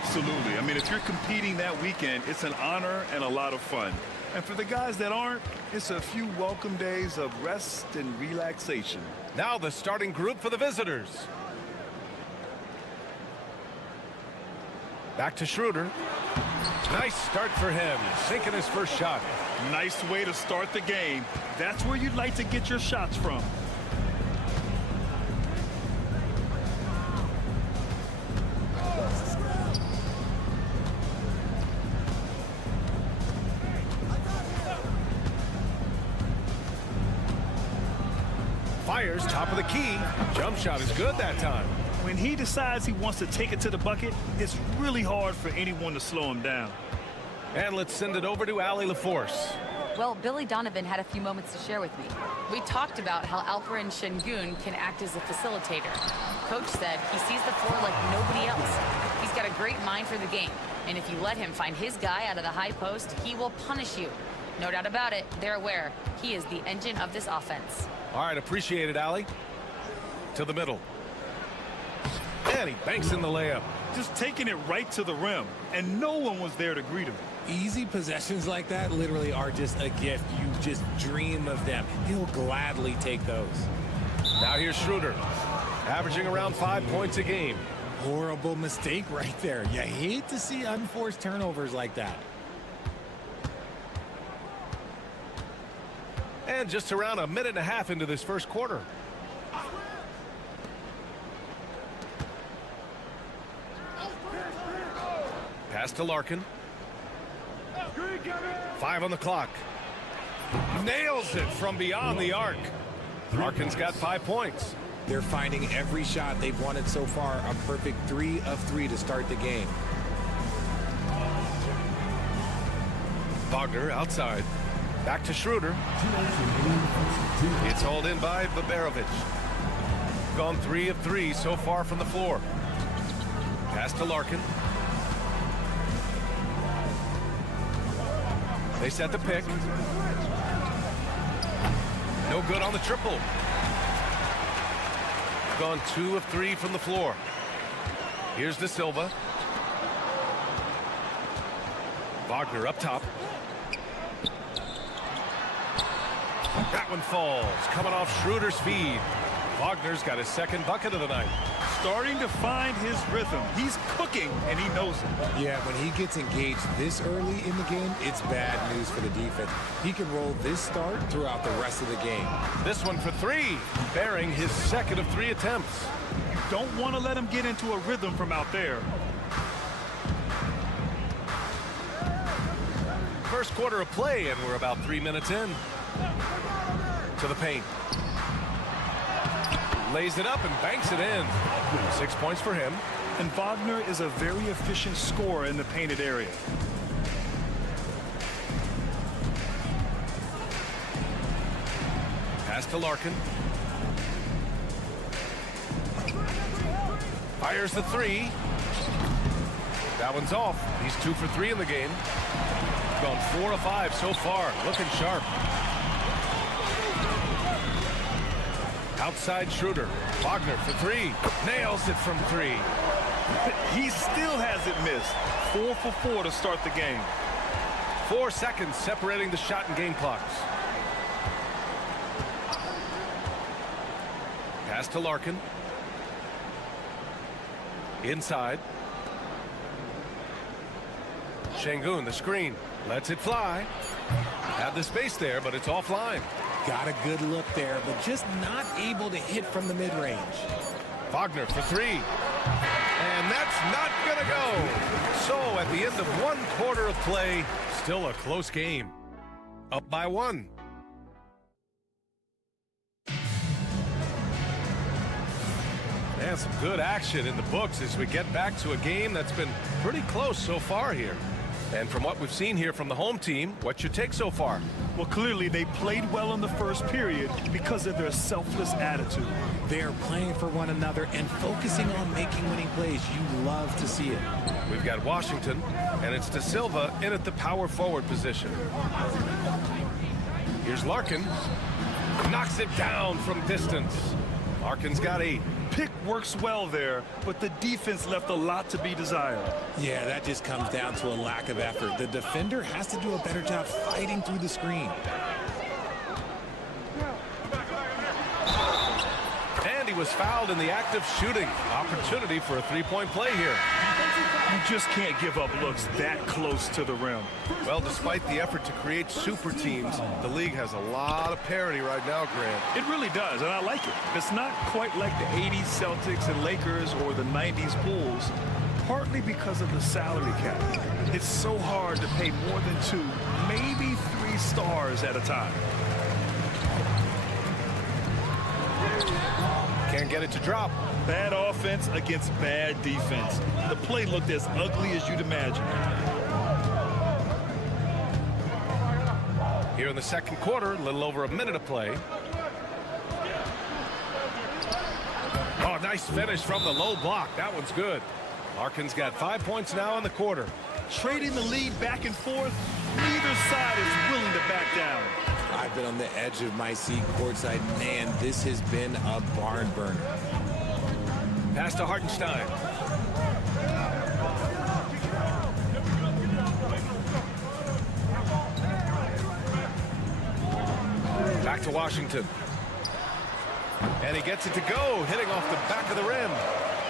Absolutely. I mean, if you're competing that weekend, it's an honor and a lot of fun. And for the guys that aren't, it's a few welcome days of rest and relaxation. Now the starting group for the visitors. Back to Schroeder. Nice start for him, sinking his first shot. Nice way to start the game. That's where you'd like to get your shots from. Fires top of the key. Jump shot is good that time. When he decides he wants to take it to the bucket, it's really hard for anyone to slow him down. And let's send it over to Allie LaForce. Well, Billy Donovan had a few moments to share with me. We talked about how Alperen Şengün can act as a facilitator. Coach said he sees the floor like nobody else. He's got a great mind for the game, and if you let him find his guy out of the high post, he will punish you. No doubt about it, they're aware. He is the engine of this offense. All right, appreciate it, Allie. To the middle. And he banks in the layup. Just taking it right to the rim, and no one was there to greet him. Easy possessions like that literally are just a gift. You just dream of them. He'll gladly take those. Now here's Schroeder, averaging around 5 points a game. Horrible mistake right there. You hate to see unforced turnovers like that. And just around a minute and a half into this first quarter. Pass to Larkin. 5 on the clock. Nails it from beyond the arc. Larkin's got 5 points. They're finding every shot they've wanted so far. A perfect 3 of 3 to start the game. Wagner outside. Back to Schroeder. It's hauled in by Baberovic. Gone 3 of 3 so far from the floor. Pass to Larkin. They set the pick. No good on the triple. Gone 2 of 3 from the floor. Here's De Silva. Wagner up top. That one falls, coming off Schroeder's feed. Wagner's got his second bucket of the night. Starting to find his rhythm. He's cooking, and he knows it. Yeah, when he gets engaged this early in the game, it's bad news for the defense. He can roll this start throughout the rest of the game. This one for 3, bearing his second of 3 attempts. You don't want to let him get into a rhythm from out there. First quarter of play, and we're about 3 minutes in. To the paint. Lays it up and banks it in. 6 points for him. And Wagner is a very efficient scorer in the painted area. Pass to Larkin. Fires the 3. That one's off. He's 2 for 3 in the game. Gone 4 of 5 so far. Looking sharp. Outside Schroeder. Wagner for 3. Nails it from 3. He still hasn't missed. 4 for 4 to start the game. 4 seconds separating the shot and game clocks. Pass to Larkin. Inside. Şengün, the screen. Lets it fly. Had the space there, but it's offline. Got a good look there, but just not able to hit from the mid-range. Wagner for 3. And that's not going to go. So at the end of 1 quarter of play, still a close game. Up by 1. And some good action in the books as we get back to a game that's been pretty close so far here. And from what we've seen here from the home team, what's your take so far? Well, clearly they played well in the first period because of their selfless attitude. They're playing for one another and focusing on making winning plays. You love to see it. We've got Washington, and it's De Silva in at the power forward position. Here's Larkin. Knocks it down from distance. Larkin's got 8. pick works well there, but the defense left a lot to be desired. Yeah, that just comes down to a lack of effort. The defender has to do a better job fighting through the screen. And he was fouled in the act of shooting. Opportunity for a three-point play here. You just can't give up looks that close to the rim. Well, despite the effort to create super teams, the league has a lot of parity right now, Grant. It really does, and I like it. It's not quite like the 80s Celtics and Lakers or the 90s Bulls, partly because of the salary cap. It's so hard to pay more than 2, maybe 3 stars at a time. Can't get it to drop. Bad offense against bad defense. The play looked as ugly as you'd imagine. Here in the second quarter, a little over a minute of play. Oh, nice finish from the low block. That one's good. Larkin's got 5 points now in the quarter. Trading the lead back and forth, neither side is willing to back down. I've been on the edge of my seat courtside. Man, this has been a barn burner. Pass to Hartenstein. Back to Washington. And he gets it to go, hitting off the back of the rim.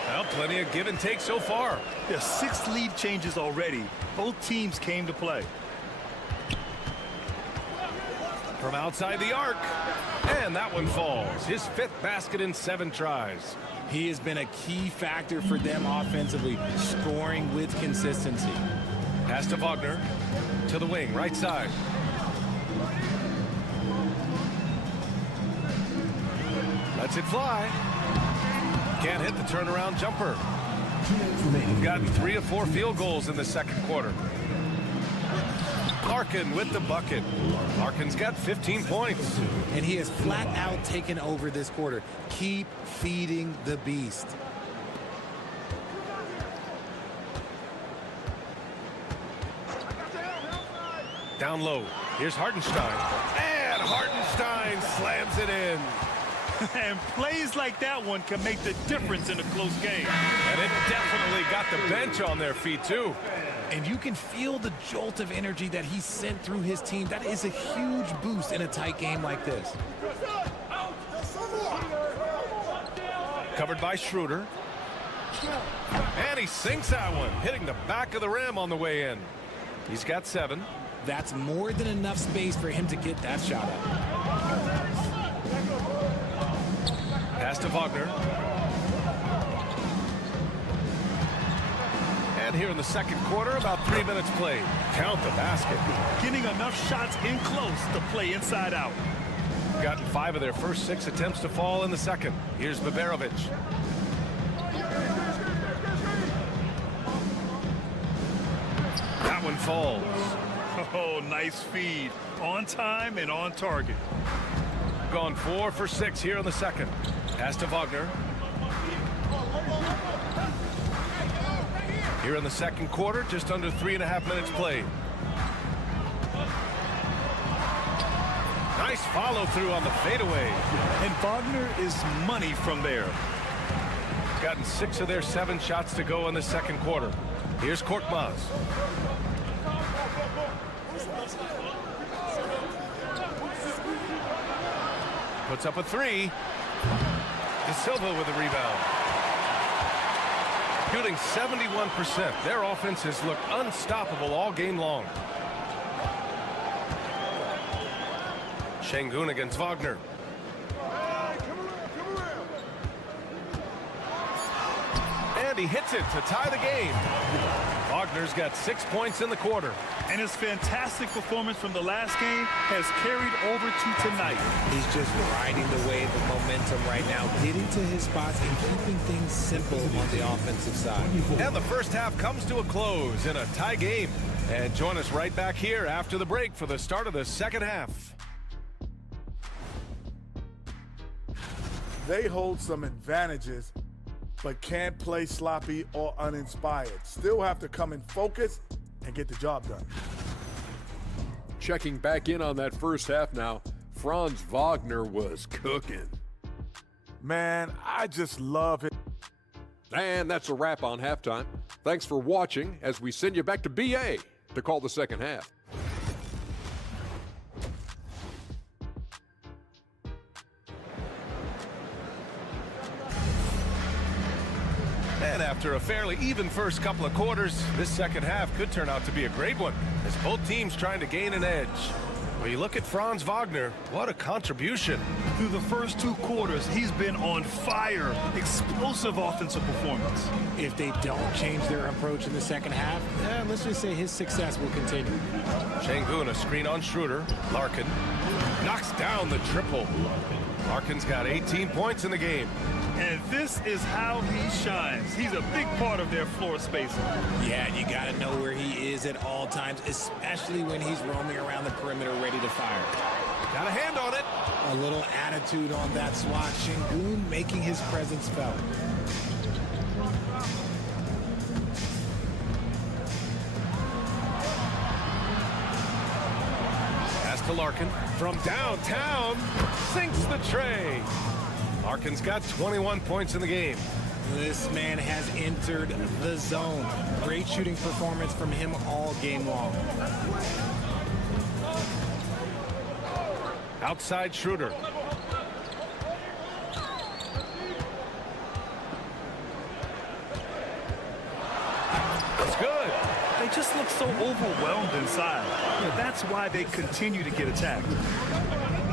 Well, plenty of give and take so far. There's 6 lead changes already. Both teams came to play. From outside the arc. And that one falls. His 5th basket in 7 tries. He has been a key factor for them offensively, scoring with consistency. Pass to Wagner. To the wing, right side. Lets it fly. Can't hit the turnaround jumper. Gotten 3 of 4 field goals in the second quarter. Larkin with the bucket. Larkin's got 15 points. And he has flat out taken over this quarter. Keep feeding the beast. Down low. Here's Hartenstein. And Hartenstein slams it in. And plays like that one can make the difference in a close game. And it definitely got the bench on their feet, too. And you can feel the jolt of energy that he sent through his team. That is a huge boost in a tight game like this. Covered by Schroeder. And he sinks that one, hitting the back of the rim on the way in. He's got 7. That's more than enough space for him to get that shot up. Pass to Wagner. And here in the second quarter, about 3 minutes played. Count the basket. Getting enough shots in close to play inside out. Gotten 5 of their first 6 attempts to fall in the second. Here's Baberovic. That one falls. Oh, nice feed. On time and on target. Gone 4 for 6 here in the second. Pass to Wagner. Here in the second quarter, just under 3.5 minutes played. Nice follow through on the fadeaway. And Wagner is money from there. Gotten 6 of their 7 shots to go in the second quarter. Here's Korkmaz. Puts up a 3. De Silva with a rebound. Shooting 71%. Their offense has looked unstoppable all game long. Şengün against Wagner. And he hits it to tie the game. Wagner's got 6 points in the quarter. And his fantastic performance from the last game has carried over to tonight. He's just riding the wave of momentum right now, getting to his spots and keeping things simple on the offensive side. And the first half comes to a close in a tie game. And join us right back here after the break for the start of the second half. They hold some advantages, but can't play sloppy or uninspired. Still have to come in focused and get the job done. Checking back in on that first half now, Franz Wagner was cooking. Man, I just love it. And that's a wrap on halftime. Thanks for watching as we send you back to BA to call the second half. And after a fairly even first couple of quarters, this second half could turn out to be a great one, as both teams trying to gain an edge. When you look at Franz Wagner, what a contribution. Through the first 2 quarters, he's been on fire. Explosive offensive performance. If they don't change their approach in the second half, let's just say his success will continue. Şengün, a screen on Schroeder. Larkin knocks down the triple. Larkin's got 18 points in the game. And this is how he shines. He's a big part of their floor spacing. Yeah, you got to know where he is at all times, especially when he's roaming around the perimeter ready to fire. Got a hand on it. A little attitude on that swat. Şengün making his presence felt. Pass to Larkin from downtown. Sinks the tray. Larkin's got 21 points in the game. This man has entered the zone. Great shooting performance from him all game long. Outside Schroeder. It's good. They just look so overwhelmed inside. That's why they continue to get attacked.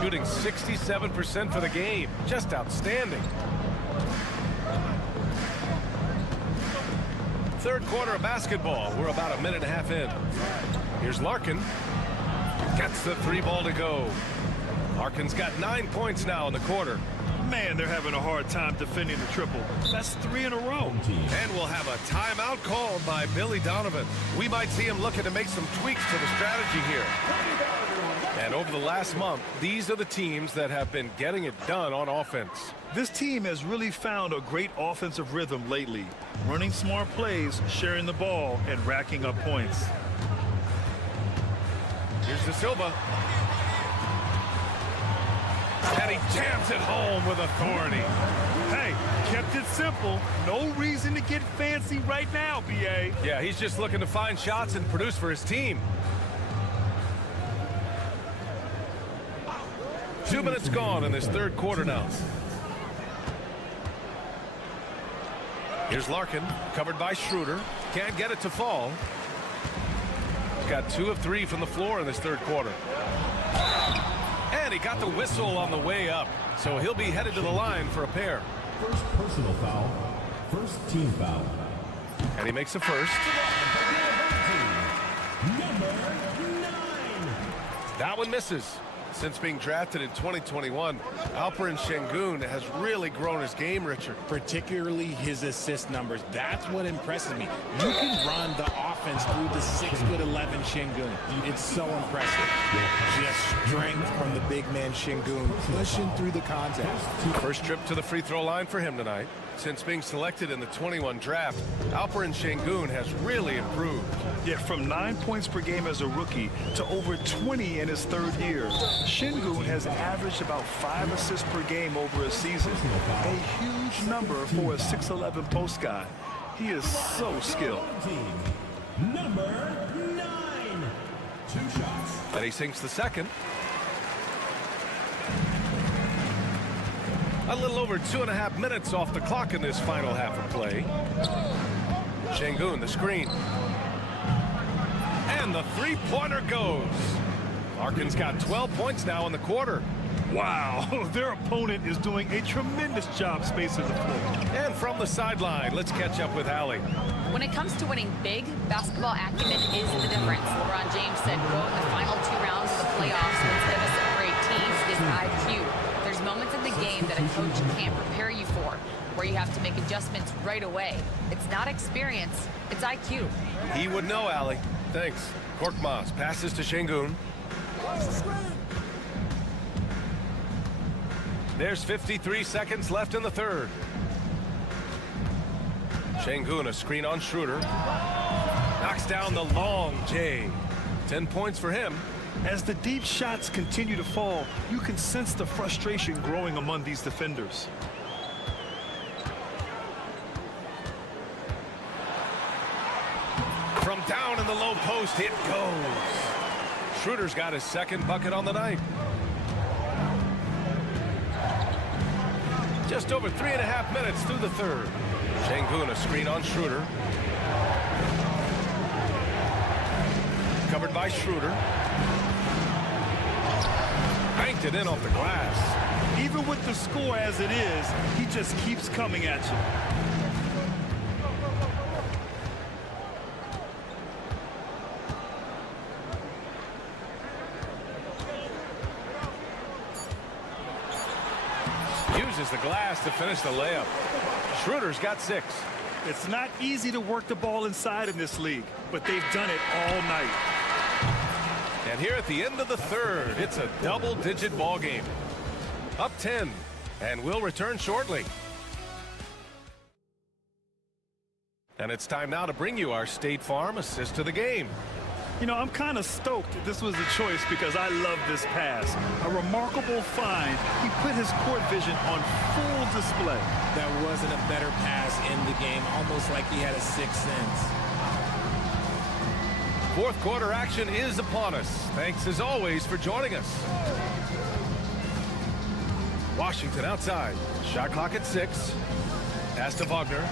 Shooting 67% for the game. Just outstanding. Third quarter of basketball. We're about a minute and a half in. Here's Larkin. Gets the 3 ball to go. Larkin's got 9 points now in the quarter. Man, they're having a hard time defending the triple. That's 3 in a row. And we'll have a timeout called by Billy Donovan. We might see him looking to make some tweaks to the strategy here. And over the last month, these are the teams that have been getting it done on offense. This team has really found a great offensive rhythm lately. Running smart plays, sharing the ball, and racking up points. Here's De Silva. And he jams it home with authority. Hey, kept it simple. No reason to get fancy right now, B.A. Yeah, he's just looking to find shots and produce for his team. 2 minutes gone in this third quarter now. Here's Larkin, covered by Schroeder. Can't get it to fall. He's got 2 of 3 from the floor in this third quarter. And he got the whistle on the way up, so he'll be headed to the line for a pair. First personal foul, first team foul. And he makes the first. Number 9. That one misses. Since being drafted in 2021, Alperen Şengün has really grown his game, Richard. Particularly his assist numbers. That's what impresses me. You can run the offense through the 6'11" Şengün. It's so impressive. Just strength from the big man Şengün, pushing through the contact. First trip to the free throw line for him tonight. Since being selected in the 21 draft, Alperen Şengün has really improved. Yeah, from 9 points per game as a rookie to over 20 in his third year. Şengün has averaged about 5 assists per game over a season. A huge number for a 6'11" post guy. He is so skilled. Number 9. 2 shots. And he sinks the second. A little over 2.5 minutes off the clock in this final half of play. Şengün, the screen. And the three-pointer goes. Larkin's got 12 points now in the quarter. Wow, their opponent is doing a tremendous job spacing the floor. And from the sideline, let's catch up with Allie. When it comes to winning big, basketball acumen is the difference. LeBron James said, quote, the final 2 rounds of the playoffs against going to separate teams is IQ. There's moments in the game that a coach can't prepare you for, where you have to make adjustments right away. It's not experience, it's IQ. He would know, Allie. Thanks. Korkmaz passes to Şengün. There's 53 seconds left in the third. Şengün, a screen on Schroeder. Knocks down the long J. 10 points for him. As the deep shots continue to fall, you can sense the frustration growing among these defenders. in the low post. It goes. Schroeder's got his second bucket on the night. Just over 3.5 minutes through the third. Şengün, a screen on Schroeder. Covered by Schroeder. Banked it in off the glass. Even with the score as it is, he just keeps coming at you. Uses the glass to finish the layup. Schroeder's got 6. It's not easy to work the ball inside in this league, but they've done it all night. And here at the end of the third, it's a double-digit ball game. Up 10, and we'll return shortly. And it's time now to bring you our State Farm assist to the game. You know, I'm kind of stoked this was a choice because I love this pass. A remarkable find. He put his court vision on full display. That wasn't a better pass in the game, almost like he had a sixth sense. Fourth quarter action is upon us. Thanks as always for joining us. Washington outside. Shot clock at 6. Pass to Wagner.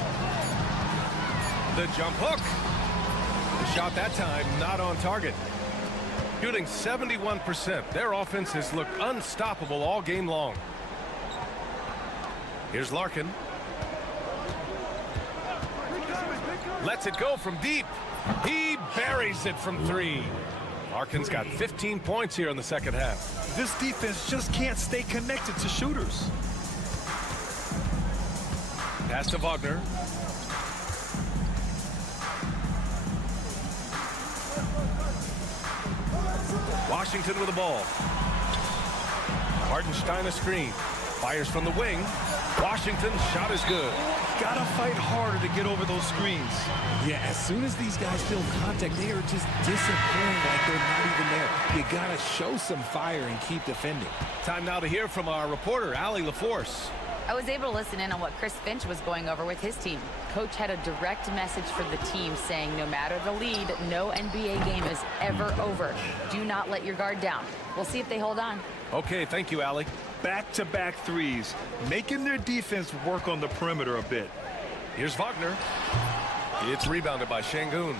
The jump hook. The shot that time not on target. Shooting 71%. Their offense has looked unstoppable all game long. Here's Larkin. Lets it go from deep. He buries it from 3. Larkin's got 15 points here in the second half. This defense just can't stay connected to shooters. Pass to Wagner. Washington with the ball. Hartenstein a screen. Fires from the wing. Washington's shot is good. Gotta fight harder to get over those screens. Yeah, as soon as these guys feel contact, they are just disappearing like they're not even there. You gotta show some fire and keep defending. Time now to hear from our reporter, Allie LaForce. I was able to listen in on what Chris Finch was going over with his team. Coach had a direct message for the team saying no matter the lead, no NBA game is ever over. Do not let your guard down. We'll see if they hold on. Okay, thank you, Allie. Back-to-back threes, making their defense work on the perimeter a bit. Here's Wagner. It's rebounded by Şengün.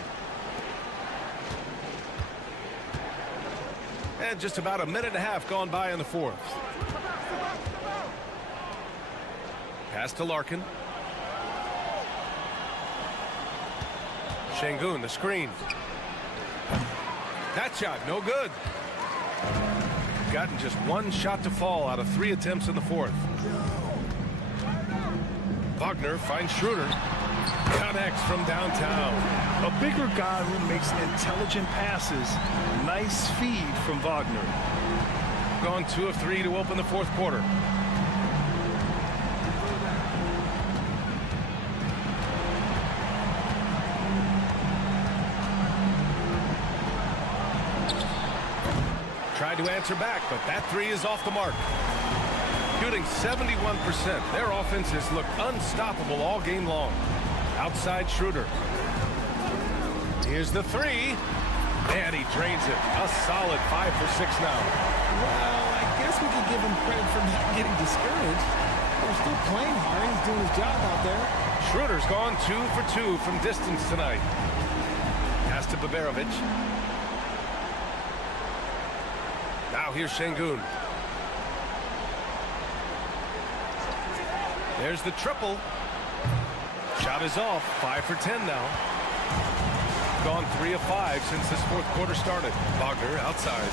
And just about a minute and a half gone by in the fourth. Pass to Larkin. Şengün, the screen. That shot, no good. Gotten just one shot to fall out of 3 attempts in the fourth. Wagner finds Schroeder. Connects from downtown. A bigger guy who makes intelligent passes. Nice feed from Wagner. Gone 2 of 3 to open the fourth quarter. Tried to answer back, but that 3 is off the mark. Shooting 71%. Their offense has looked unstoppable all game long. Outside Schroeder. Here's the 3. And he drains it. A solid 5 for 6 now. Well, I guess we could give him credit for not getting discouraged. They're still playing hard. He's doing his job out there. Schroeder's gone 2 for 2 from distance tonight. Pass to Baberovic. Now here's Şengün. There's the triple. Shot is off. 5 for 10 now. Gone 3 of 5 since this fourth quarter started. Wagner outside.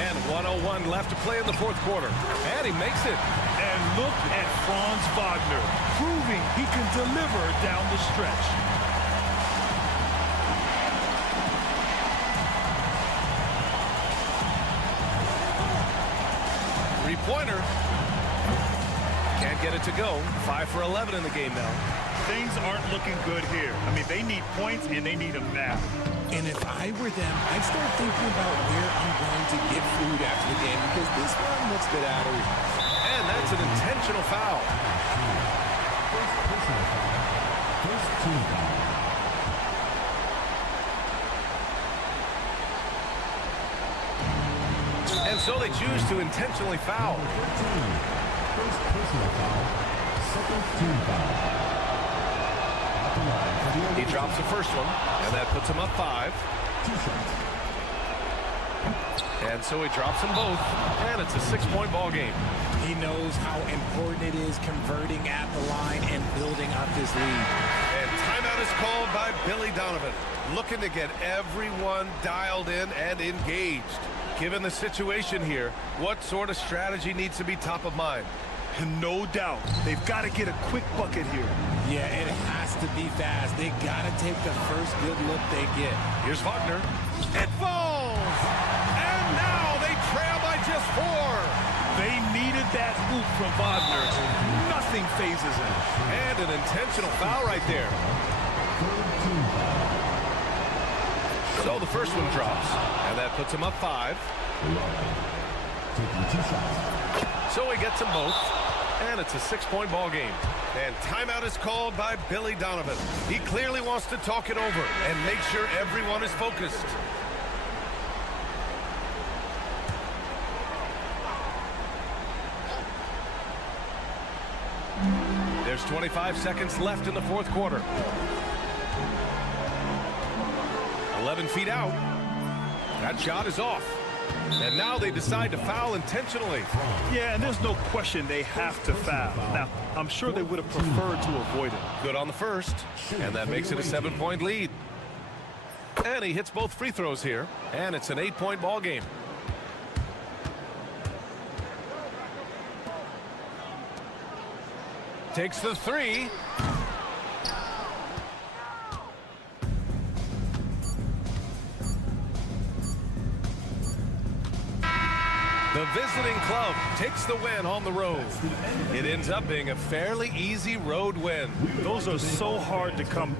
And 1:01 left to play in the fourth quarter. And he makes it. And look at Franz Wagner, proving he can deliver down the stretch. Three-pointer. Can't get it to go. 5 for 11 in the game now. Things aren't looking good here. I mean, they need points, and they need them now. And if I were them, I'd start thinking about where I'm going to get food after the game because this one looks a bit out of reach. And that's an intentional foul. First team foul. And so they choose to intentionally foul. First personal foul. Second team foul. At the line for the He drops the first one, and that puts him up 5. 2 shots. And so he drops them both, and it's a 6-point ball game. He knows how important it is converting at the line and building up his lead. And timeout is called by Billy Donovan, looking to get everyone dialed in and engaged. Given the situation here, what sort of strategy needs to be top of mind? And no doubt, they've got to get a quick bucket here. Yeah, it has to be fast. They got to take the first good look they get. Here's Wagner. It falls! And now they trail by just 4. They needed that hoop from Wagner. Nothing phases him. And an intentional foul right there. Third team foul. So the first one drops, and that puts him up 5. Taking 2 shots. So he gets them both, and it's a 6-point ball game. And timeout is called by Billy Donovan. He clearly wants to talk it over and make sure everyone is focused. There's 25 seconds left in the fourth quarter. 11 feet out. That shot is off. And now they decide to foul intentionally. Yeah, and there's no question they have to foul. Now, I'm sure they would have preferred to avoid it. Good on the first, and that makes it a 7-point lead. And he hits both free throws here, and it's an 8-point ball game. Takes the 3. The visiting club takes the win on the road. It ends up being a fairly easy road win. Those are so hard to come.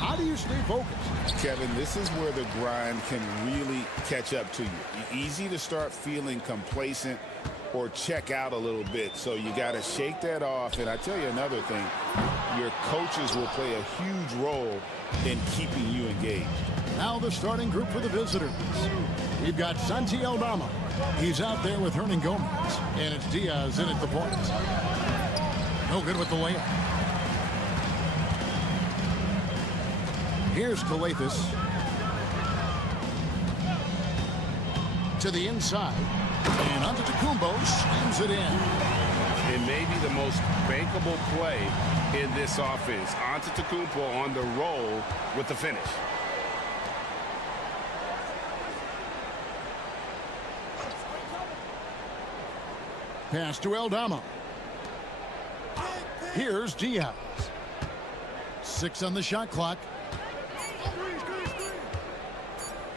How do you stay focused? Kevin, this is where the grind can really catch up to you. Easy to start feeling complacent or check out a little bit. So you got to shake that off. And I tell you another thing, your coaches will play a huge role in keeping you engaged. Now the starting group for the visitors. We've got Santi Aldama. He's out there with Hernan Gomez. And it's Diaz in at the point. No good with the layup. Here's Kalathis. To the inside. And Antetokounmpo slams it in. It may be the most bankable play in this offense. Antetokounmpo on the roll with the finish. Pass to Aldama. Here's Diaz. 6 on the shot clock.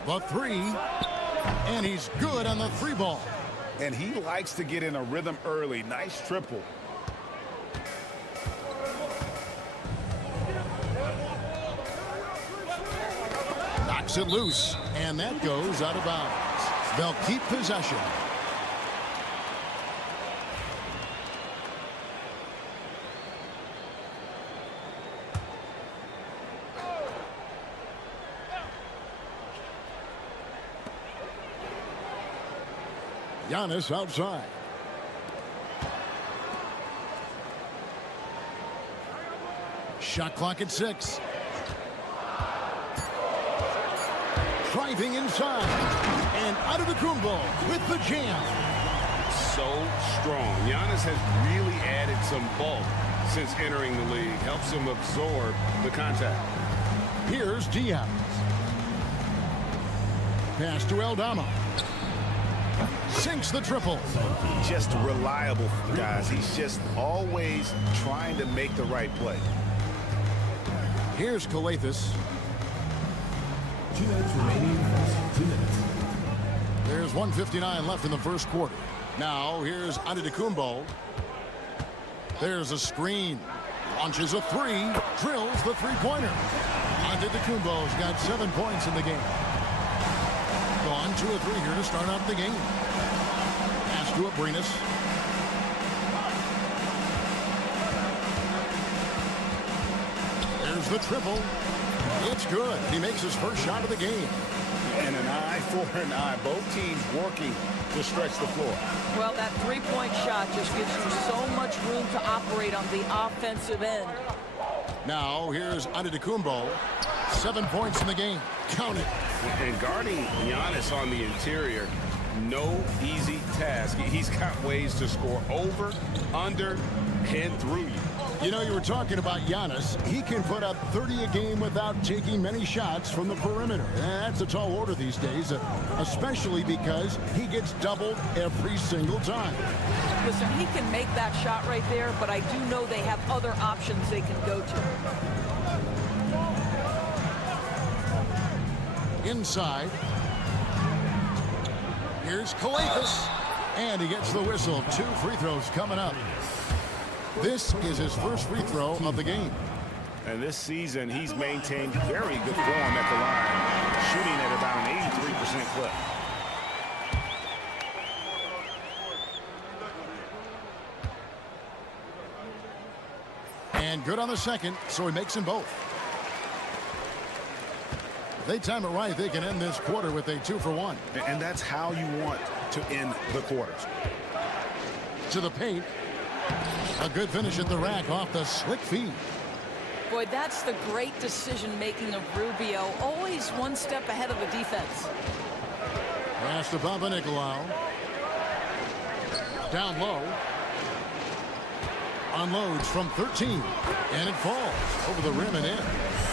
The three. And he's good on the three ball. And he likes to get in a rhythm early. Nice triple. Knocks it loose. And that goes out of bounds. They'll keep possession. Giannis outside. Shot clock at 6. Driving inside. And Antetokounmpo with the jam. So strong. Giannis has really added some bulk since entering the league. Helps him absorb the contact. Here's Diaz. Pass to Aldama. Sinks the triple. Just reliable, guys. He's just always trying to make the right play. Here's Kalathis. 2 minutes remaining. 2 minutes. There's 1:59 left in the first quarter. Now here's Antetokounmpo. There's a screen. Launches a three. Drills the three-pointer. Antetokounmpo's got 7 points in the game. Gone 2 of 3 here to start out the game. Pass to Abrinas. There's the triple. It's good. He makes his first shot of the game. And an eye for an eye. Both teams working to stretch the floor. Well, that three-point shot just gives you so much room to operate on the offensive end. Now here's Antetokounmpo. 7 points in the game. Count it. And guarding Giannis on the interior, no easy task. He's got ways to score over, under, and through you. You know, you were talking about Giannis. He can put up 30 a game without taking many shots from the perimeter. That's a tall order these days, especially because he gets doubled every single time. Listen, he can make that shot right there, but I do know they have other options they can go to. Inside. Here's Kalafis. And he gets the whistle. 2 free throws coming up. This is his first free throw of the game. And this season, he's maintained very good form at the line, shooting at about an 83% clip. And good on the second, so he makes them both. If they time it right, they can end this quarter with a 2 for 1. And that's how you want to end the quarters. To the paint. A good finish at the rack off the slick feed. Boy, that's the great decision-making of Rubio. Always one step ahead of the defense. Pass to Papanikolaou. Down low. Unloads from 13. And it falls over the rim and in.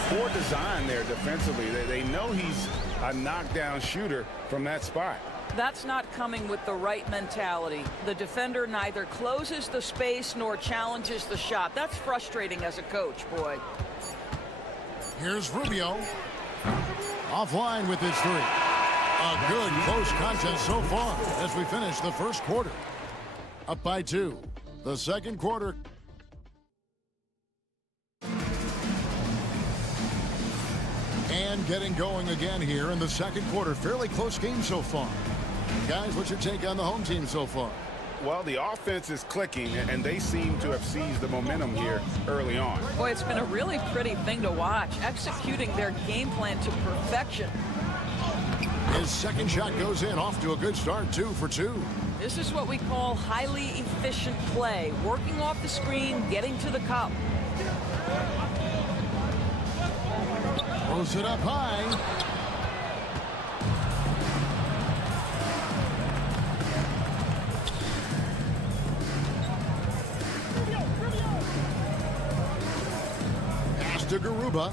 Poor design there defensively. They know he's a knockdown shooter from that spot. That's not coming with the right mentality. The defender neither closes the space nor challenges the shot. That's frustrating as a coach, boy. Here's Rubio. Offline with his 3. A good close contest so far as we finish the first quarter. Up by 2. The second quarter. And getting going again here in the second quarter. Fairly close game so far. Guys, what's your take on the home team so far? Well, the offense is clicking, and they seem to have seized the momentum here early on. Boy, it's been a really pretty thing to watch, executing their game plan to perfection. His second shot goes in, off to a good start, 2 for 2. This is what we call highly efficient play, working off the screen, getting to the cup. Throws it up high. Pass to Garuba.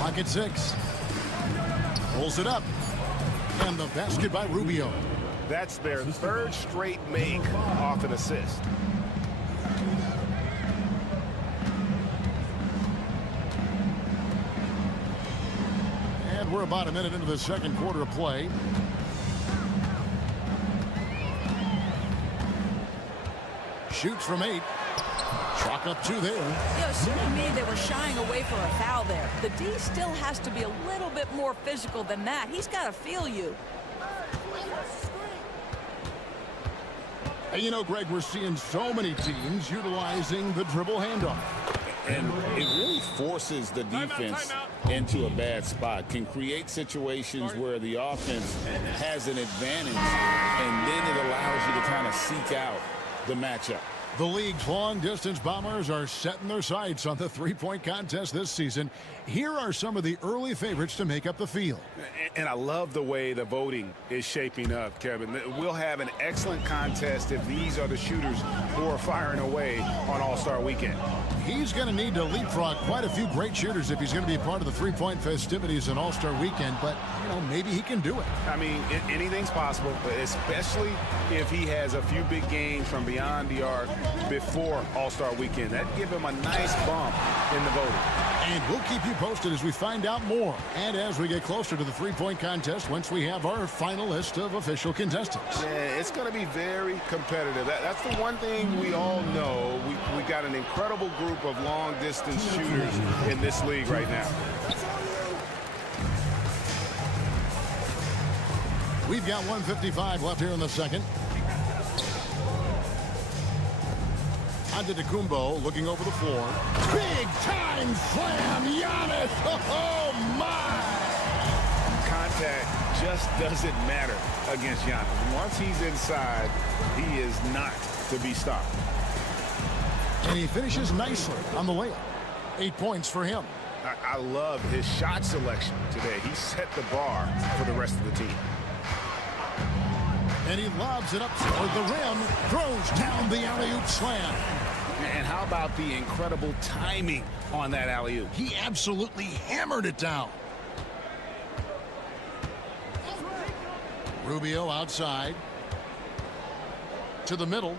Pocket 6. Pulls it up. And the basket by Rubio. That's their third straight make off an assist. And we're about a minute into the second quarter of play. Shoots from 8. Chalk up 2 there. Yeah, it seemed to me they were shying away from a foul there. The D still has to be a little bit more physical than that. He's got to feel you. And you know, Greg, we're seeing so many teams utilizing the dribble handoff. And it really forces the defense into a bad spot. Can create situations where the offense has an advantage, and then it allows you to kind of seek out the matchup. The league's long-distance bombers are setting their sights on the three-point contest this season. Here are some of the early favorites to make up the field. And I love the way the voting is shaping up, Kevin. We'll have an excellent contest if these are the shooters who are firing away on All-Star Weekend. He's going to need to leapfrog quite a few great shooters if he's going to be a part of the three-point festivities on All-Star Weekend, but, you know, maybe he can do it. I mean, anything's possible, especially if he has a few big games from beyond the arc before All-Star Weekend. That'd give him a nice bump in the voting. And we'll keep you posted as we find out more and as we get closer to the three-point contest once we have our final list of official contestants. Yeah, it's going to be very competitive. That's the one thing we all know. We got an incredible group of long-distance shooters in this league right now. We've got 1:55 left here in the second. Antetokounmpo looking over the floor. Big time slam, Giannis! Oh my! Contact just doesn't matter against Giannis. Once he's inside, he is not to be stopped. And he finishes nicely on the layup. 8 points for him. I love his shot selection today. He set the bar for the rest of the team. And he lobs it up toward the rim, throws down the alley-oop slam. And how about the incredible timing on that alley-oop? He absolutely hammered it down. Rubio outside. To the middle.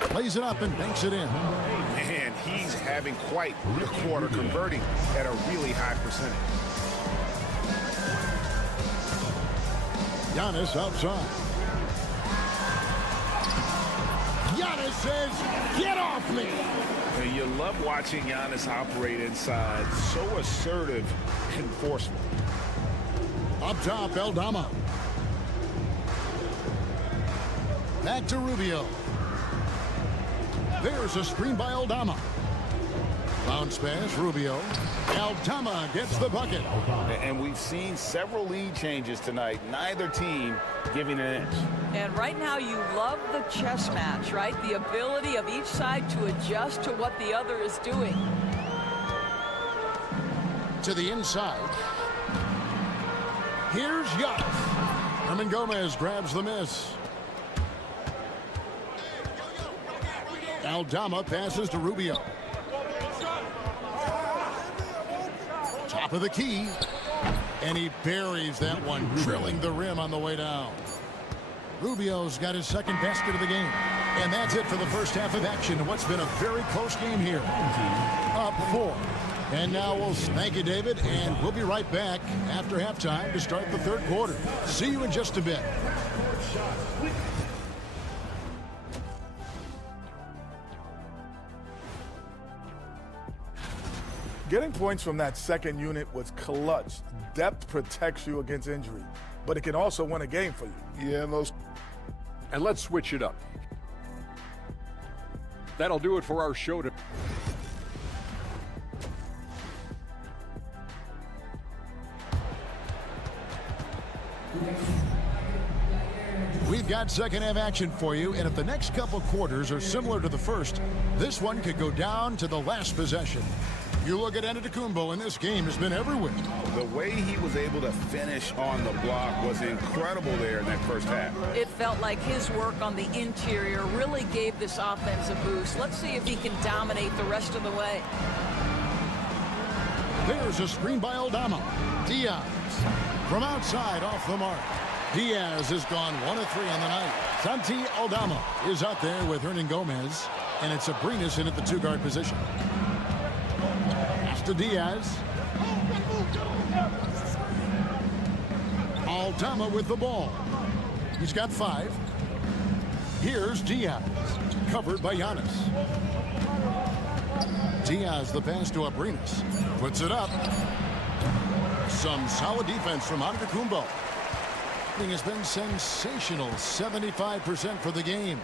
Plays it up and banks it in. Man, he's having quite the quarter, converting at a really high percentage. Giannis outside. Giannis says, "Get off me!" And you love watching Giannis operate inside. So assertive and forceful. Up top, Aldama. Back to Rubio. There's a screen by Aldama. Bounce pass, Rubio. Aldama gets the bucket. And we've seen several lead changes tonight. Neither team giving an inch. And right now you love the chess match, right? The ability of each side to adjust to what the other is doing. To the inside. Here's Giannis. Herman Gomez grabs the miss. Aldama passes to Rubio. Top of the key. And he buries that one, drilling the rim on the way down. Rubio's got his second basket of the game. And that's it for the first half of action. What's been a very close game here. Up 4. And now we'll thank you, David, and we'll be right back after halftime to start the third quarter. See you in just a bit. Getting points from that second unit was clutch. Depth protects you against injury, but it can also win a game for you. Yeah, those. And let's switch it up. That'll do it for our show. We've got second half action for you, and if the next couple quarters are similar to the first, this one could go down to the last possession. You look at Antetokounmpo, and this game has been everywhere. The way he was able to finish on the block was incredible there in that first half. It felt like his work on the interior really gave this offense a boost. Let's see if he can dominate the rest of the way. There's a screen by Aldama. Diaz from outside off the mark. Diaz has gone 1 of 3 on the night. Santi Aldama is out there with Hernan Gomez, and it's Abrinas in at the 2-guard position. Pass to Diaz. Aldama with the ball. He's got 5. Here's Diaz, covered by Giannis. Diaz the pass to Abrinas. Puts it up. Some solid defense from Antetokounmpo. Has been sensational. 75% for the game.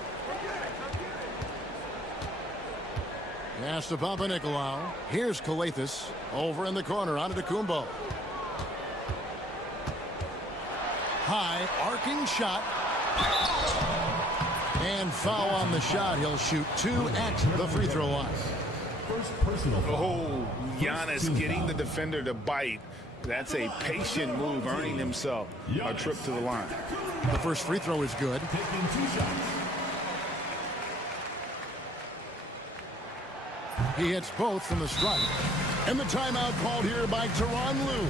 Pass to Papanikolaou. Here's Kalathis over in the corner. Antetokounmpo. High arcing shot. And foul on the shot. He'll shoot 2 at the free throw line. Oh, Giannis getting the defender to bite. That's a patient move, earning himself a trip to the line. The first free throw is good. He hits both from the stripe. And the timeout called here by Tyronn Lue.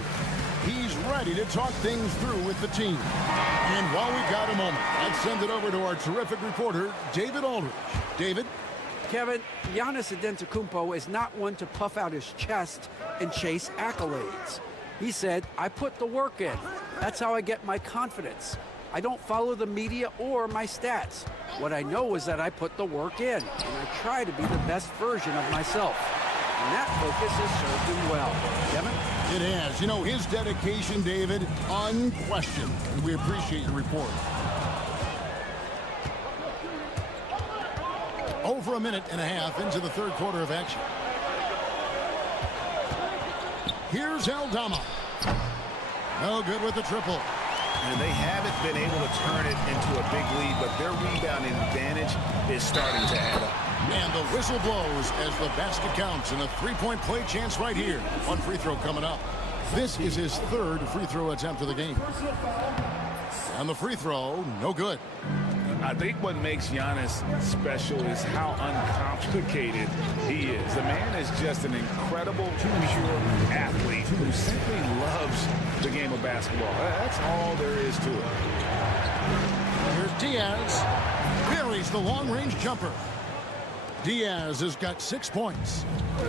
He's ready to talk things through with the team. And while we've got a moment, let's send it over to our terrific reporter, David Aldridge. David? Kevin, Giannis Antetokounmpo is not one to puff out his chest and chase accolades. He said, I put the work in. That's how I get my confidence. I don't follow the media or my stats. What I know is that I put the work in, and I try to be the best version of myself. And that focus has served him well. Kevin? It has. You know, his dedication, David, unquestioned. And we appreciate your report. Over a minute and a half into the third quarter of action. Here's Aldama. No good with the triple. And they haven't been able to turn it into a big lead, but their rebounding advantage is starting to add up. And the whistle blows as the basket counts, and a three-point play chance right here. One free throw coming up. This is his third free throw attempt of the game. And the free throw, no good. I think what makes Giannis special is how uncomplicated he is. The man is just an incredible, pure athlete who simply loves the game of basketball. That's all there is to it. Here's Diaz. Buries the long-range jumper. Diaz has got 6 points.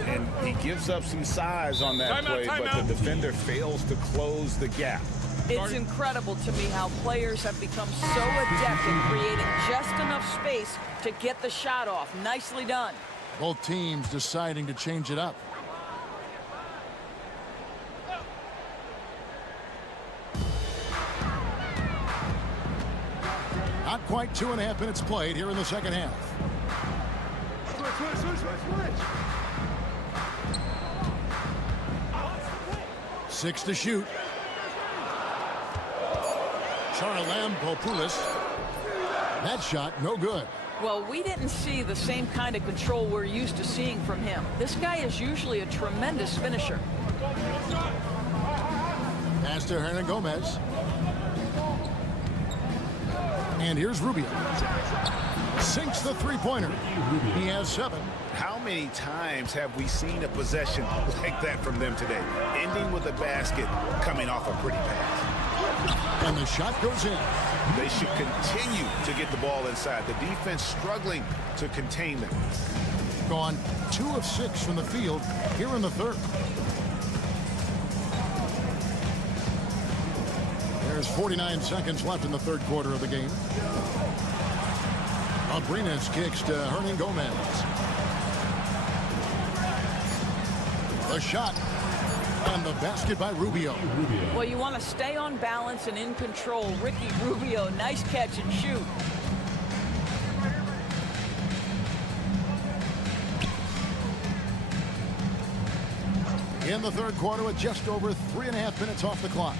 And he gives up some size on that play, but the defender fails to close the gap. It's incredible to me how players have become so adept in creating just enough space to get the shot off. Nicely done. Both teams deciding to change it up. Not quite 2.5 minutes played here in the second half. Six to shoot. Charalampopoulos. That shot, no good. Well, we didn't see the same kind of control we're used to seeing from him. This guy is usually a tremendous finisher. Pass to Hernan Gomez. And here's Rubio. Sinks the three-pointer. He has 7. How many times have we seen a possession like that from them today? Ending with a basket coming off a pretty pass. And the shot goes in. They should continue to get the ball inside. The defense struggling to contain them. Gone 2 of 6 from the field here in the third. There's 49 seconds left in the third quarter of the game. Abrinas kicks to Hernan Gomez. The shot. And the basket by Rubio. Well, you want to stay on balance and in control. Ricky Rubio, nice catch and shoot. In the third quarter with just over 3.5 minutes off the clock.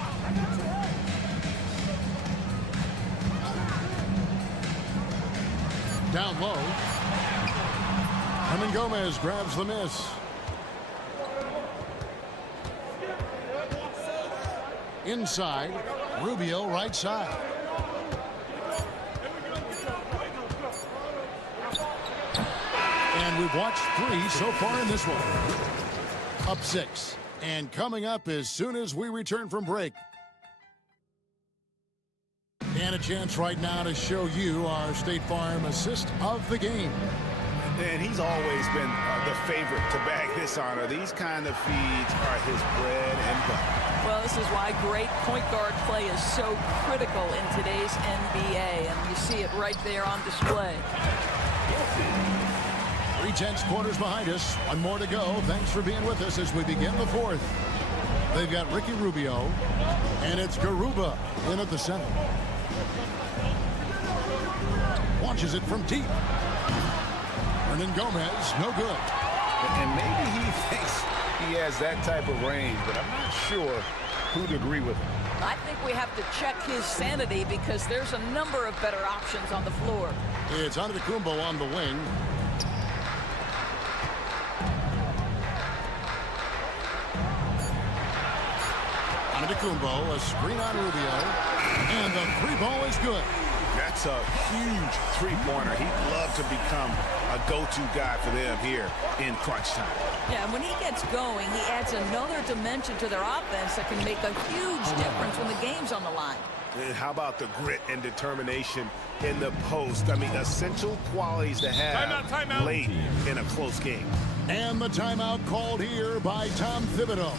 Down low. Hernan Gomez grabs the miss. Inside, Rubio right side. And we've watched 3 so far in this one. Up 6. And coming up as soon as we return from break. And a chance right now to show you our State Farm assist of the game. And he's always been the favorite to bag this honor. These kind of feeds are his bread and butter. Well, this is why great point guard play is so critical in today's NBA, and you see it right there on display. 3/10 quarters behind us. One more to go. Thanks for being with us as we begin the fourth. They've got Ricky Rubio, and it's Garuba in at the center. Launches it from deep. Hernan Gomez, no good. And maybe he thinks he has that type of range, but I'm not sure who'd agree with him. I think we have to check his sanity because there's a number of better options on the floor. It's Antetokounmpo on the wing. Antetokounmpo, a screen on Rubio, and the 3-ball is good. That's a huge three-pointer. He'd love to become a go-to guy for them here in crunch time. Yeah, and when he gets going, he adds another dimension to their offense that can make a huge difference when the game's on the line. And how about the grit and determination in the post? I mean, essential qualities to have Timeout. late in a close game. And the timeout called here by Tom Thibodeau.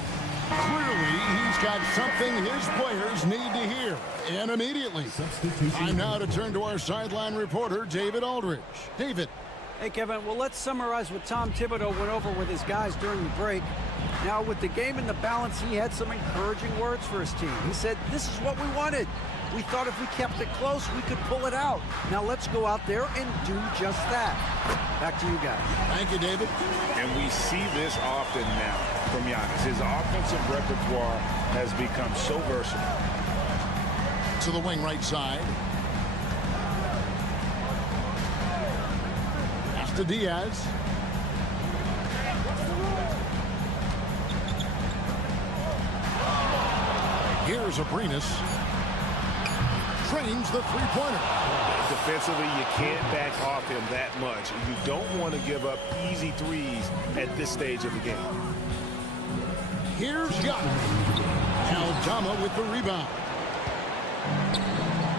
Clearly, he's got something his players need to hear, and immediately. Time now to turn to our sideline reporter, David Aldridge. David. Hey, Kevin, well, let's summarize what Tom Thibodeau went over with his guys during the break. Now, with the game in the balance, he had some encouraging words for his team. He said, this is what we wanted. We thought if we kept it close, we could pull it out. Now, let's go out there and do just that. Back to you guys. Thank you, David. And we see this often now from Giannis. His offensive repertoire has become so versatile. To the wing right side. to Diaz. Here's Abrinas. Trains the three-pointer. Defensively, you can't back off him that much. You don't want to give up easy threes at this stage of the game. Here's Giannis. Aldama with the rebound.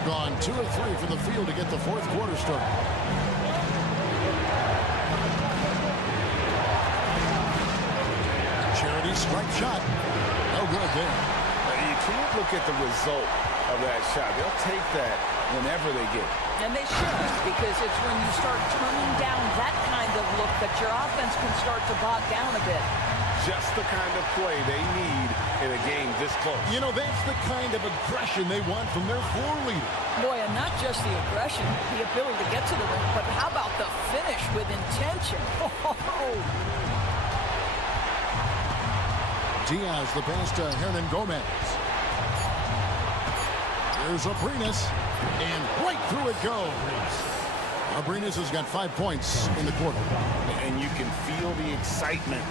Gone 2 of 3 from the field to get the fourth quarter started. Charity strike shot. No good there. You can't look at the result of that shot. They'll take that whenever they get it. And they should, because it's when you start turning down that kind of look that your offense can start to bog down a bit. Just the kind of play they need in a game this close. You know, that's the kind of aggression they want from their floor leader. Boy, and not just the aggression, the ability to get to the rim, but how about the finish with intention? Diaz, the pass to Hernan Gomez. There's Abrinas, and right through it goes. Abrinas has got 5 points in the quarter. And you can feel the excitement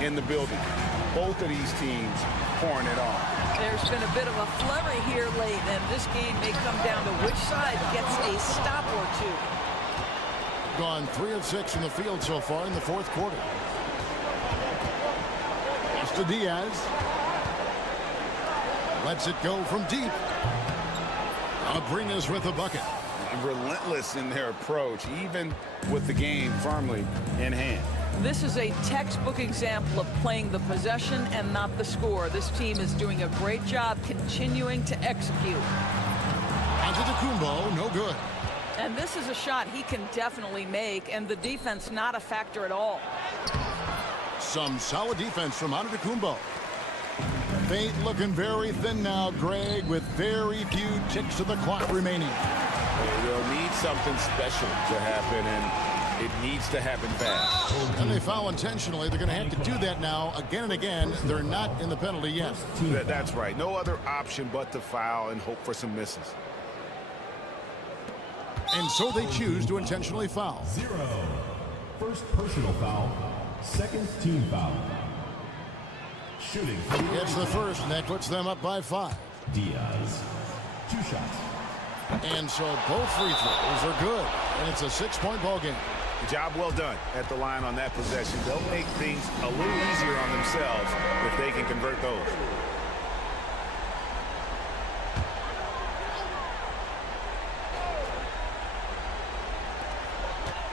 in the building. Both of these teams pouring it on. There's been a bit of a flurry here late, and this game may come down to which side gets a stop or two. Gone 3 of 6 from the field so far in the fourth quarter. Pass to Diaz. Lets it go from deep. Abrinas with a bucket. Relentless in their approach, even with the game firmly in hand. This is a textbook example of playing the possession and not the score. This team is doing a great job continuing to execute. Antetokounmpo, no good. And this is a shot he can definitely make, and the defense not a factor at all. Some solid defense from Antetokounmpo. Fate looking very thin now, Greg, with very few ticks of the clock remaining. They'll need something special to happen, and it needs to happen fast. And they foul intentionally. They're going to have to do that now again and again. They're not in the penalty yet. That's right. No other option but to foul and hope for some misses. And so they choose to intentionally foul. 0. First personal foul. Second team foul. Shooting. Gets the first, and that puts them up by 5. Diaz. 2 shots. And so both free throws are good. And it's a 6-point ball game. Job well done at the line on that possession. They'll make things a little easier on themselves if they can convert those.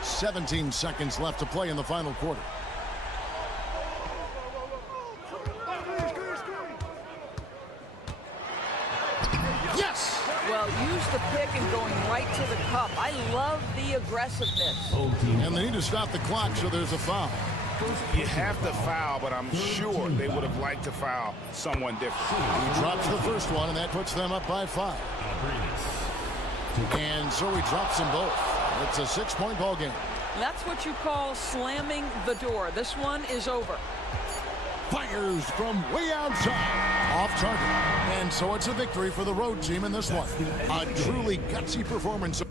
"17 seconds left to play in the final quarter. Yes! Well, use the pick and going right to the cup. I love the aggressiveness. And they need to stop the clock, so there's a foul. You have to foul, but I'm sure they would have liked to foul someone different. He drops the first one, and that puts them up by 5. And so he drops them both. It's a 6-point ball game. That's what you call slamming the door. This one is over. Fires from way outside. Off target. And so it's a victory for the road team in this one. A truly gutsy performance.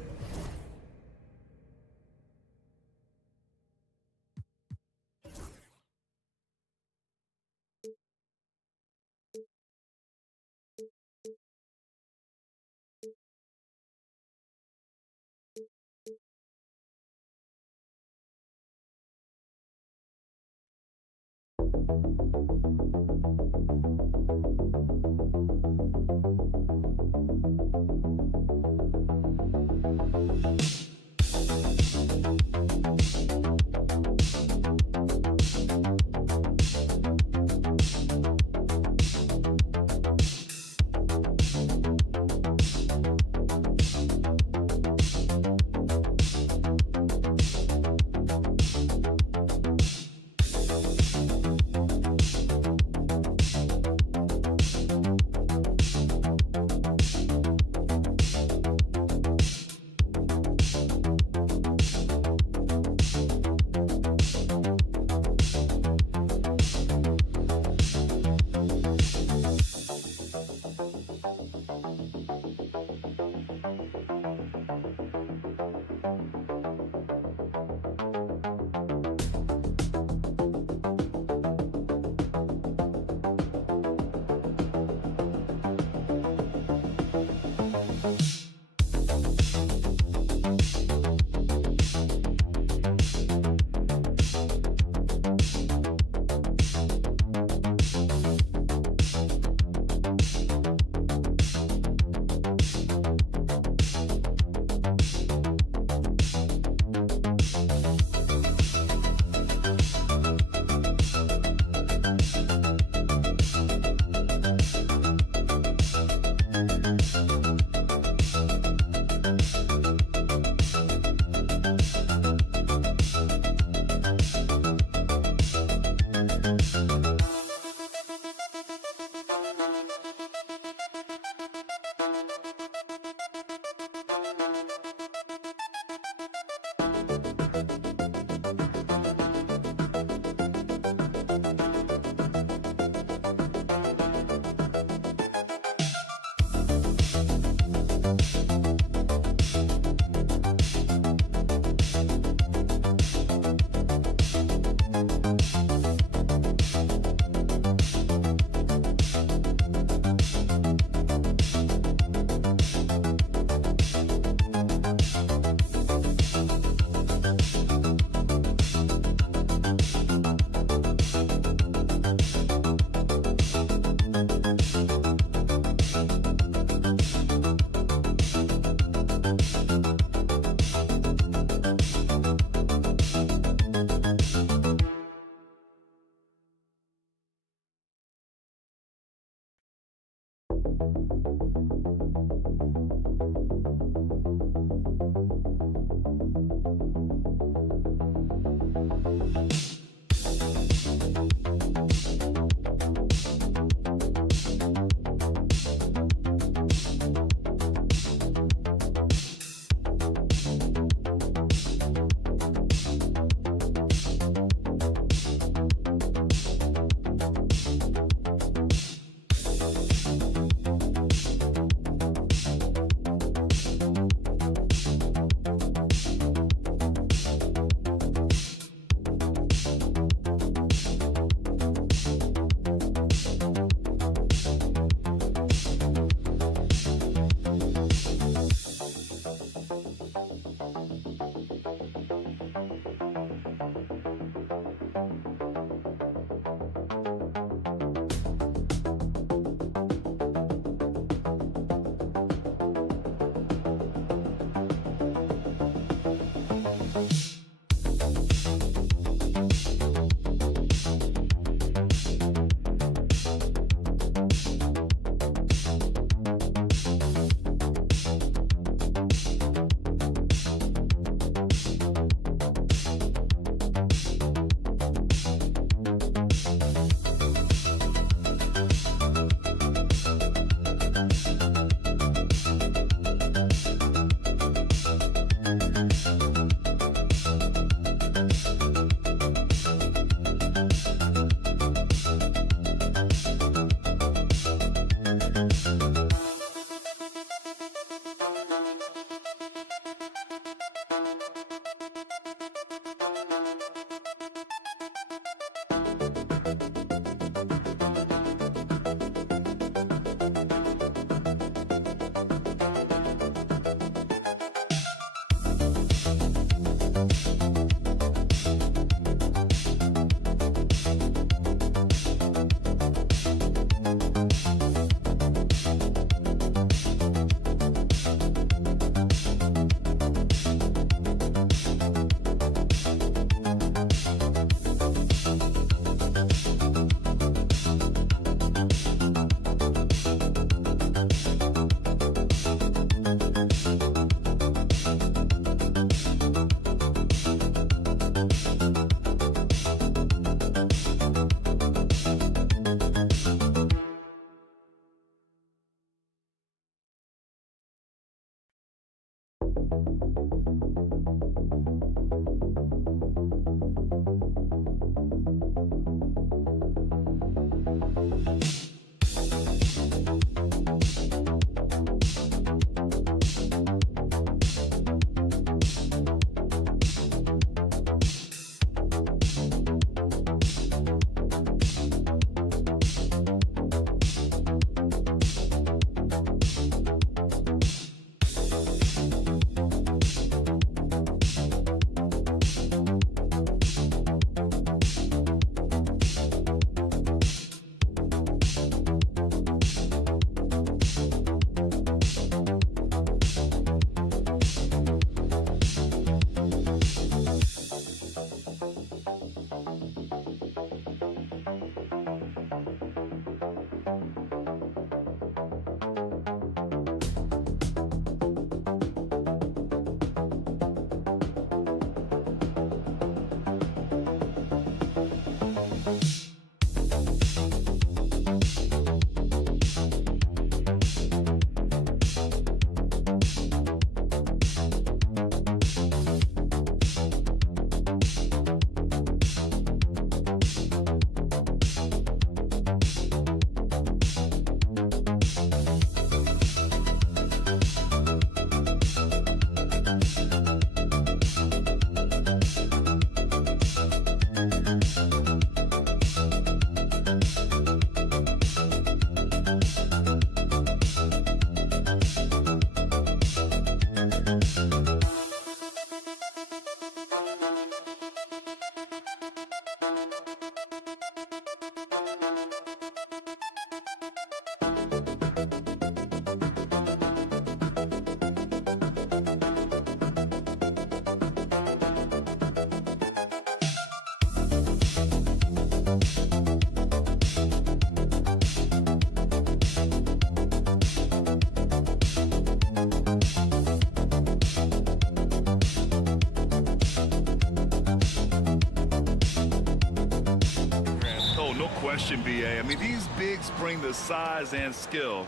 question, B.A. I mean, these bigs bring the size and skill.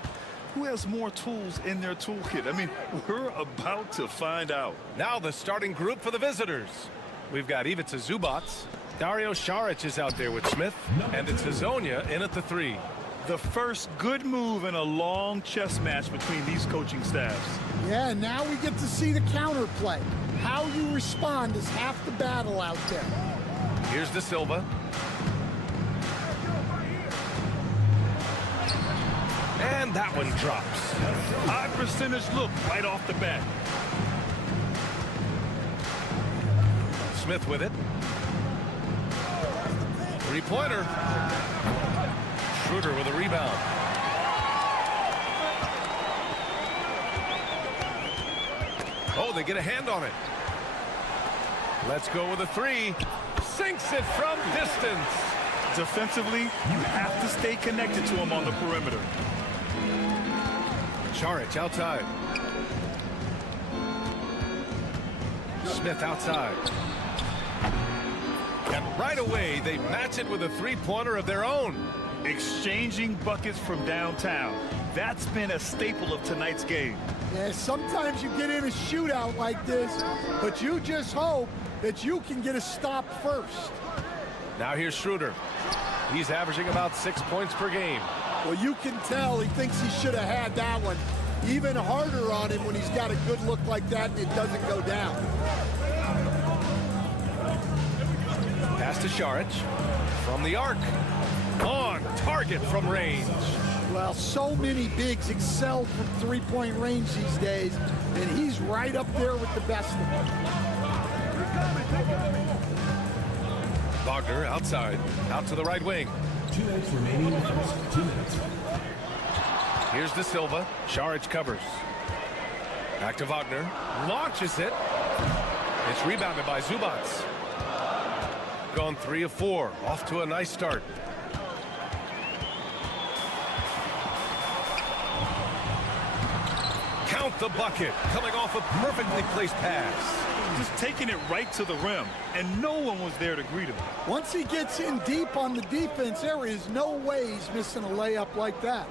Who has more tools in their toolkit? I mean, we're about to find out. Now the starting group for the visitors. We've got Ivica Zubac. Dario Saric is out there with Smith. And it's Hezonja in at the 3. The first good move in a long chess match between these coaching staffs. Yeah, now we get to see the counterplay. How you respond is half the battle out there. Here's De Silva. And that one drops. High percentage look right off the bat. Smith with it. 3-pointer. Schroeder with a rebound. Oh, they get a hand on it. Let's go with a 3. Sinks it from distance. Defensively, you have to stay connected to him on the perimeter. Saric outside. Smith outside. And right away, they match it with a 3-pointer of their own. Exchanging buckets from downtown. That's been a staple of tonight's game. Yeah, sometimes you get in a shootout like this, but you just hope that you can get a stop first. Now here's Schroeder. He's averaging about 6 points per game. Well, you can tell he thinks he should have had that one. Even harder on him when he's got a good look like that and it doesn't go down. Pass to Saric from the arc. On target from range. Well, so many bigs excel from three-point range these days, and he's right up there with the best of them. Wagner outside, out to the right wing. 2 minutes remaining in the first 2 minutes. Here's De Silva. Saric covers. Back to Wagner. Launches it. It's rebounded by Zubac. Gone 3 of 4. Off to a nice start. Count the bucket. Coming off a perfectly placed pass. Just taking it right to the rim, and no one was there to greet him. Once he gets in deep on the defense, there is no way he's missing a layup like that.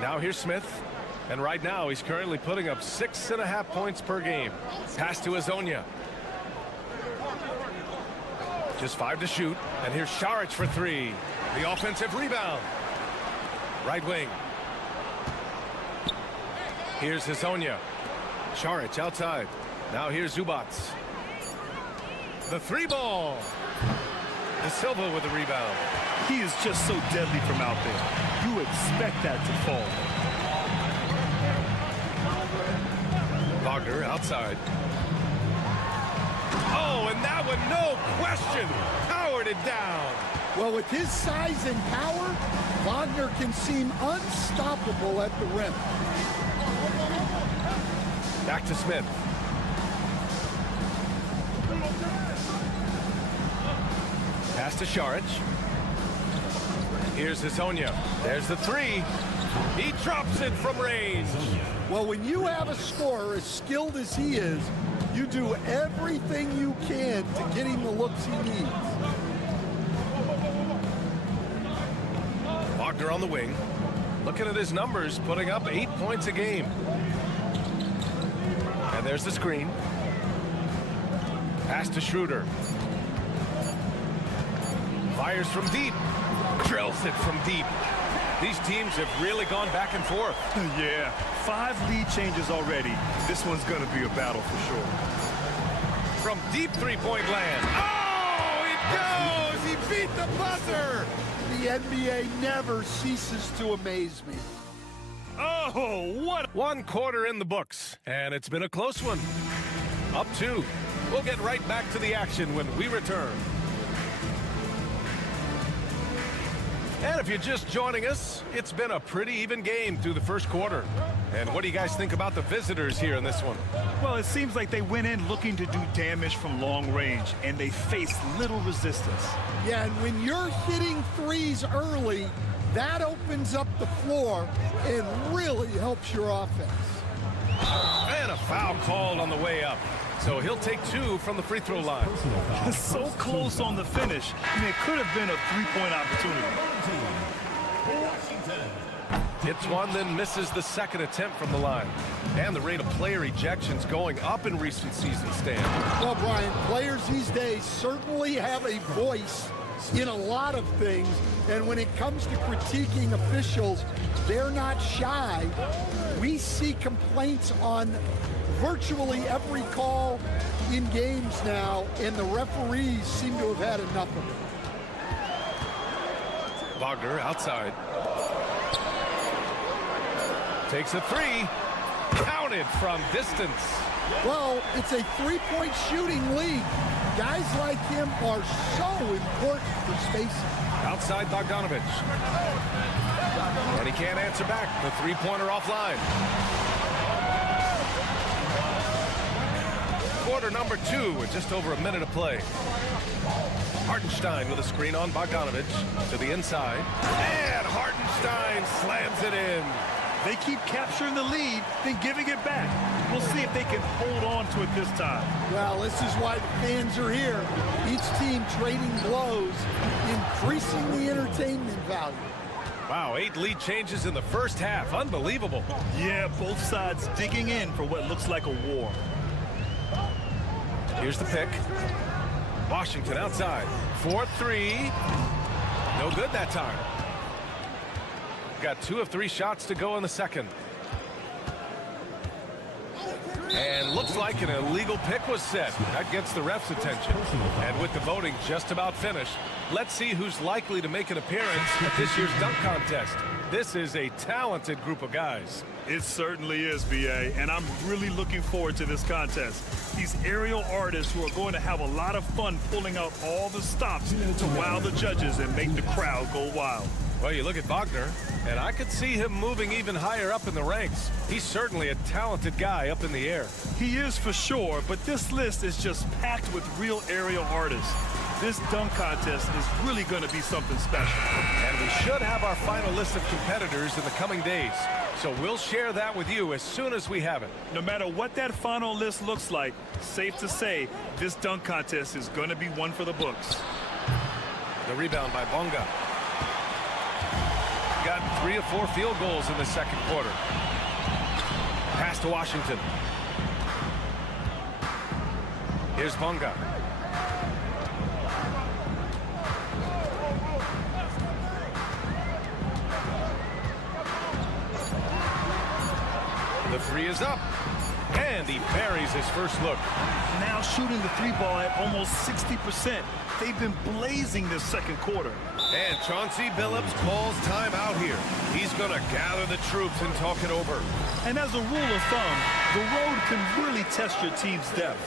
Now here's Smith. And right now, he's currently putting up 6.5 points per game. Pass to Hezonja. Just 5 to shoot. And here's Saric for 3. The offensive rebound. Right wing. Here's Hezonja. Saric outside. Now here's Zubac. The 3-ball. De Silva with the rebound. He is just so deadly from out there. You expect that to fall. Wagner outside. Oh, and that one, no question, powered it down. Well, with his size and power, Wagner can seem unstoppable at the rim. Back to Smith. Pass to Saric. Here's Hezonja. There's the 3. He drops it from range. Well, when you have a scorer as skilled as he is, you do everything you can to get him the looks he needs. Wagner on the wing. Looking at his numbers, putting up 8 points a game. And there's the screen. Pass to Schroeder. Fires from deep. Drills it from deep. These teams have really gone back and forth. Yeah, 5 lead changes already. This one's going to be a battle for sure. From deep three-point land. Oh, it goes! He beat the buzzer! The NBA never ceases to amaze me. Oh, what? 1 quarter in the books, and it's been a close one. Up 2. We'll get right back to the action when we return. And if you're just joining us, it's been a pretty even game through the first quarter. And what do you guys think about the visitors here in this one? Well, it seems like they went in looking to do damage from long range, and they faced little resistance. Yeah, and when you're hitting threes early, that opens up the floor and really helps your offense. And a foul called on the way up. So he'll take 2 from the free throw line. So close on the finish. I mean, it could have been a three-point opportunity. Hits one, then misses the second attempt from the line. And the rate of player ejections going up in recent seasons, Stan. Well, Brian, players these days certainly have a voice in a lot of things, and when it comes to critiquing officials, they're not shy. We see complaints on virtually every call in games now, and the referees seem to have had enough of it. Wagner outside. Takes a 3. Counted from distance. Well, it's a three-point shooting league. Guys like him are so important for spacing. Outside Bogdanovich. And he can't answer back. The three-pointer offline. Quarter number 2 with just over a minute of play. Hartenstein with a screen on Bogdanovich to the inside. And Hartenstein slams it in. They keep capturing the lead, then giving it back. We'll see if they can hold on to it this time. Well, this is why the fans are here. Each team trading blows, increasing the entertainment value. Wow, 8 lead changes in the first half. Unbelievable. Yeah, both sides digging in for what looks like a war. Here's the pick. Washington outside. 4-3. No good that time. Got 2 of 3 shots to go in the second. And looks like an illegal pick was set. That gets the ref's attention. And with the voting just about finished, let's see who's likely to make an appearance at this year's dunk contest. This is a talented group of guys. It certainly is, B.A., and I'm really looking forward to this contest. These aerial artists who are going to have a lot of fun pulling out all the stops to wow the judges and make the crowd go wild. Well, you look at Wagner, and I could see him moving even higher up in the ranks. He's certainly a talented guy up in the air. He is for sure, but this list is just packed with real aerial artists. This dunk contest is really going to be something special. And we should have our final list of competitors in the coming days. So we'll share that with you as soon as we have it. No matter what that final list looks like, safe to say, this dunk contest is going to be one for the books. The rebound by Bonga. Got 3 of 4 field goals in the second quarter. Pass to Washington. Here's Bonga. The 3 is up. And he buries his first look. Now shooting the 3 ball at almost 60%. They've been blazing this second quarter. And Chauncey Billups calls time out here. He's going to gather the troops and talk it over. And as a rule of thumb, the road can really test your team's depth.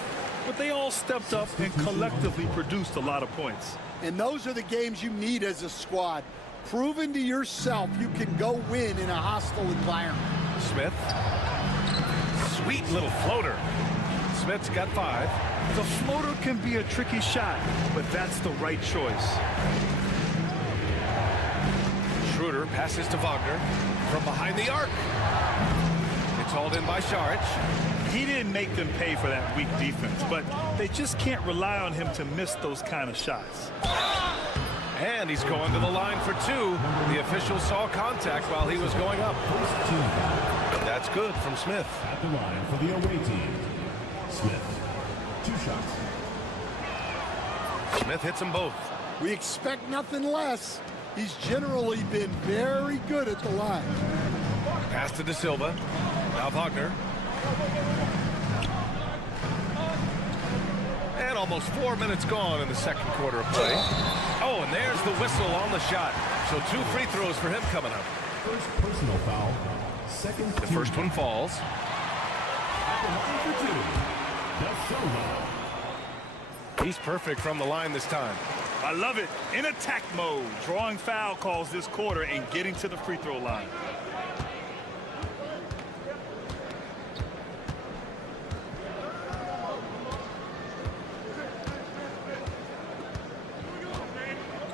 But they all stepped up and collectively produced a lot of points. And those are the games you need as a squad. Proven to yourself you can go win in a hostile environment. Smith. Sweet little floater. Smith's got 5. The floater can be a tricky shot, but that's the right choice. Schroeder passes to Wagner from behind the arc. It's hauled in by Šarić. He didn't make them pay for that weak defense, but they just can't rely on him to miss those kind of shots. And he's going to the line for 2. The official saw contact while he was going up. That's good from Smith. At the line for the away team, Smith. 2 shots. Smith hits them both. We expect nothing less. He's generally been very good at the line. Pass to De Silva. Now Wagner. And almost 4 minutes gone in the second quarter of play. Oh, and there's the whistle on the shot. So 2 free throws for him coming up. First personal foul. Second. The first one falls. At the line for 2, De Silva. He's perfect from the line this time. I love it. In attack mode, drawing foul calls this quarter and getting to the free throw line.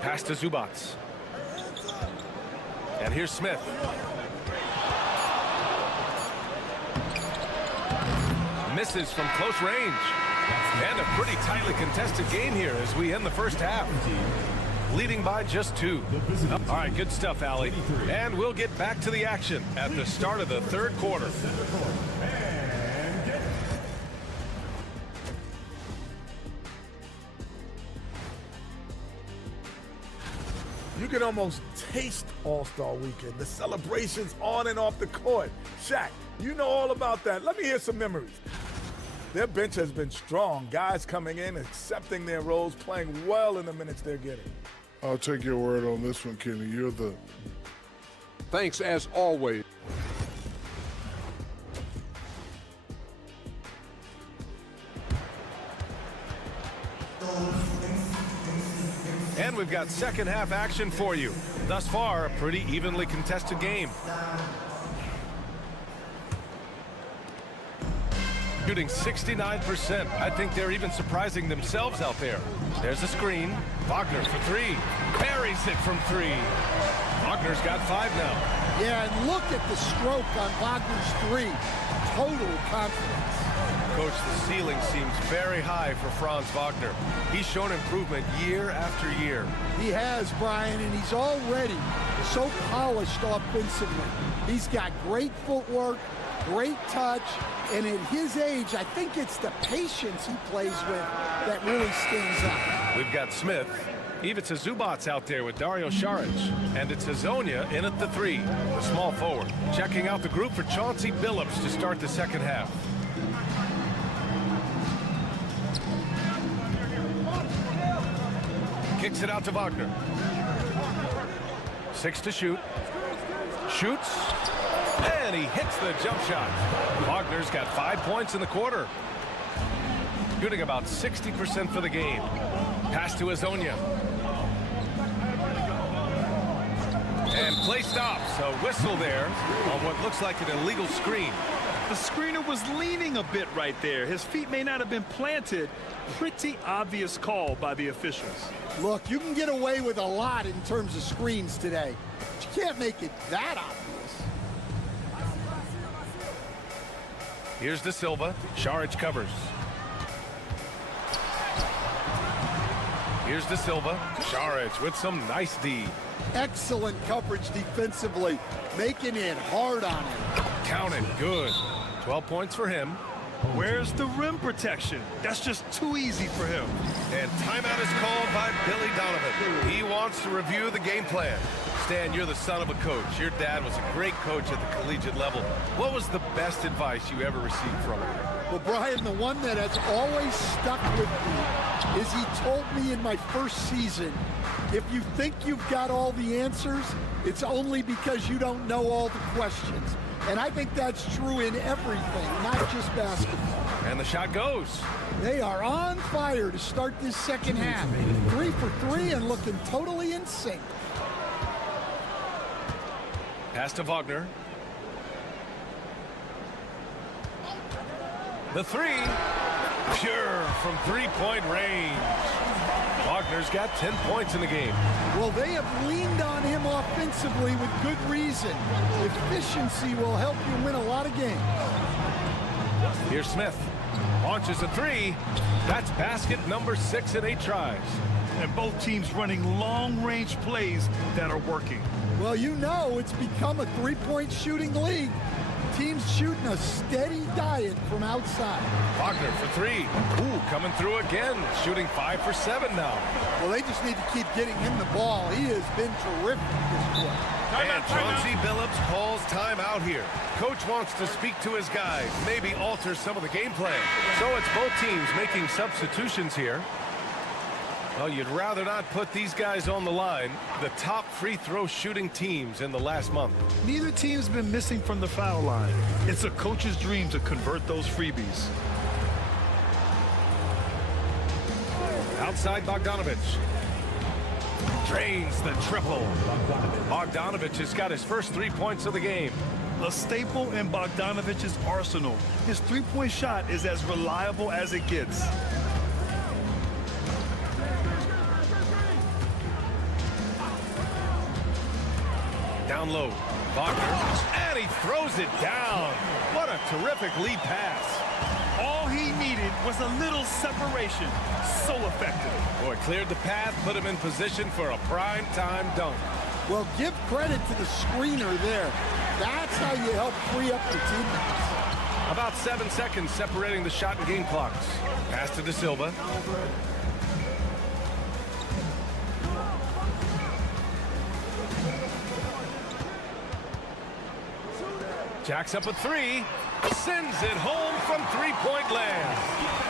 Pass to Zubac. And here's Smith. Misses from close range. And a pretty tightly contested game here as we end the first half. Leading by just 2. All right, good stuff, Allie. And we'll get back to the action at the start of the third quarter. You can almost taste All-Star Weekend. The celebrations on and off the court. Shaq, you know all about that. Let me hear some memories. Their bench has been strong. Guys coming in, accepting their roles, playing well in the minutes they're getting. I'll take your word on this one, Kenny. You're the... Thanks as always. And we've got second half action for you. Thus far, a pretty evenly contested game. Shooting 69%. I think they're even surprising themselves out there. There's a screen. Wagner for 3. Parries it from 3. Wagner's got 5 now. Yeah, and look at the stroke on Wagner's 3. Total confidence. Coach, the ceiling seems very high for Franz Wagner. He's shown improvement year after year. He has, Brian, and he's already so polished offensively. He's got great footwork, great touch, and at his age, I think it's the patience he plays with that really stands out. We've got Smith. Ivica Zubac's out there with Dario Saric. And it's Hazonia in at the 3, the small forward. Checking out the group for Chauncey Billups to start the second half. Kicks it out to Wagner. 6 to shoot. Shoots. And he hits the jump shot. Wagner's got 5 points in the quarter. Shooting about 60% for the game. Pass to Hazonia. And play stops. A whistle there on what looks like an illegal screen. The screener was leaning a bit right there. His feet may not have been planted. Pretty obvious call by the officials. Look, you can get away with a lot in terms of screens today. But you can't make it that obvious. Here's De Silva. Saric covers. Here's De Silva. Saric with some nice D. Excellent coverage defensively, making it hard on him. Counted. Good. 12 points for him. Where's the rim protection? That's just too easy for him. And timeout is called by Billy Donovan. He wants to review the game plan. Stan, you're the son of a coach. Your dad was a great coach at the collegiate level. What was the best advice you ever received from him? Well, Brian, the one that has always stuck with me is he told me in my first season, if you think you've got all the answers, it's only because you don't know all the questions. And I think that's true in everything, not just basketball. And the shot goes. They are on fire to start this second half. 3 for 3 and looking totally in sync. Pass to Wagner. The 3. Pure from three-point range. Wagner's got 10 points in the game. Well, they have leaned on him offensively with good reason. Efficiency will help you win a lot of games. Here's Smith. Launches a 3. That's basket number 6 in 8 tries. And both teams running long-range plays that are working. Well, you know it's become a three-point shooting league. Teams shooting a steady diet from outside. Wagner for 3. Ooh, coming through again. Shooting 5 for 7 now. Well, they just need to keep getting him the ball. He has been terrific this quarter. And Chauncey Billups calls timeout here. Coach wants to speak to his guys, maybe alter some of the game plan. So it's both teams making substitutions here. Well, you'd rather not put these guys on the line, the top free throw shooting teams in the last month. Neither team's been missing from the foul line. It's a coach's dream to convert those freebies. Outside Bogdanovic. Drains the triple. Bogdanovic has got his first 3 points of the game. A staple in Bogdanovic's arsenal. His three-point shot is as reliable as it gets. Down low, Wagner, and he throws it down. What a terrific lead pass. All he needed was a little separation. So effective. Boy, cleared the path, put him in position for a prime-time dunk. Well, give credit to the screener there. That's how you help free up your teammates. About 7 seconds separating the shot and game clocks. Pass to De Silva. Jacks up a three. Sends it home from three-point land.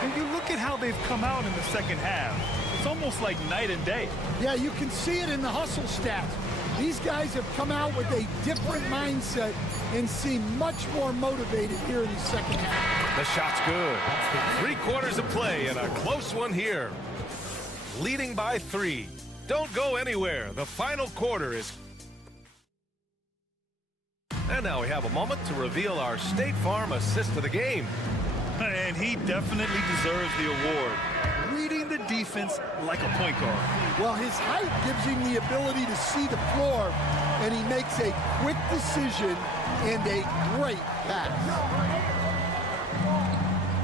When you look at how they've come out in the second half, it's almost like night and day. Yeah, you can see it in the hustle stats. These guys have come out with a different mindset and seem much more motivated here in the second half. The shot's good. 3 quarters of play and a close one here. Leading by 3. Don't go anywhere. The final quarter is... And now we have a moment to reveal our State Farm assist of the game. And he definitely deserves the award. Reading the defense like a point guard. Well, his height gives him the ability to see the floor, and he makes a quick decision and a great pass.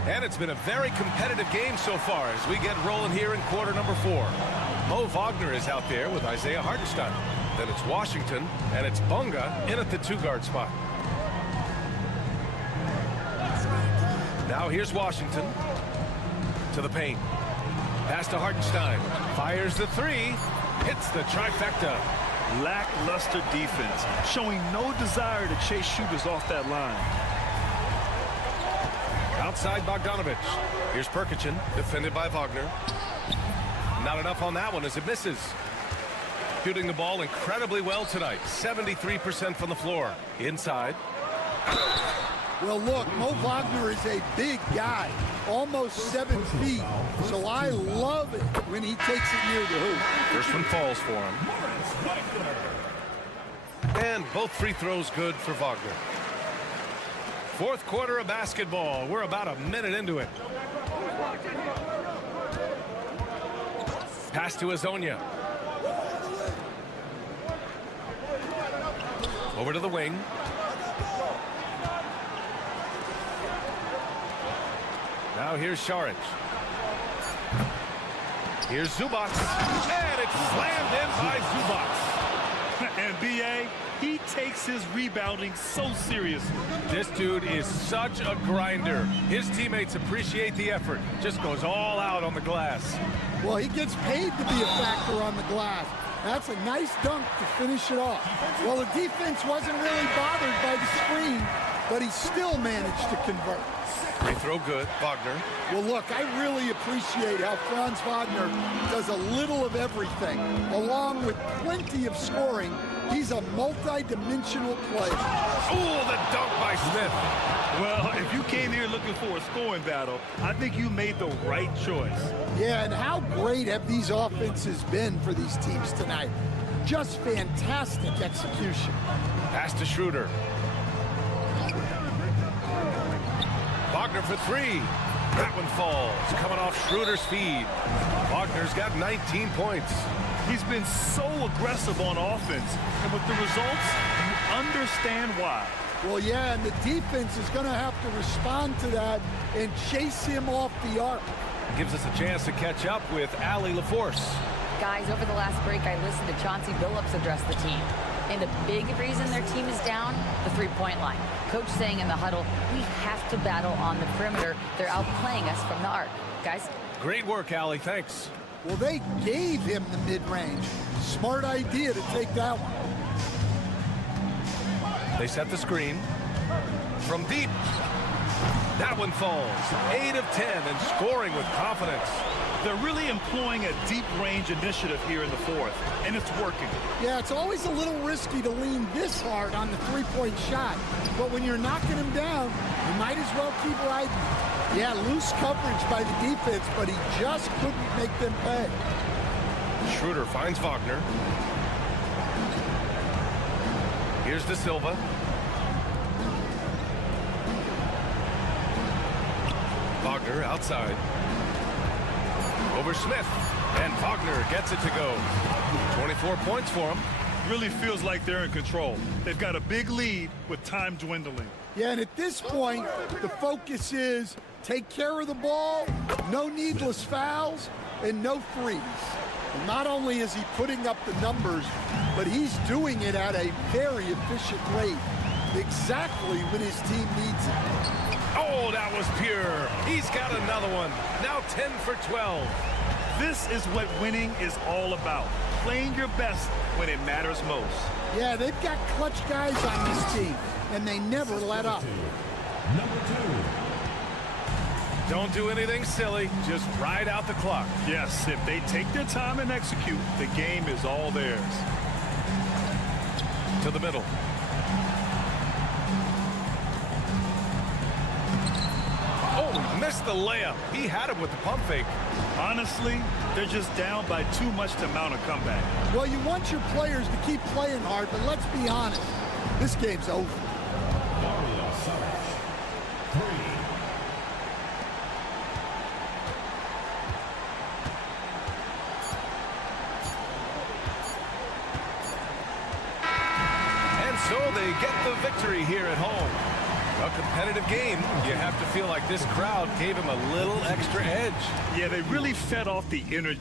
And it's been a very competitive game so far as we get rolling here in quarter number 4. Mo Wagner is out there with Isaiah Hartenstein. Then it's Washington, and it's Bunga in at the 2-guard spot. Now here's Washington to the paint. Pass to Hartenstein. Fires the 3. Hits the trifecta. Lackluster defense, showing no desire to chase shooters off that line. Outside Bogdanovic. Here's Perkichin, defended by Wagner. Not enough on that one as it misses. Shooting the ball incredibly well tonight. 73% from the floor. Inside. Well, look, Mo Wagner is a big guy, almost 7 feet, so I love it when he takes it near the hoop. First one falls for him. And both free throws good for Wagner. 4th quarter of basketball. We're about a minute into it. Pass to Azonia. Over to the wing. Now here's Šarić. Here's Zubac. And it's slammed in by Zubac. And B.A., he takes his rebounding so seriously. This dude is such a grinder. His teammates appreciate the effort. Just goes all out on the glass. Well, he gets paid to be a factor on the glass. That's a nice dunk to finish it off. Well, the defense wasn't really bothered by the screen, but he still managed to convert. Free throw good, Wagner. Well, look, I really appreciate how Franz Wagner does a little of everything. Along with plenty of scoring, he's a multi-dimensional player. Oh, the dunk by Smith. Well, if you came here looking for a scoring battle, I think you made the right choice. Yeah, and how great have these offenses been for these teams tonight? Just fantastic execution. Pass to Schroeder. Wagner for 3. That one falls. Coming off Schroeder's feed. Wagner's got 19 points. He's been so aggressive on offense, and with the results, you understand why. Well, yeah, and the defense is going to have to respond to that and chase him off the arc. Gives us a chance to catch up with Allie LaForce. Guys, over the last break, I listened to Chauncey Billups address the team. And a big reason their team is down, the 3-point line. Coach saying in the huddle, we have to battle on the perimeter. They're outplaying us from the arc. Guys? Great work, Allie. Thanks. Well, they gave him the mid-range. Smart idea to take that one. They set the screen. From deep. That one falls. 8 of 10 and scoring with confidence. They're really employing a deep range initiative here in the 4th, and it's working. Yeah, it's always a little risky to lean this hard on the 3-point shot, but when you're knocking him down, you might as well keep riding. Yeah, loose coverage by the defense, but he just couldn't make them pay. Schroeder finds Wagner. Here's De Silva. Wagner outside. Over Smith, and Wagner gets it to go. 24 points for him. Really feels like they're in control. They've got a big lead with time dwindling. Yeah, and at this point, the focus is take care of the ball, no needless fouls, and no freeze. And not only is he putting up the numbers, but he's doing it at a very efficient rate, exactly when his team needs it. Oh, that was pure. He's got another one. Now 10 for 12. This is what winning is all about. Playing your best when it matters most. Yeah, they've got clutch guys on this team, and they never let up. Number 2. Don't do anything silly. Just ride out the clock. Yes, if they take their time and execute, the game is all theirs. To the middle. Oh, missed the layup. He had him with the pump fake. Honestly, they're just down by too much to mount a comeback. Well, you want your players to keep playing hard, but let's be honest. This game's over. Dario Saric. 3. And so they get the victory here at home. A competitive game. You have to feel like this crowd gave him a little extra edge. Yeah, they really fed off the energy.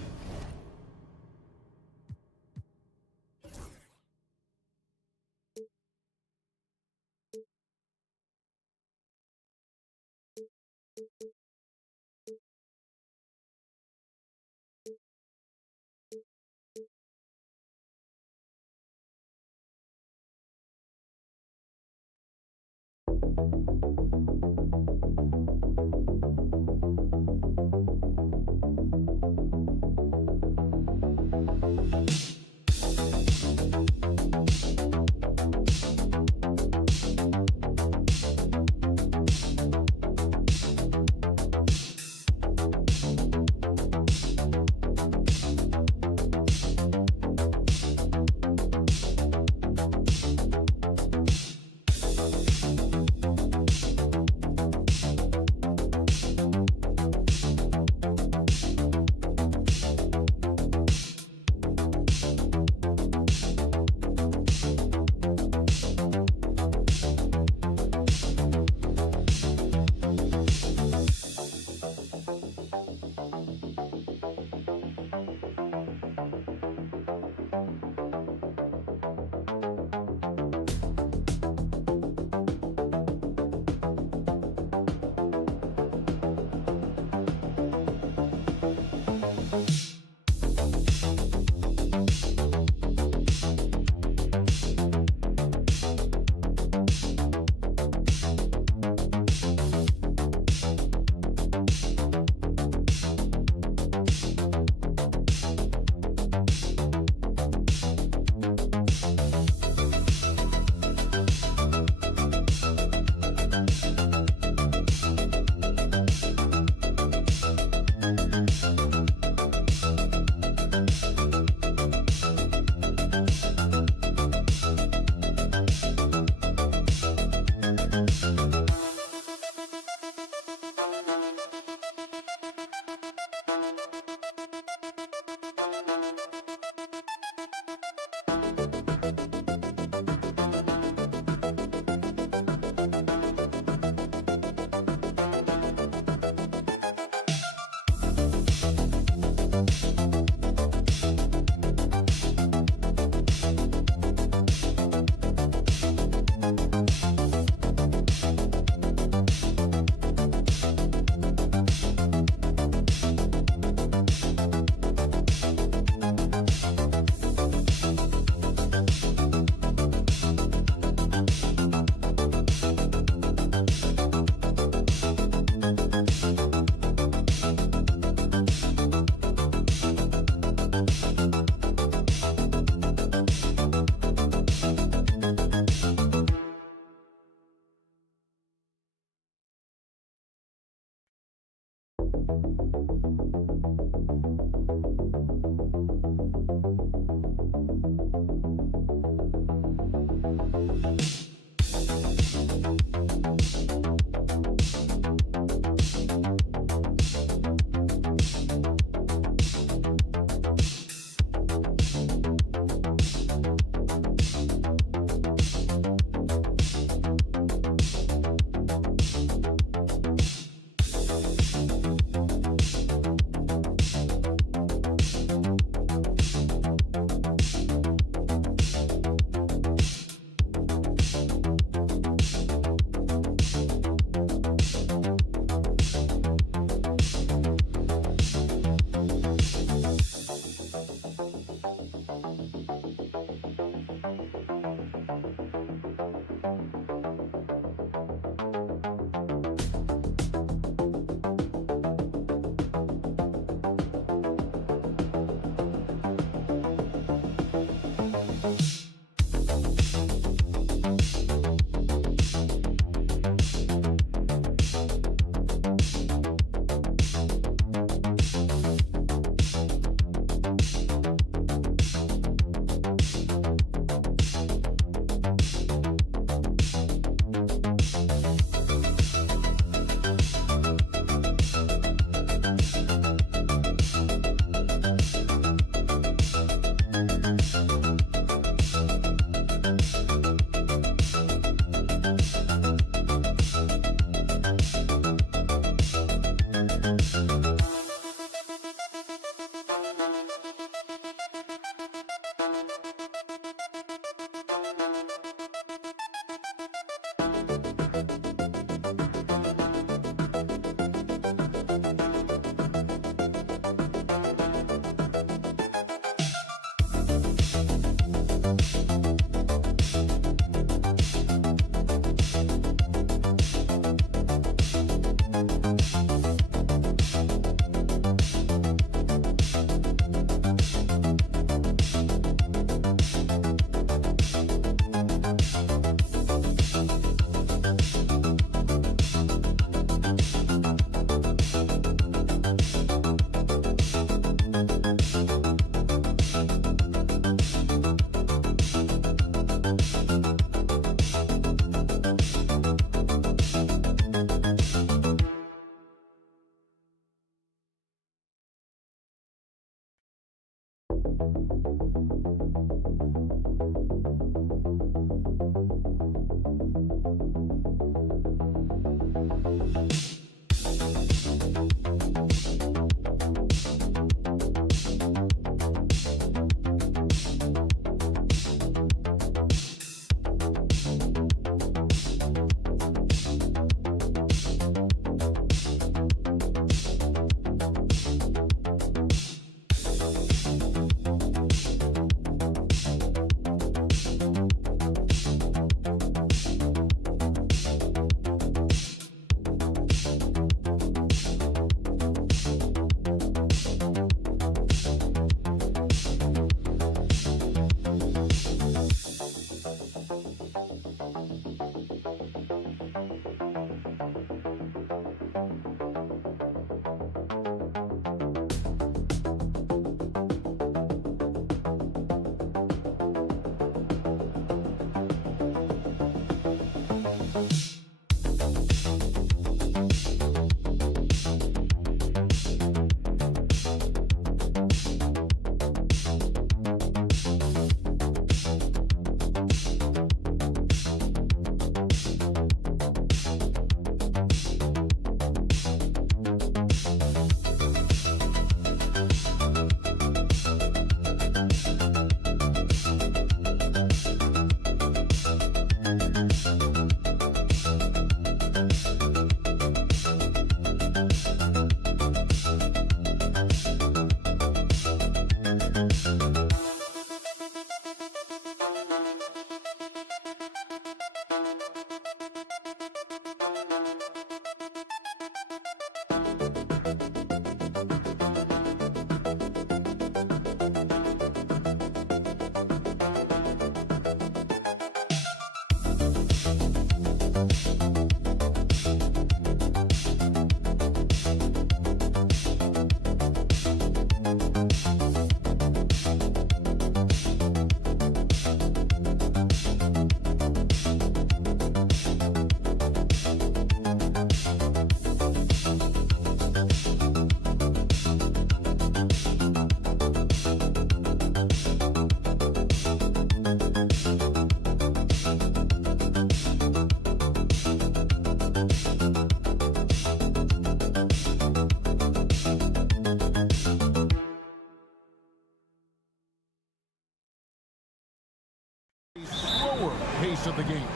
rest of the game.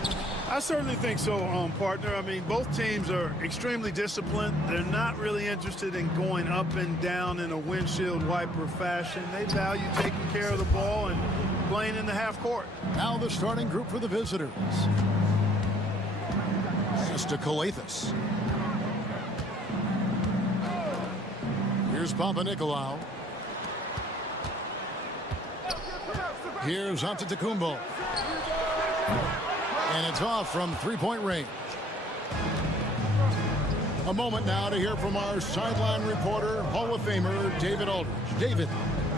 I certainly think so, partner. I mean, both teams are extremely disciplined. They're not really interested in going up and down in a windshield wiper fashion. They value taking care of the ball and playing in the half court. Now the starting group for the visitors. Pass to Kalathis. Here's Papanikolaou. Here's Antetokounmpo. And it's off from three-point range. A moment now to hear from our sideline reporter, Hall of Famer David Aldridge. David.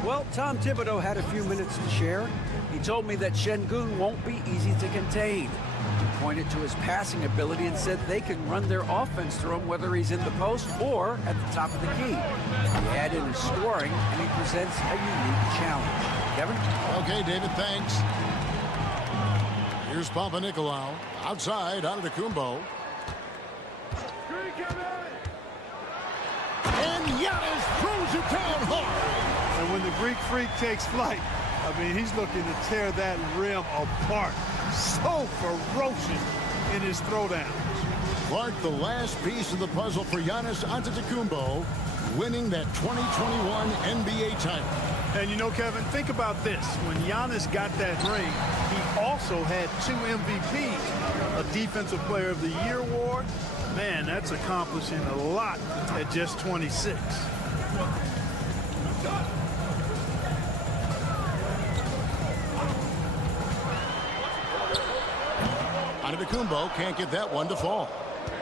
Well, Tom Thibodeau had a few minutes to share. He told me that Şengün won't be easy to contain. He pointed to his passing ability and said they can run their offense through him whether he's in the post or at the top of the key. He added in his scoring, and he presents a unique challenge. Kevin? Okay, David, thanks. Here's Papanikolaou. Outside, Antetokounmpo. And Giannis throws it down hard. And when the Greek Freak takes flight, I mean, he's looking to tear that rim apart. So ferocious in his throwdowns. Clark, the last piece of the puzzle for Giannis Antetokounmpo, winning that 2021 NBA title. And you know, Kevin, think about this. When Giannis got that ring, he also had 2 MVPs, a Defensive Player of the Year award. Man, that's accomplishing a lot at just 26. Antetokounmpo can't get that one to fall.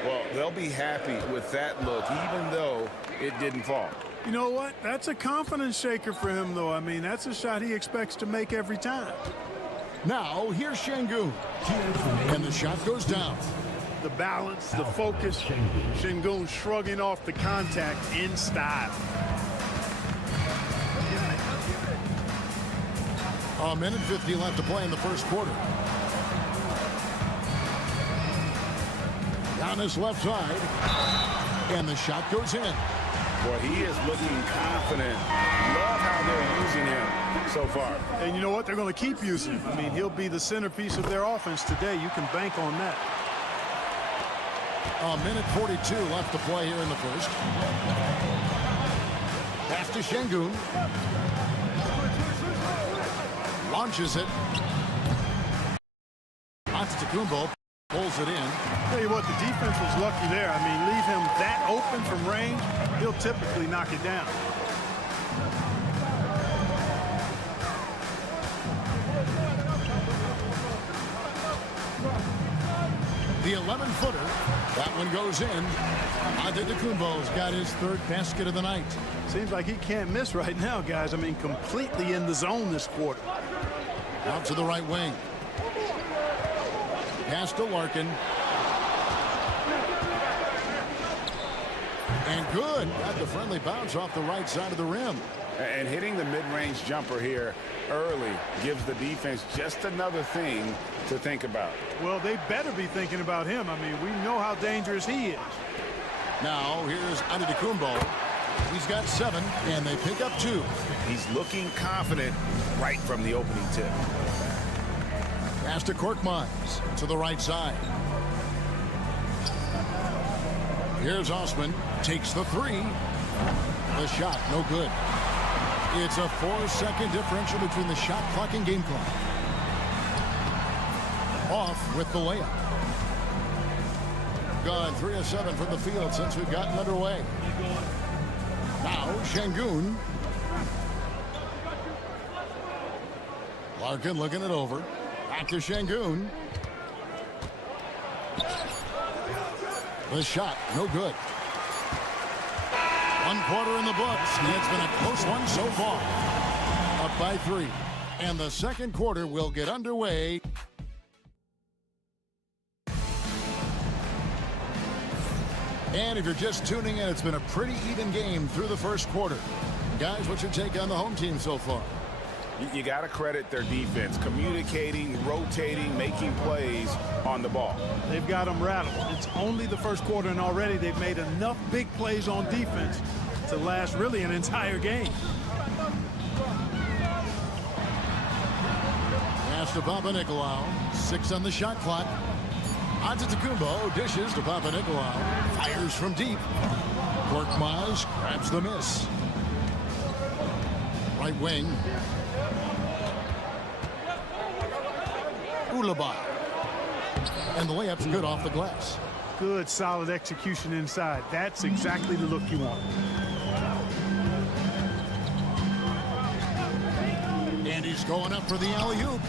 Well, they'll be happy with that look, even though it didn't fall. You know what? That's a confidence shaker for him, though. I mean, that's a shot he expects to make every time. Now, here's Şengün. And the shot goes down. The balance, the focus. Şengün shrugging off the contact in style. A minute 50 left to play in the first quarter. Giannis left side. And the shot goes in. Boy, he is looking confident. Love how they're using him so far. And you know what? They're going to keep using him. I mean, he'll be the centerpiece of their offense today. You can bank on that. A minute 42 left to play here in the first. Pass to Şengün. Launches it. Antetokounmpo pulls it in. Tell you what, the defense was lucky there. I mean, leave him that open from range, he'll typically knock it down. The 11-footer. That one goes in. Antetokounmpo's got his third basket of the night. Seems like he can't miss right now, guys. I mean, completely in the zone this quarter. Out to the right wing. Pass to Larkin. And good. Got the friendly bounce off the right side of the rim. And hitting the mid-range jumper here early gives the defense just another thing to think about. Well, they better be thinking about him. I mean, we know how dangerous he is. Now, here's Antetokounmpo. He's got 7, and they pick up 2. He's looking confident right from the opening tip. Pass to Korkmaz to the right side. Here's Osman. Takes the 3. The shot, no good. It's a 4-second differential between the shot clock and game clock. Off with the layup. Gone 3 of 7 from the field since we've gotten underway. Now Şengün. Larkin looking it over. Back to Şengün. The shot, no good. 1 quarter in the books, and it's been a close one so far. Up by 3. And the second quarter will get underway. And if you're just tuning in, it's been a pretty even game through the first quarter. Guys, what's your take on the home team so far? You got to credit their defense, communicating, rotating, making plays on the ball. They've got them rattled. It's only the first quarter, and already they've made enough big plays on defense to last really an entire game. Pass to Papanikolaou. 6 on the shot clock. Antetokounmpo dishes to Papanikolaou. Fires from deep. Korkmaz grabs the miss. Right wing. Ulaba. And the layup's good off the glass. Good, solid execution inside. That's exactly the look you want. And he's going up for the alley-oop.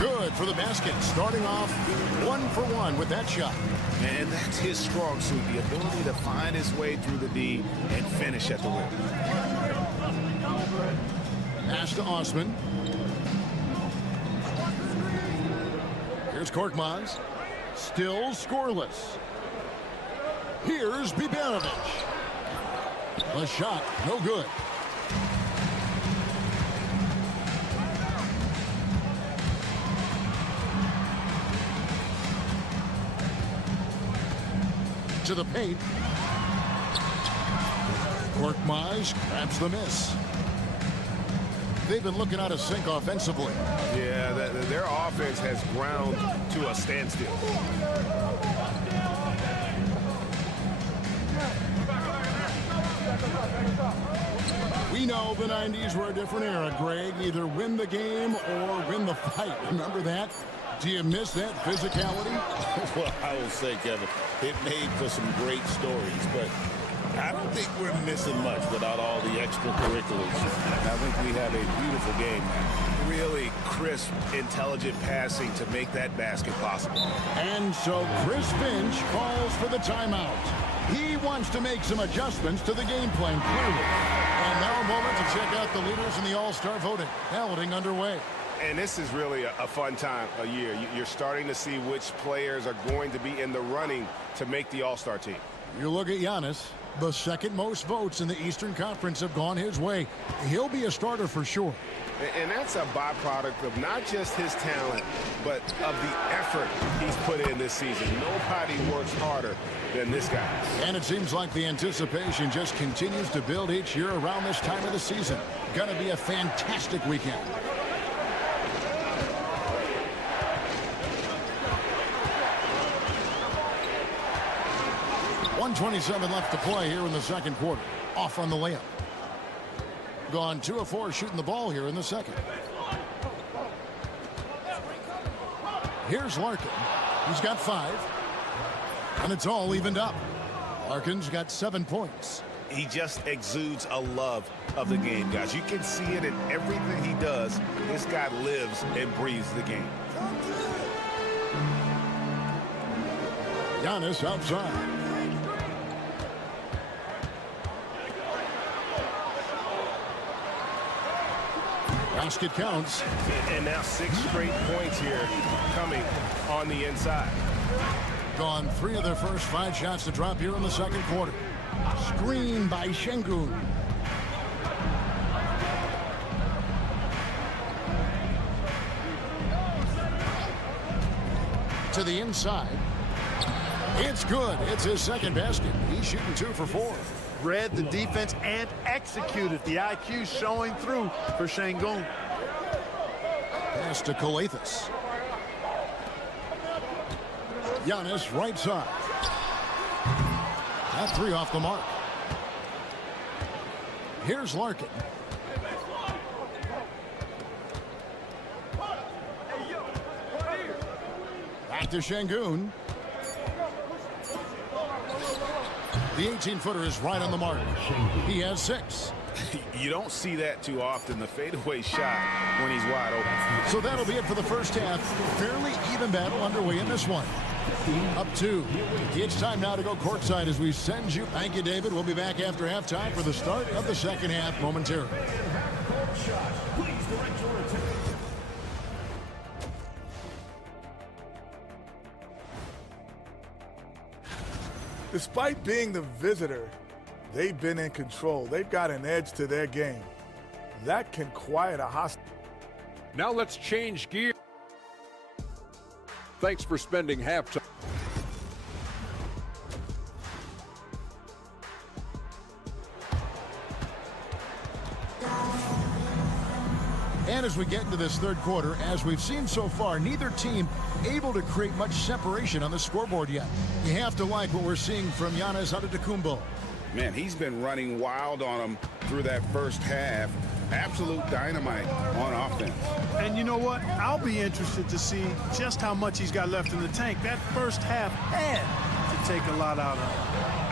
Good for the basket. Starting off 1 for 1 with that shot. And that's his strong suit, the ability to find his way through the D and finish at the rim. Pass to Osman. Here's Korkmaz. Still scoreless. Here's Bibanovic. The shot, no good. To the paint. Korkmaz grabs the miss. They've been looking out of sync offensively. Yeah, their offense has ground to a standstill. We know the 90s were a different era, Greg. Either win the game or win the fight. Remember that? Do you miss that physicality? Well, I will say, Kevin, it made for some great stories, but I don't think we're missing much without all the extracurriculars. I think we have a beautiful game now. Really crisp, intelligent passing to make that basket possible. And so Chris Finch calls for the timeout. He wants to make some adjustments to the game plan, clearly. And now a moment to check out the leaders in the All-Star voting. Balloting underway. And this is really a fun time of year. You're starting to see which players are going to be in the running to make the All-Star team. You look at Giannis. The second most votes in the Eastern Conference have gone his way. He'll be a starter for sure. And that's a byproduct of not just his talent, but of the effort he's put in this season. Nobody works harder than this guy. And it seems like the anticipation just continues to build each year around this time of the season. Gonna be a fantastic weekend. .127 left to play here in the second quarter. Off on the layup. Gone 2 of 4 shooting the ball here in the second. Here's Larkin. He's got 5. And it's all evened up. Larkin's got 7 points. He just exudes a love of the game, guys. You can see it in everything he does. This guy lives and breathes the game. Giannis outside. Basket counts. And now 6 straight points here coming on the inside. Gone 3 of their first 5 shots to drop here in the second quarter. Screen by Şengün. To the inside. It's good. It's his second basket. He's shooting 2 for 4. Read the defense and executed. The IQ showing through for Şengün. Pass to Kalathis. Giannis right side. That 3 off the mark. Here's Larkin. Back to Şengün. The 18-footer is right on the mark. He has 6. You don't see that too often, the fadeaway shot when he's wide open. So that'll be it for the first half. Fairly even battle underway in this one. Up 2. It's time now to go courtside as we send you. Thank you, David. We'll be back after halftime for the start of the second half momentarily. Despite being the visitor, they've been in control. They've got an edge to their game. That can quiet a hostile. Now let's change gear. Thanks for spending halftime. And And as we get into this third quarter, as we've seen so far, neither team able to create much separation on the scoreboard yet. You have to like what we're seeing from Giannis Antetokounmpo. Man, he's been running wild on him through that first half. Absolute dynamite on offense. And you know what? I'll be interested to see just how much he's got left in the tank. That first half had to take a lot out of him.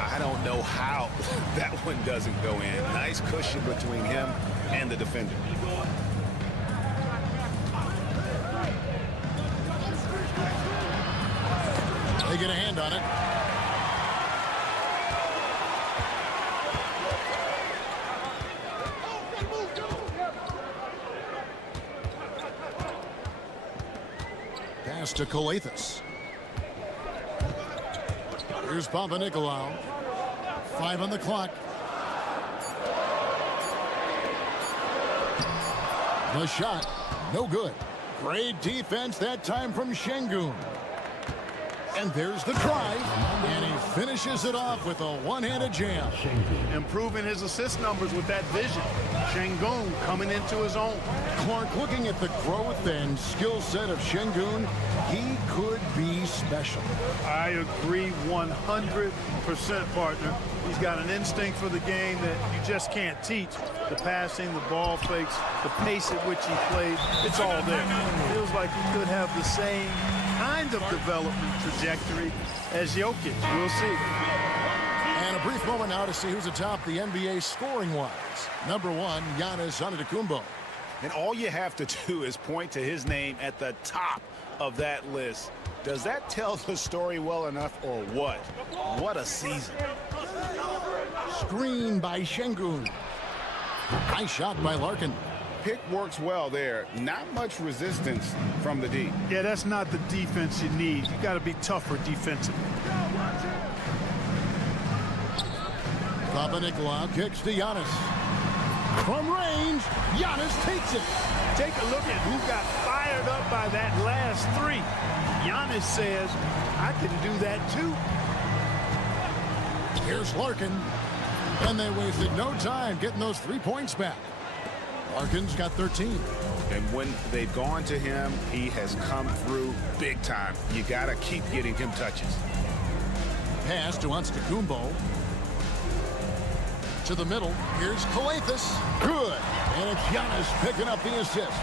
I don't know how that one doesn't go in. Nice cushion between him and the defender. They get a hand on it. Pass to Coathis. Here's Papanikolaou. 5 on the clock. The shot, no good. Great defense that time from Şengün. And there's the try, and he finishes it off with a one-handed jam. Improving his assist numbers with that vision. Şengün coming into his own. Clark, looking at the growth and skill set of Şengün, he could be special. I agree 100%, partner. He's got an instinct for the game that you just can't teach. The passing, the ball fakes, the pace at which he plays, it's all there. It feels like he could have the same kind of development trajectory as Jokic. We'll see. And a brief moment now to see who's atop the NBA scoring-wise. Number 1, Giannis Antetokounmpo. And all you have to do is point to his name at the top of that list. Does that tell the story well enough or what? What a season. Screen by Şengün. Nice shot by Larkin. Pick works well there. Not much resistance from the D. Yeah, that's not the defense you need. You got to be tougher defensively. Papanikolaou kicks to Giannis. From range, Giannis takes it. Take a look at who got fired up by that last three. Giannis says, I can do that too. Here's Larkin. And they wasted no time getting those 3 points back. Larkin's got 13. And when they've gone to him, he has come through big time. You got to keep getting him touches. Pass to Antetokounmpo. To the middle. Here's Coathis. Good. And it's Giannis picking up the assist.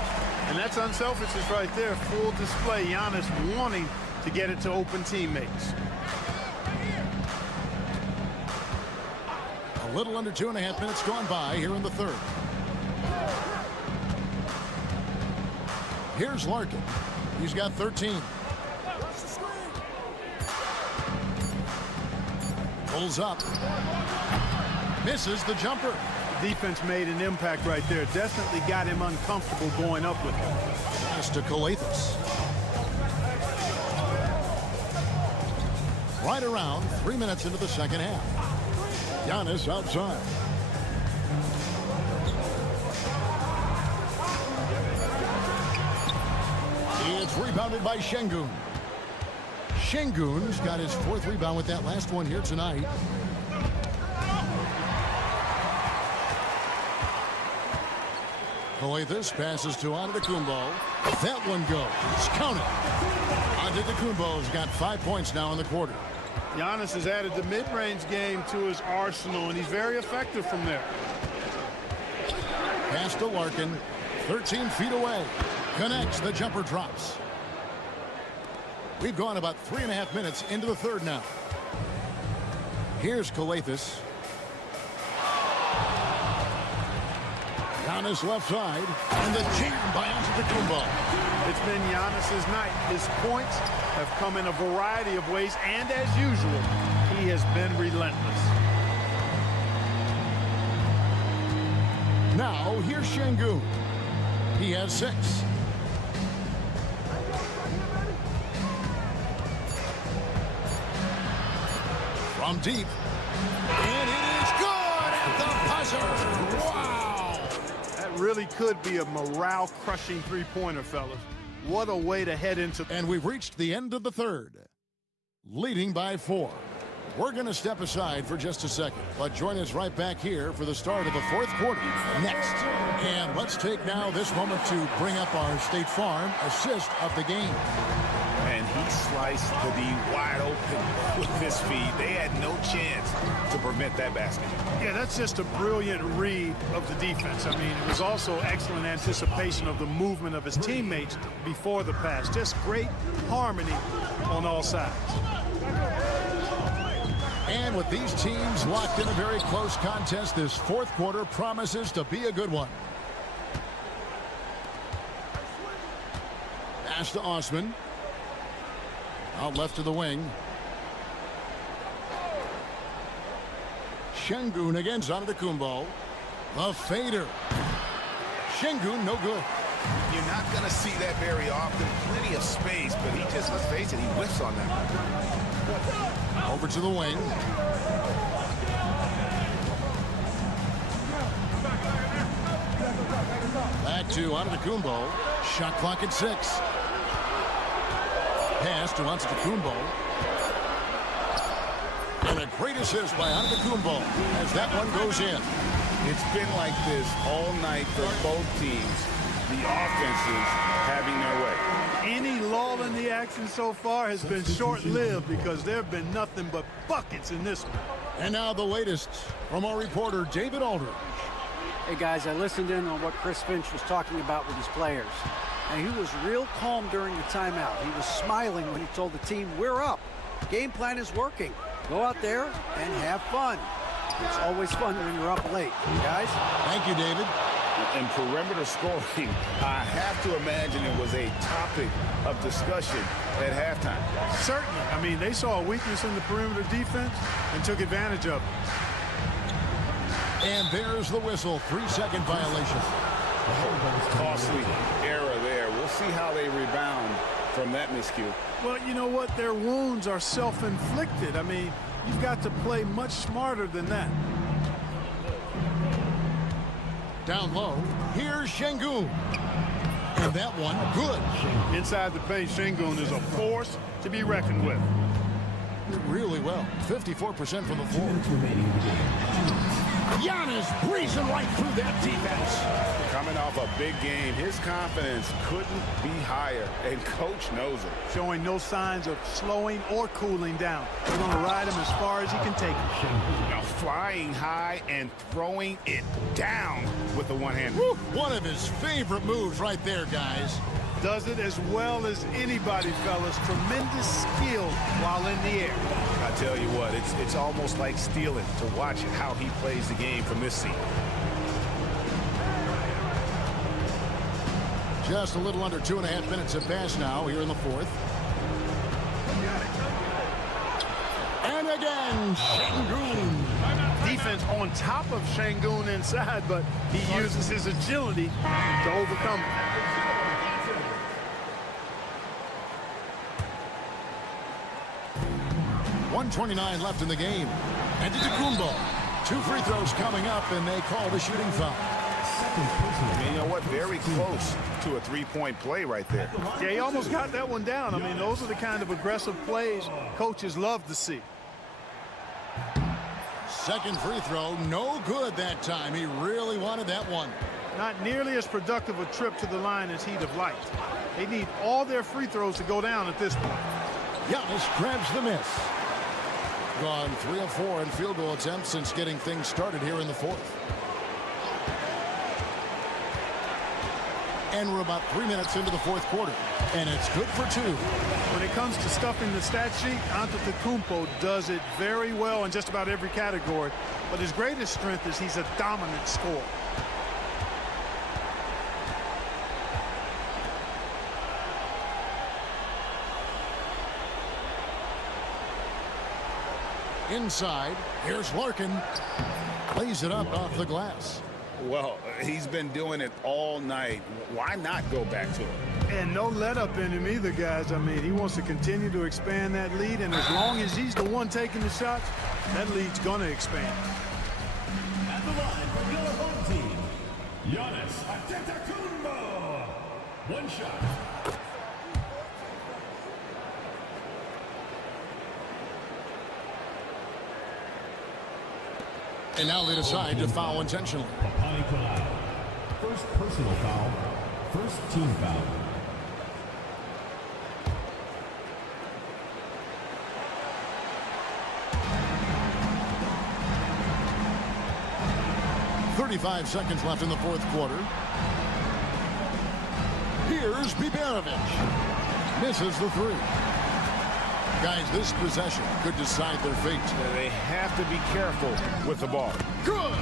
And that's unselfishness right there. Full display. Giannis wanting to get it to open teammates. A little under 2.5 minutes gone by here in the third. Here's Larkin. He's got 13. Pulls up. Misses the jumper. Defense made an impact right there. Definitely got him uncomfortable going up with him. Pass to Coathis. Right around 3 minutes into the second half. Giannis outside. It's rebounded by Şengün. Şengün's got his 4th rebound with that last one here tonight. Coathis passes to Antetokounmpo. That one goes. Count it. Antetokounmpo's got 5 points now in the quarter. Giannis has added the mid-range game to his arsenal, and he's very effective from there. Pass to Larkin. 13 feet away. Connects. The jumper drops. We've gone about 3.5 minutes into the third now. Here's Coathis. Giannis left side. And the jam by Antetokounmpo. It's been Giannis's night. His points have come in a variety of ways, and as usual, he has been relentless. Now, here's Şengün. He has 6. From deep. And it is good at the buzzer. Wow! That really could be a morale-crushing three-pointer, fellas. What a way to head into... And we've reached the end of the third. Leading by 4. We're going to step aside for just a second, but join us right back here for the start of the fourth quarter next. And let's take now this moment to bring up our State Farm assist of the game. And he sliced the D wide open with his feet. They had no chance to prevent that basket. Yeah, that's just a brilliant read of the defense. I mean, it was also excellent anticipation of the movement of his teammates before the pass. Just great harmony on all sides. And with these teams locked in a very close contest, this fourth quarter promises to be a good one. Pass to Osman. Out left to the wing. Şengün against Antetokounmpo. The fader. Şengün no good. You're not going to see that very often. Plenty of space, but he just, let's face it, he whiffs on that one. Over to the wing. Back to Antetokounmpo. Shot clock at 6. Pass to Antetokounmpo. And a great assist by Antetokounmpo as that one goes in. It's been like this all night for both teams. The offenses having their way. Any lull in the action so far has been short-lived because there have been nothing but buckets in this one. And now the latest from our reporter, David Aldridge. Hey, guys, I listened in on what Chris Finch was talking about with his players. And he was real calm during the timeout. He was smiling when he told the team, we're up. Game plan is working. Go out there and have fun. It's always fun when you're up late. Guys? Thank you, David. And perimeter scoring, I have to imagine it was a topic of discussion at halftime. Certainly. I mean, they saw a weakness in the perimeter defense and took advantage of it. And there's the whistle. 3-second violation. Costly error there. We'll see how they rebound from that miscue. Well, you know what? Their wounds are self-inflicted. I mean, you've got to play much smarter than that. Down low, here's Şengün. And that one, good. Inside the paint, Şengün is a force to be reckoned with. Really well. 54% from the floor. Giannis breezing right through that defense. Coming off a big game, his confidence couldn't be higher, and coach knows it. Showing no signs of slowing or cooling down. He's going to ride him as far as he can take him. Now flying high and throwing it down with the one-hand. One of his favorite moves right there, guys. Does it as well as anybody, fellas. Tremendous skill while in the air. I tell you what, it's almost like stealing to watch how he plays the game from this seat. Just a little under 2.5 minutes have passed now here in the fourth. And again, Şengün. Defense on top of Şengün inside, but he uses his agility to overcome it. .129 left in the game. And Antetokounmpo. 2 free throws coming up, and they call the shooting foul. You know what? Very close to a three-point play right there. Yeah, he almost got that one down. I mean, those are the kind of aggressive plays coaches love to see. Second free throw, no good that time. He really wanted that one. Not nearly as productive a trip to the line as he'd have liked. They need all their free throws to go down at this point. Giannis grabs the miss. Gone 3 of 4 in field goal attempts since getting things started here in the fourth. And we're about 3 minutes into the fourth quarter, and it's good for 2. When it comes to stuffing the stat sheet, Antetokounmpo does it very well in just about every category, but his greatest strength is he's a dominant scorer. Inside, here's Larkin. Plays it up off the glass. Well, he's been doing it all night. Why not go back to him? And no let-up in him either, guys. I mean, he wants to continue to expand that lead, and as long as he's the one taking the shots, that lead's going to expand. At the line for your home team, Giannis Antetokounmpo. One shot. And now they decide to foul intentionally. First personal foul. First team foul. .35 seconds left in the fourth quarter. Here's Biberovic. Misses the three. Guys, this possession could decide their fate. They have to be careful with the ball. Good.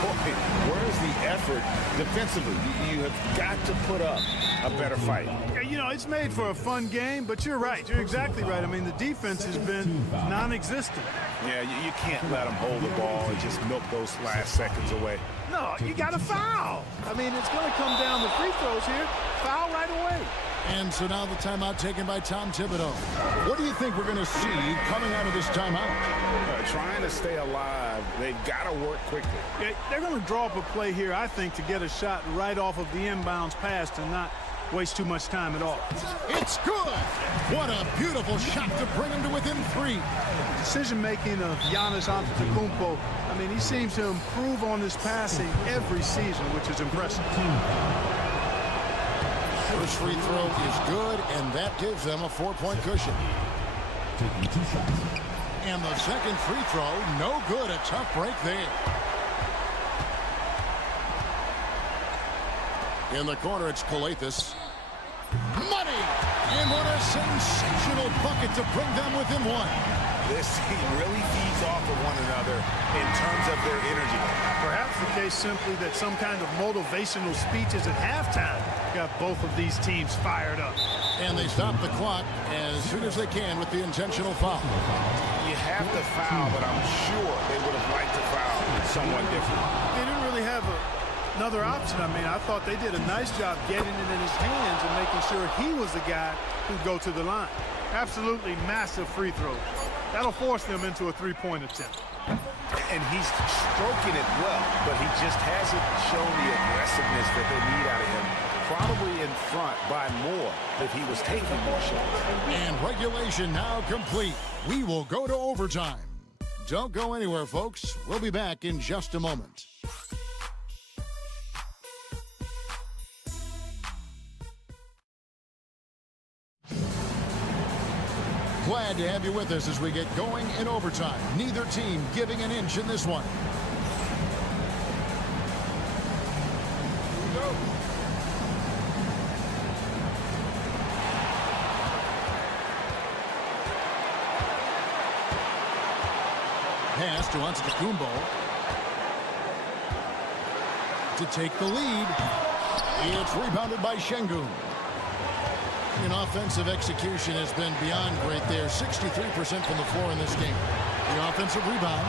Boy, where's the effort defensively? You have got to put up a better fight. Yeah, you know, it's made for a fun game, but you're right. You're exactly right. I mean, the defense has been non-existent. Yeah, you can't let them hold the ball and just milk those last seconds away. No, you got to foul. I mean, it's going to come down to free throws here. Foul right away. And so now the timeout taken by Tom Thibodeau. What do you think we're going to see coming out of this timeout? Trying to stay alive, they've got to work quickly. Yeah, they're going to draw up a play here, I think, to get a shot right off of the inbounds pass and not waste too much time at all. It's good. What a beautiful shot to bring him to within three. Decision-making of Giannis Antetokounmpo, I mean, he seems to improve on his passing every season, which is impressive. First free throw is good, and that gives them a 4-point cushion. Taking 2 shots. And the second free throw, no good. A tough break there. In the corner, it's Kalathis. Money! And what a sensational bucket to bring them within one. This team really feeds off of one another in terms of their energy. Perhaps the case simply that some kind of motivational speeches at halftime got both of these teams fired up. And they stop the clock as soon as they can with the intentional foul. You have to foul, but I'm sure they would have liked to foul someone different. They didn't really have another option. I mean, I thought they did a nice job getting it in his hands and making sure he was the guy who'd go to the line. Absolutely massive free throws. That'll force them into a three-point attempt. And he's stroking it well, but he just hasn't shown the aggressiveness that they need out of him. Probably in front by more if he was taking more shots. And regulation now complete. We will go to overtime. Don't go anywhere, folks. We'll be back in just a moment. Glad to have you with us as we get going in overtime. Neither team giving an inch in this one. Pass to Antetokounmpo to take the lead. It's rebounded by Şengün. And offensive execution has been beyond great there. 63% from the floor in this game. The offensive rebound.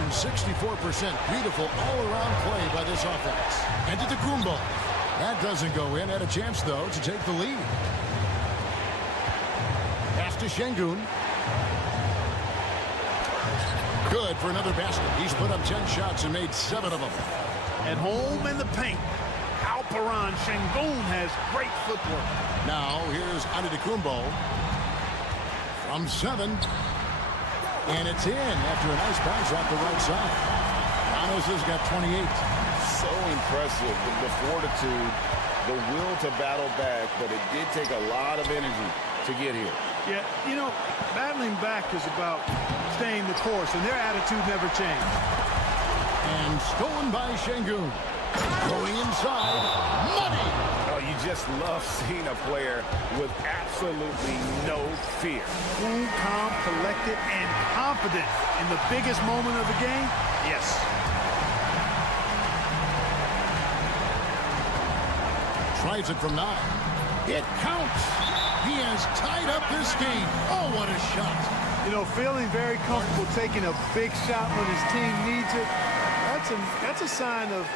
And 64%. Beautiful all-around play by this offense. Antetokounmpo. That doesn't go in. Had a chance, though, to take the lead. Pass to Şengün. Good for another basket. He's put up 10 shots and made 7 of them. At home in the paint, Alperen Şengün has great footwork. Now here's Antetokounmpo from 7. And it's in after a nice bounce off the right side. Giannis has got 28. So impressive. The fortitude, the will to battle back, but it did take a lot of energy to get here. Yeah, you know, battling back is about staying the course, and their attitude never changed. And stolen by Şengün. Going inside. Money! Oh, you just love seeing a player with absolutely no fear. Cool, calm, collected, and confident in the biggest moment of the game? Yes. Tries it from 9. It counts. He has tied up this game. Oh, what a shot. You know, feeling very comfortable taking a big shot when his team needs it. That's a sign of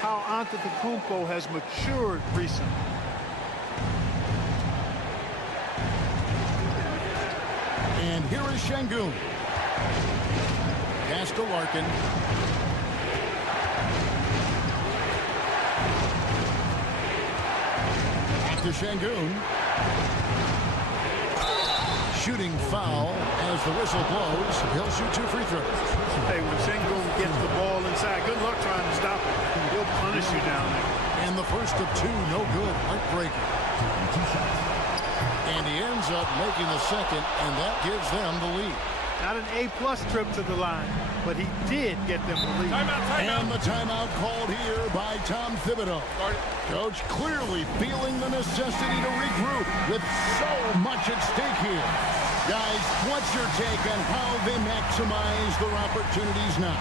how Antetokounmpo has matured recently. And here is Şengün. Pass to Larkin. Back to Şengün. Shooting foul as As the whistle blows, he'll shoot 2 free throws. Hey, when Şengün gets the ball inside, good luck trying to stop him. He'll punish you down there. And the first of 2, no good. Heartbreaker. And he ends up making the second, and that gives them the lead. Not an A-plus trip to the line, but he did get them the lead. And the timeout called here by Tom Thibodeau. Coach clearly feeling the necessity to regroup with so much at stake here. Guys, what's your take on how they maximize their opportunities now?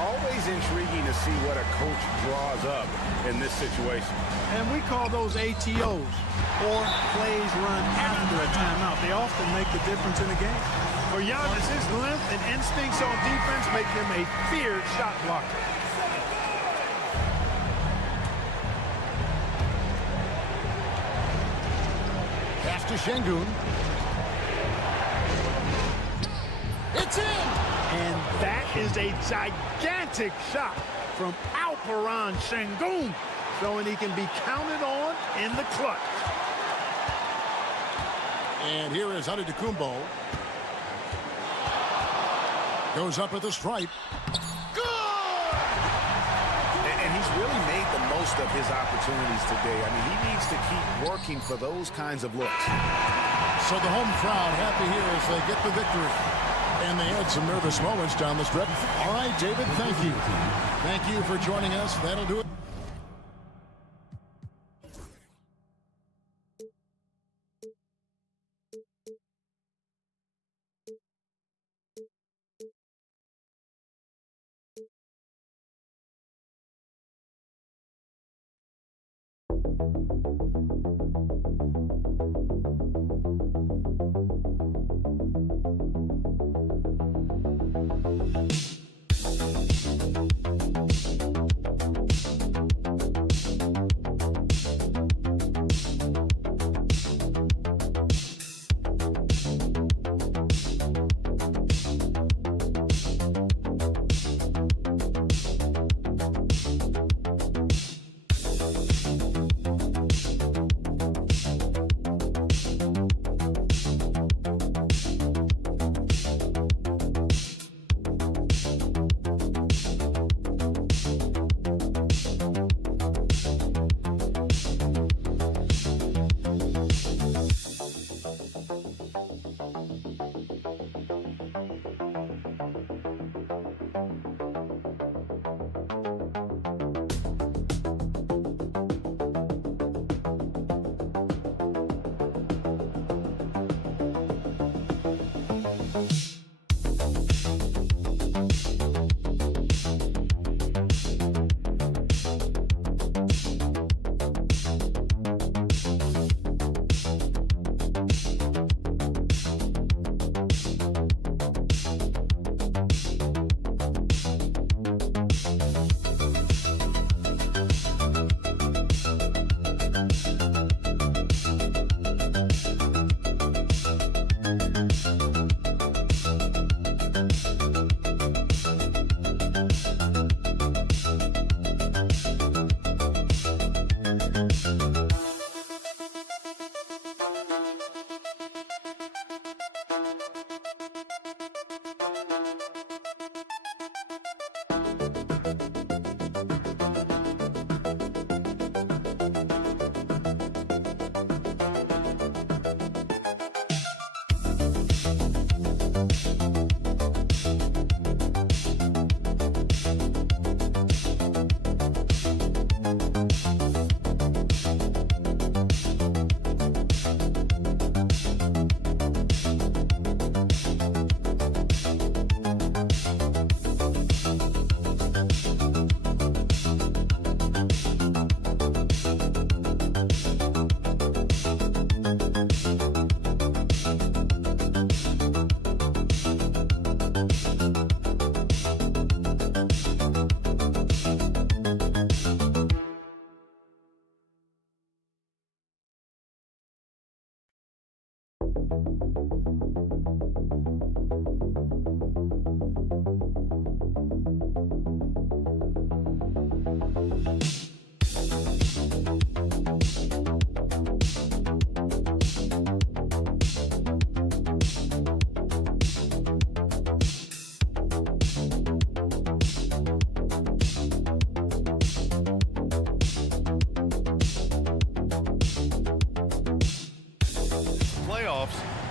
Always intriguing to see what a coach draws up in this situation. And we call those ATOs, or plays run after a timeout. They often make the difference in a game. For Giannis, his length and instincts on defense make him a feared shot blocker. Pass to Şengün. It's in! And that is a gigantic shot from Alperen Şengün, showing he can be counted on in the clutch. And here is Antetokounmpo. Goes up at the stripe. Good! And he's really made the most of his opportunities today. I mean, he needs to keep working for those kinds of looks. So the home crowd happy here as they get the victory. And they had some nervous moments down the stretch. All right, David, thank you. Thank you for joining us. That'll do it.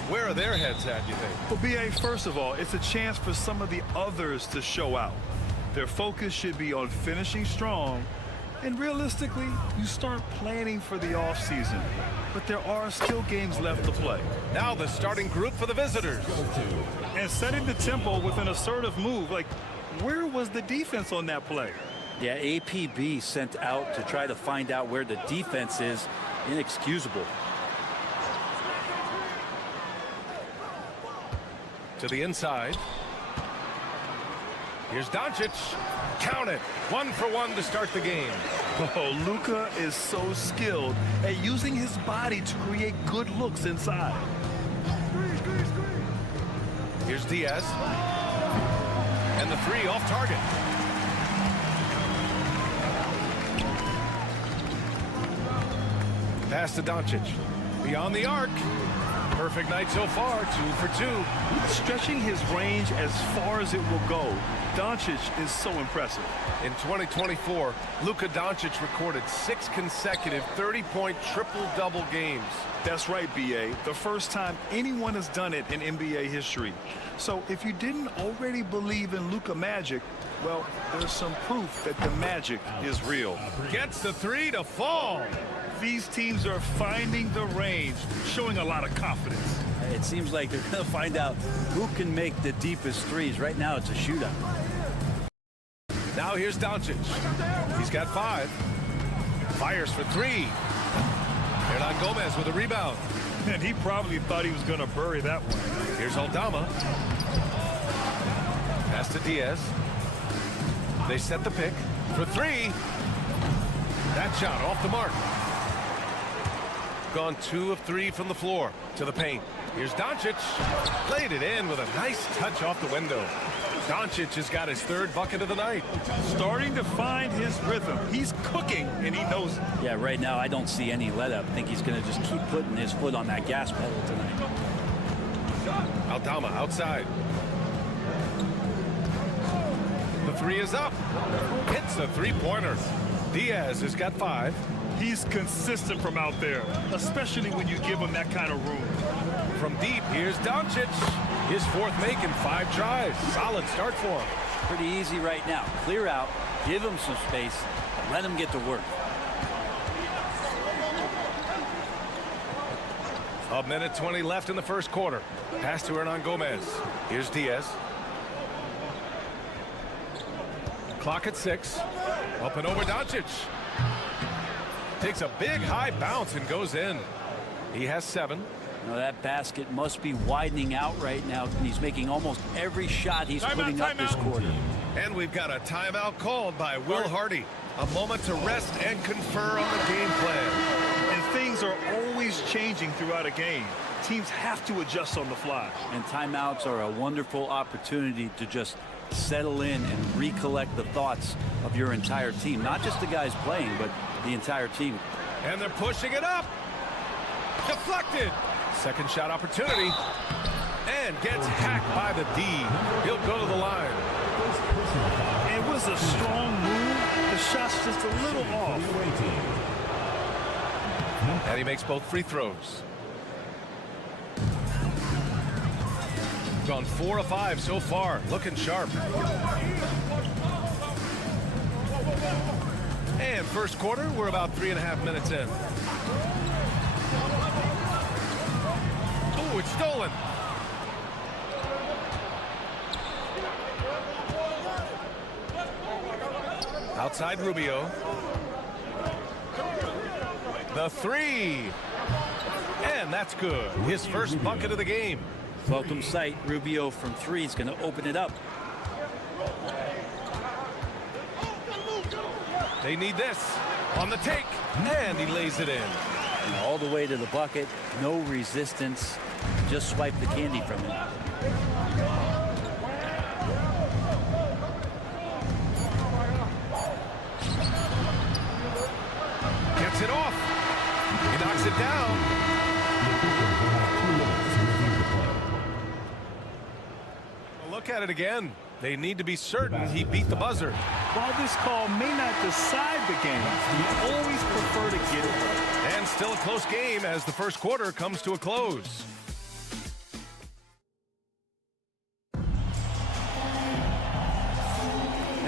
Where are their heads at, you think? Well, BA, first of all, it's a chance for some of the others to show out. Their focus should be on finishing strong, and realistically, you start planning for the offseason. But there are still games left to play. Now the starting group for the visitors. And setting the tempo with an assertive move, like, where was the defense on that play? Yeah, APB sent out to try to find out where the defense is. Inexcusable. To the inside. Here's Doncic. Count it. 1 for 1 to start the game. Oh, Luka is so skilled at using his body to create good looks inside. Here's Diaz. And the 3 off target. Pass to Doncic. Beyond the arc. Perfect night so far, 2 for 2. Stretching his range as far as it will go, Doncic is so impressive. In 2024, Luka Doncic recorded 6 consecutive 30-point triple-double games. That's right, BA. The first time anyone has done it in NBA history. So if you didn't already believe in Luka magic, well, there's some proof that the magic is real. Gets the 3 to fall. These teams are finding the range, showing a lot of confidence. It seems like they're going to find out who can make the deepest threes. Right now, it's a shootout. Now here's Doncic. He's got 5. Fires for 3. Hernan Gomez with a rebound. And he probably thought he was going to bury that one. Here's Aldama. Pass to Diaz. They set the pick for 3. That shot off the mark. Gone 2 of 3 from the floor to the paint. Here's Doncic. Played it in with a nice touch off the window. Doncic has got his 3rd bucket of the night. Starting to find his rhythm. He's cooking, and he knows it. Yeah, right now I don't see any let up. I think he's going to just keep putting his foot on that gas pedal tonight. Aldama outside. The 3 is up. Hits the 3-pointer. Diaz has got 5. He's consistent from out there, especially when you give him that kind of room. From deep, here's Doncic. His 4th make in 5 tries. Solid start for him. Pretty easy right now. Clear out, give him some space, let him get to work. A minute 20 left in the first quarter. Pass to Hernan Gomez. Here's Diaz. Clock at 6. Up and over Doncic. Takes a big high bounce and goes in. He has 7. Now that basket must be widening out right now. He's making almost every shot he's putting up this quarter. And we've got a timeout called by Will Hardy. A moment to rest and confer on the game plan. And things are always changing throughout a game. Teams have to adjust on the fly. And timeouts are a wonderful opportunity to just settle in and recollect the thoughts of your entire team. Not just the guys playing, but the entire team. And they're pushing it up. Deflected. Second shot opportunity. And gets hacked by the D. He'll go to the line. It was a strong move. The shot's just a little off. And he makes both free throws. Gone 4 of 5 so far. Looking sharp. And first quarter, we're about 3.5 minutes in. Oh, it's stolen. Outside Rubio. The 3. And that's good. His first bucket of the game. Welcome sight. Rubio from 3 is going to open it up. They need this on the take, and he lays it in. All the way to the bucket, no resistance, just swipe the candy from him. Gets it off. He knocks it down. Look at it again. They need to be certain he beat the buzzer. While this call may not decide the game, we always prefer to get it right. And still a close game as the first quarter comes to a close.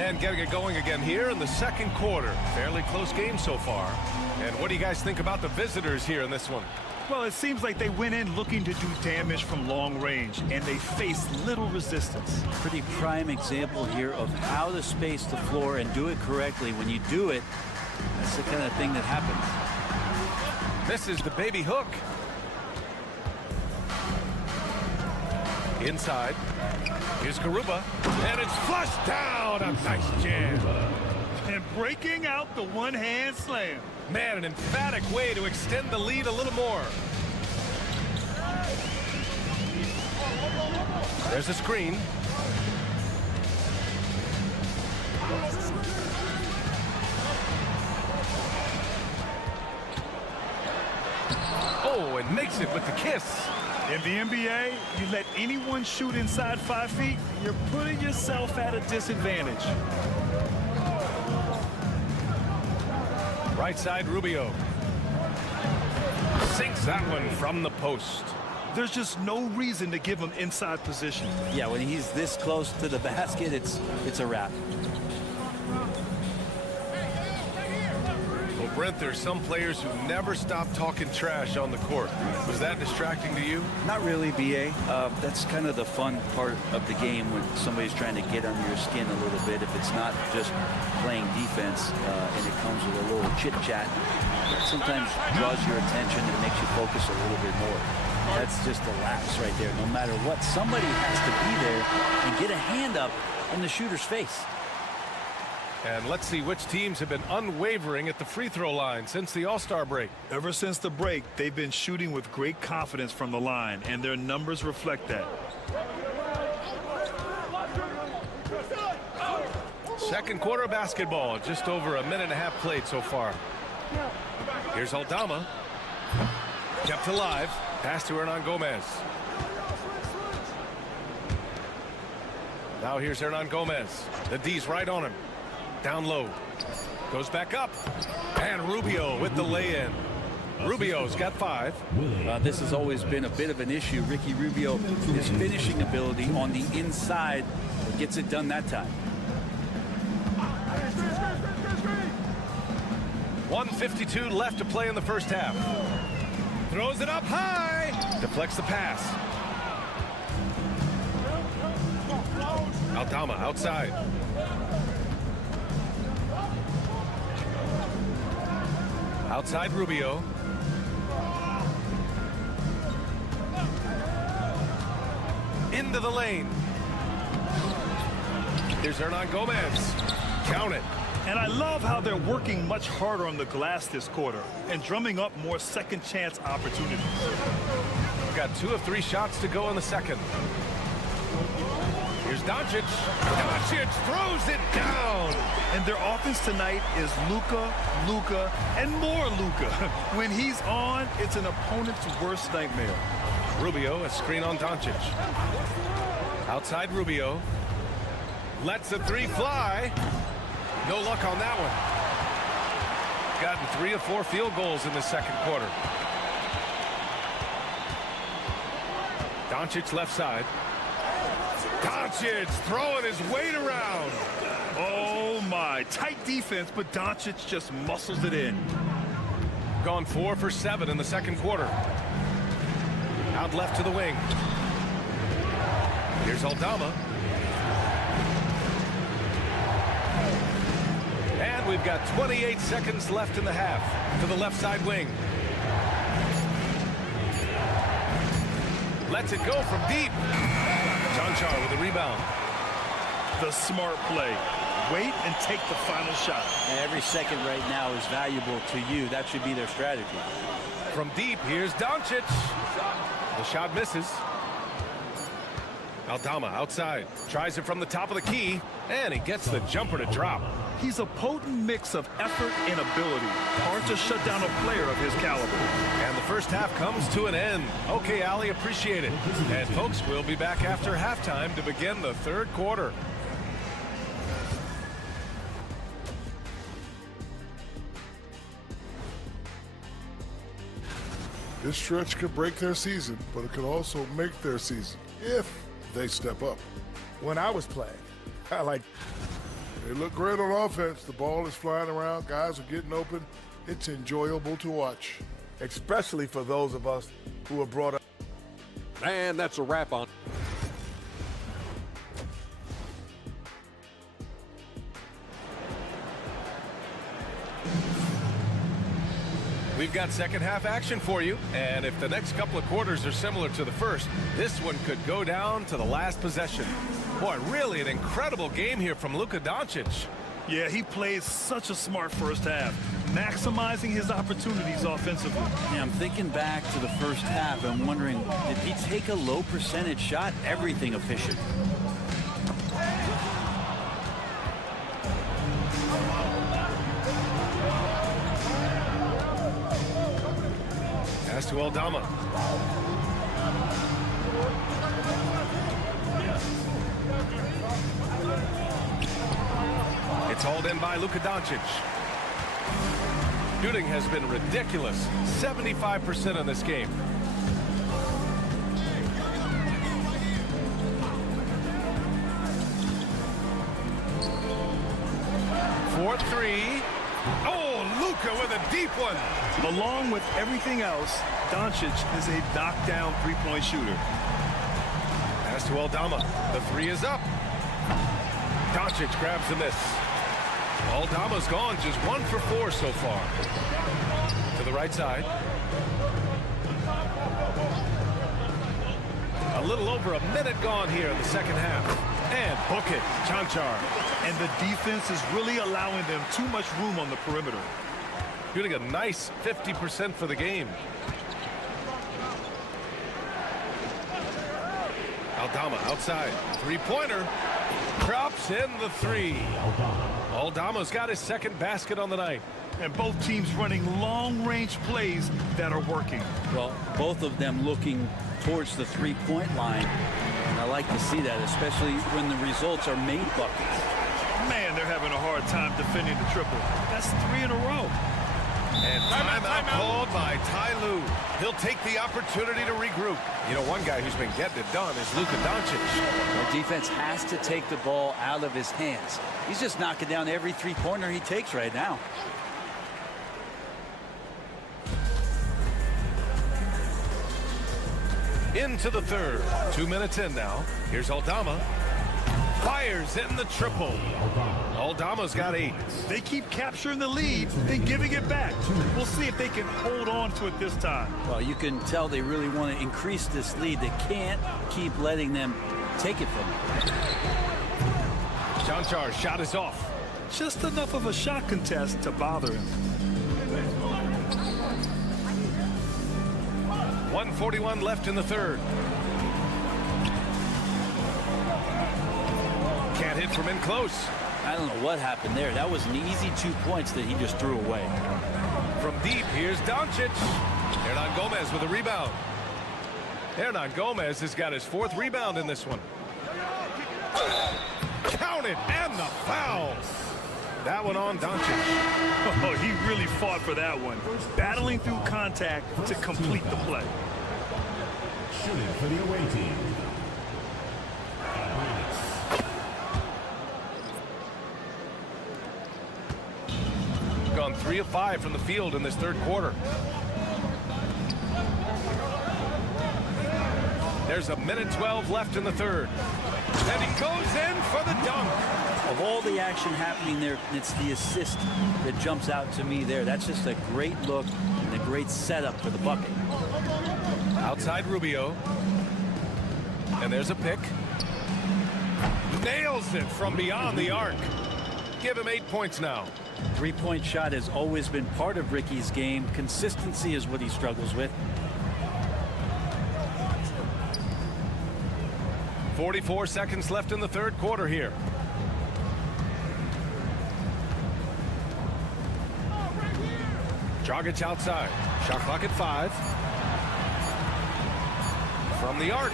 And getting it going again here in the second quarter. Fairly close game so far. And what do you guys think about the visitors here in this one? Well, it seems like they went in looking to do damage from long range, and they faced little resistance. Pretty prime example here of how to space the floor and do it correctly. When you do it, that's the kind of thing that happens. This is the baby hook. Inside. Here's Garuba. And it's flushed down. A nice jam. And breaking out the one-hand slam. Man, an emphatic way to extend the lead a little more. There's a screen. Oh, and makes it with the kiss. In the NBA, you let anyone shoot inside 5 feet, you're putting yourself at a disadvantage. Right side, Rubio. Sinks that one from the post. There's just no reason to give him inside position. Yeah, when he's this close to the basket, it's a wrap. Well, Brent, there's some players who never stop talking trash on the court. Was that distracting to you? Not really, BA. That's kind of the fun part of the game when somebody's trying to get under your skin a little bit. If it's not just playing defense and it comes with a little chit-chat, that sometimes draws your attention and makes you focus a little bit more. That's just a lapse right there. No matter what, somebody has to be there and get a hand up in the shooter's face. And let's see which teams have been unwavering at the free throw line since the All-Star break. Ever since the break, they've been shooting with great confidence from the line, and their numbers reflect that. Second quarter of basketball, just over a minute and a half played so far. Here's Aldama. Kept alive. Pass to Hernan Gomez. Now here's Hernan Gomez. The D's right on him. Down low. Goes back up. And Rubio with the lay-in. Rubio's got 5. This has always been a bit of an issue. Ricky Rubio, his finishing ability on the inside gets it done that time. 1:52 left to play in the first half. Throws it up high. Deflects the pass. Aldama outside. Outside Rubio. Into the lane. Here's Hernan Gomez. Count it. And I love how they're working much harder on the glass this quarter and drumming up more second chance opportunities. We've got 2 of 3 shots to go in the second. Here's Doncic. Doncic throws it down. And their offense tonight is Luka, Luka, and more Luka. When he's on, it's an opponent's worst nightmare. Rubio, a screen on Doncic. Outside Rubio. Lets the 3 fly. No luck on that one. Gotten 3 of 4 field goals in the second quarter. Doncic left side. Doncic throwing his weight around. Oh my, tight defense, but Doncic just muscles it in. Gone 4 for 7 in the second quarter. Out left to the wing. Here's Aldama. And we've got 28 seconds left in the half. To the left side wing. Lets it go from deep. John Char with the rebound. The smart play. Wait and take the final shot. And every second right now is valuable to you. That should be their strategy. From deep, here's Doncic. The shot misses. Aldama outside. Tries it from the top of the key. And he gets the jumper to drop. He's a potent mix of effort and ability. Hard to shut down a player of his caliber. And the first half comes to an end. Okay, Ali, appreciate it. And folks, we'll be back after halftime to begin the third quarter. This stretch could break their season, but it could also make their season if they step up. When I was playing, They look great on offense. The ball is flying around. Guys are getting open. It's enjoyable to watch. Especially for those of us who are brought up. And that's a wrap on. We've got second half action for you, and if the next couple of quarters are similar to the first, this one could go down to the last possession. Boy, really an incredible game here from Luka Doncic. Yeah, he played such a smart first half, maximizing his opportunities offensively. Yeah, I'm thinking back to the first half and wondering, did he take a low percentage shot? Everything efficient. Pass to Aldama. It's hauled in by Luka Doncic. Shooting has been ridiculous. 75% in this game. For three. Oh, Luka with a deep one. Along with everything else, Doncic is a knockdown three-point shooter. Pass to Aldama. The three is up. Doncic grabs the miss. Aldama's gone, just 1 for 4 so far. To the right side. A little over a minute gone here in the second half. And book it, Chanchar. And the defense is really allowing them too much room on the perimeter. Shooting a nice 50% for the game. Aldama outside. Three-pointer. Drops in the three. Aldama's got his second basket on the night. And both teams running long-range plays that are working. Well, both of them looking towards the three-point line. And I like to see that, especially when the results are made buckets. Man, they're having a hard time defending the triple. That's 3 in a row. And timeout called by Ty Lue. He'll take the opportunity to regroup. You know, one guy who's been getting it done is Luka Doncic. Our defense has to take the ball out of his hands. He's just knocking down every three-pointer he takes right now. Into the third. 2 minutes in now. Here's Aldama. Fires in the triple. Aldama's got 8. They keep capturing the lead, then giving it back. We'll see if they can hold on to it this time. Well, you can tell they really want to increase this lead. They can't keep letting them take it from them. Chanchar's shot is off. Just enough of a shot contest to bother him. 1:41 left in the third. Can't hit from in close. I don't know what happened there. That was an easy 2 points that he just threw away. From deep, here's Doncic. Hernan Gomez with a rebound. Hernan Gomez has got his 4th rebound in this one. Count it, and the foul. That one on Doncic. Oh, he really fought for that one. Battling through contact to complete the play. Shooting for the away team. Gone 3 of 5 from the field in this third quarter. There's a minute 12 left in the third. And he goes in for the dunk. Of all the action happening there, it's the assist that jumps out to me there. That's just a great look and a great setup for the bucket. Outside Rubio. And there's a pick. Nails it from beyond the arc. Give him 8 points now. Three-point shot has always been part of Ricky's game. Consistency is what he struggles with. 44 seconds left in the third quarter here. Dragic outside. Shot clock at 5. From the arc.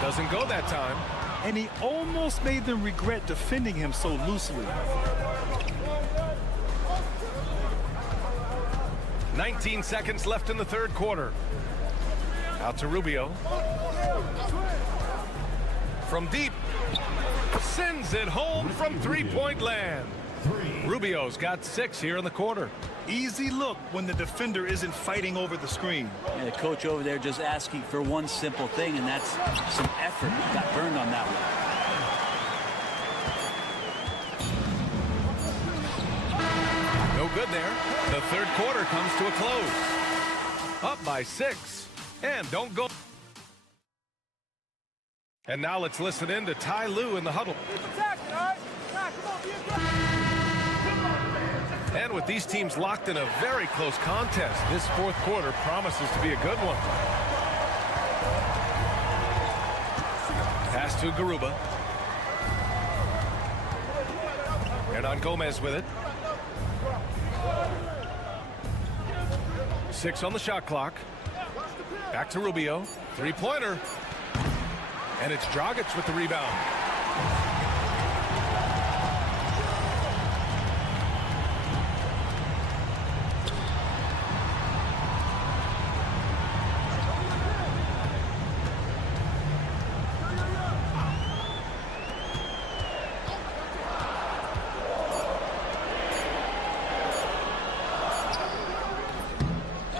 Doesn't go that time. And he almost made them regret defending him so loosely. 19 seconds left in the third quarter. Out to Rubio. From deep. Sends it home from three-point land. Rubio's got 6 here in the quarter. Easy look when the defender isn't fighting over the screen. And the coach over there just asking for one simple thing, and that's some effort. Got burned on that one. No good there. The third quarter comes to a close. Up by 6. And don't go. And now let's listen in to Ty Lue in the huddle. And with these teams locked in a very close contest, this fourth quarter promises to be a good one. Pass to Garuba. Hernan Gomez with it. 6 on the shot clock. Back to Rubio. Three-pointer. And it's Dragic with the rebound.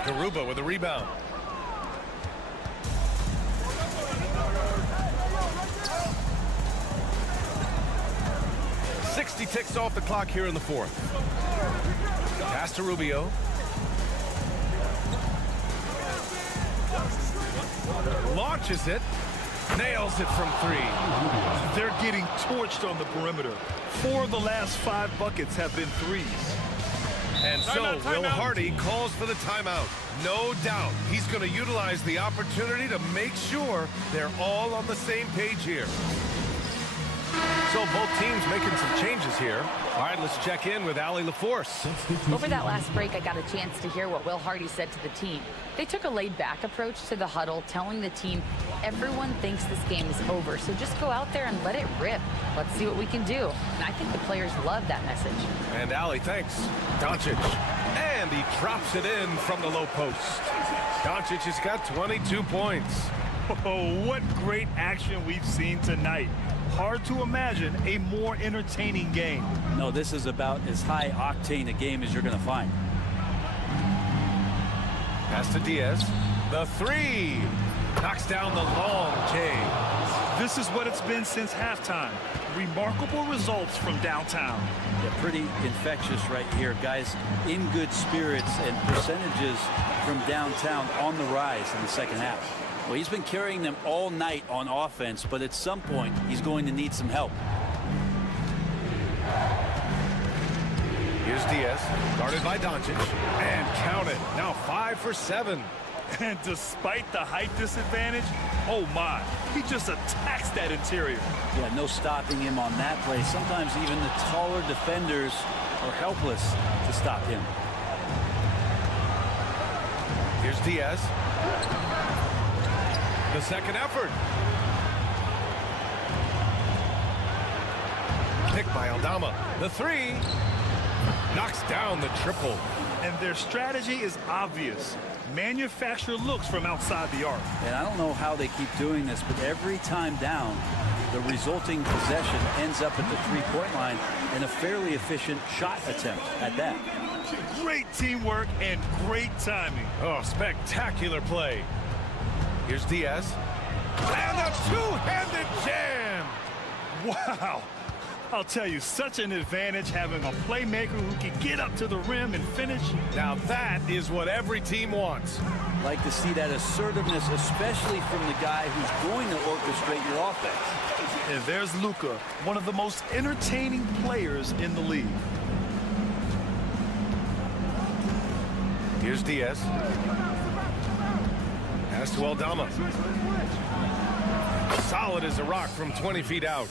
Garuba with a rebound. He ticks off the clock here in the fourth. Pass to Rubio. Launches it. Nails it from 3. They're getting torched on the perimeter. 4 of the last 5 buckets have been threes. And so Will Hardy calls for the timeout. No doubt he's going to utilize the opportunity to make sure they're all on the same page here. So both teams making some changes here. All right, let's check in with Allie LaForce. Over that last break, I got a chance to hear what Will Hardy said to the team. They took a laid-back approach to the huddle, telling the team, everyone thinks this game is over, so just go out there and let it rip. Let's see what we can do. And I think the players love that message. And Allie, thanks. Doncic. And he drops it in from the low post. Doncic has got 22 points. Oh, what great action we've seen tonight. Hard to imagine a more entertaining game. No, this is about as high octane a game as you're going to find. Pass to Diaz. The 3. Knocks down the long J. This is what it's been since halftime. Remarkable results from downtown. Yeah, pretty infectious right here. Guys in good spirits and percentages from downtown on the rise in the second half. Well, he's been carrying them all night on offense, but at some point, he's going to need some help. Here's Diaz, guarded by Doncic, and count it. Now 5 for 7. And despite the height disadvantage, oh my, he just attacks that interior. Yeah, no stopping him on that play. Sometimes even the taller defenders are helpless to stop him. Here's Diaz. The second effort. Picked by Aldama. The 3. Knocks down the triple. And their strategy is obvious. Manufacture looks from outside the arc. And I don't know how they keep doing this, but every time down, the resulting possession ends up at the three-point line in a fairly efficient shot attempt at that. Great teamwork and great timing. Oh, spectacular play. Here's Diaz. And a two-handed jam. Wow. I'll tell you, such an advantage having a playmaker who can get up to the rim and finish. Now that is what every team wants. Like to see that assertiveness, especially from the guy who's going to orchestrate your offense. And there's Luka, one of the most entertaining players in the league. Here's Diaz. Pass to Aldama. Solid as a rock from 20 feet out.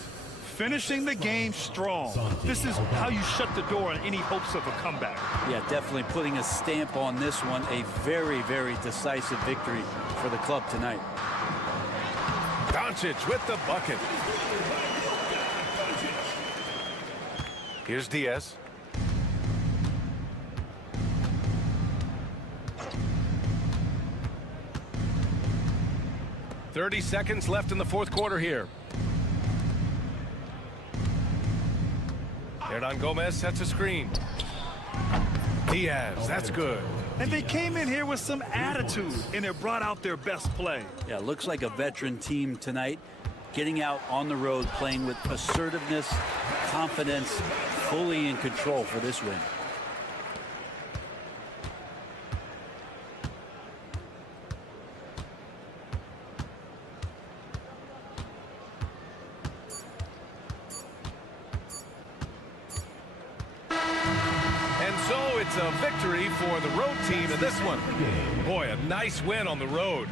Finishing the game strong. This is how you shut the door on any hopes of a comeback. Yeah, definitely putting a stamp on this one. A very, very decisive victory for the club tonight. Doncic with the bucket. Here's Diaz. .30 seconds left in the fourth quarter here. Hernan Gomez sets a screen. Diaz, that's good. And they came in here with some attitude, and it brought out their best play. Yeah, looks like a veteran team tonight, getting out on the road, playing with assertiveness, confidence, fully in control for this win. It's a victory for the road team in this one. Boy, a nice win on the road.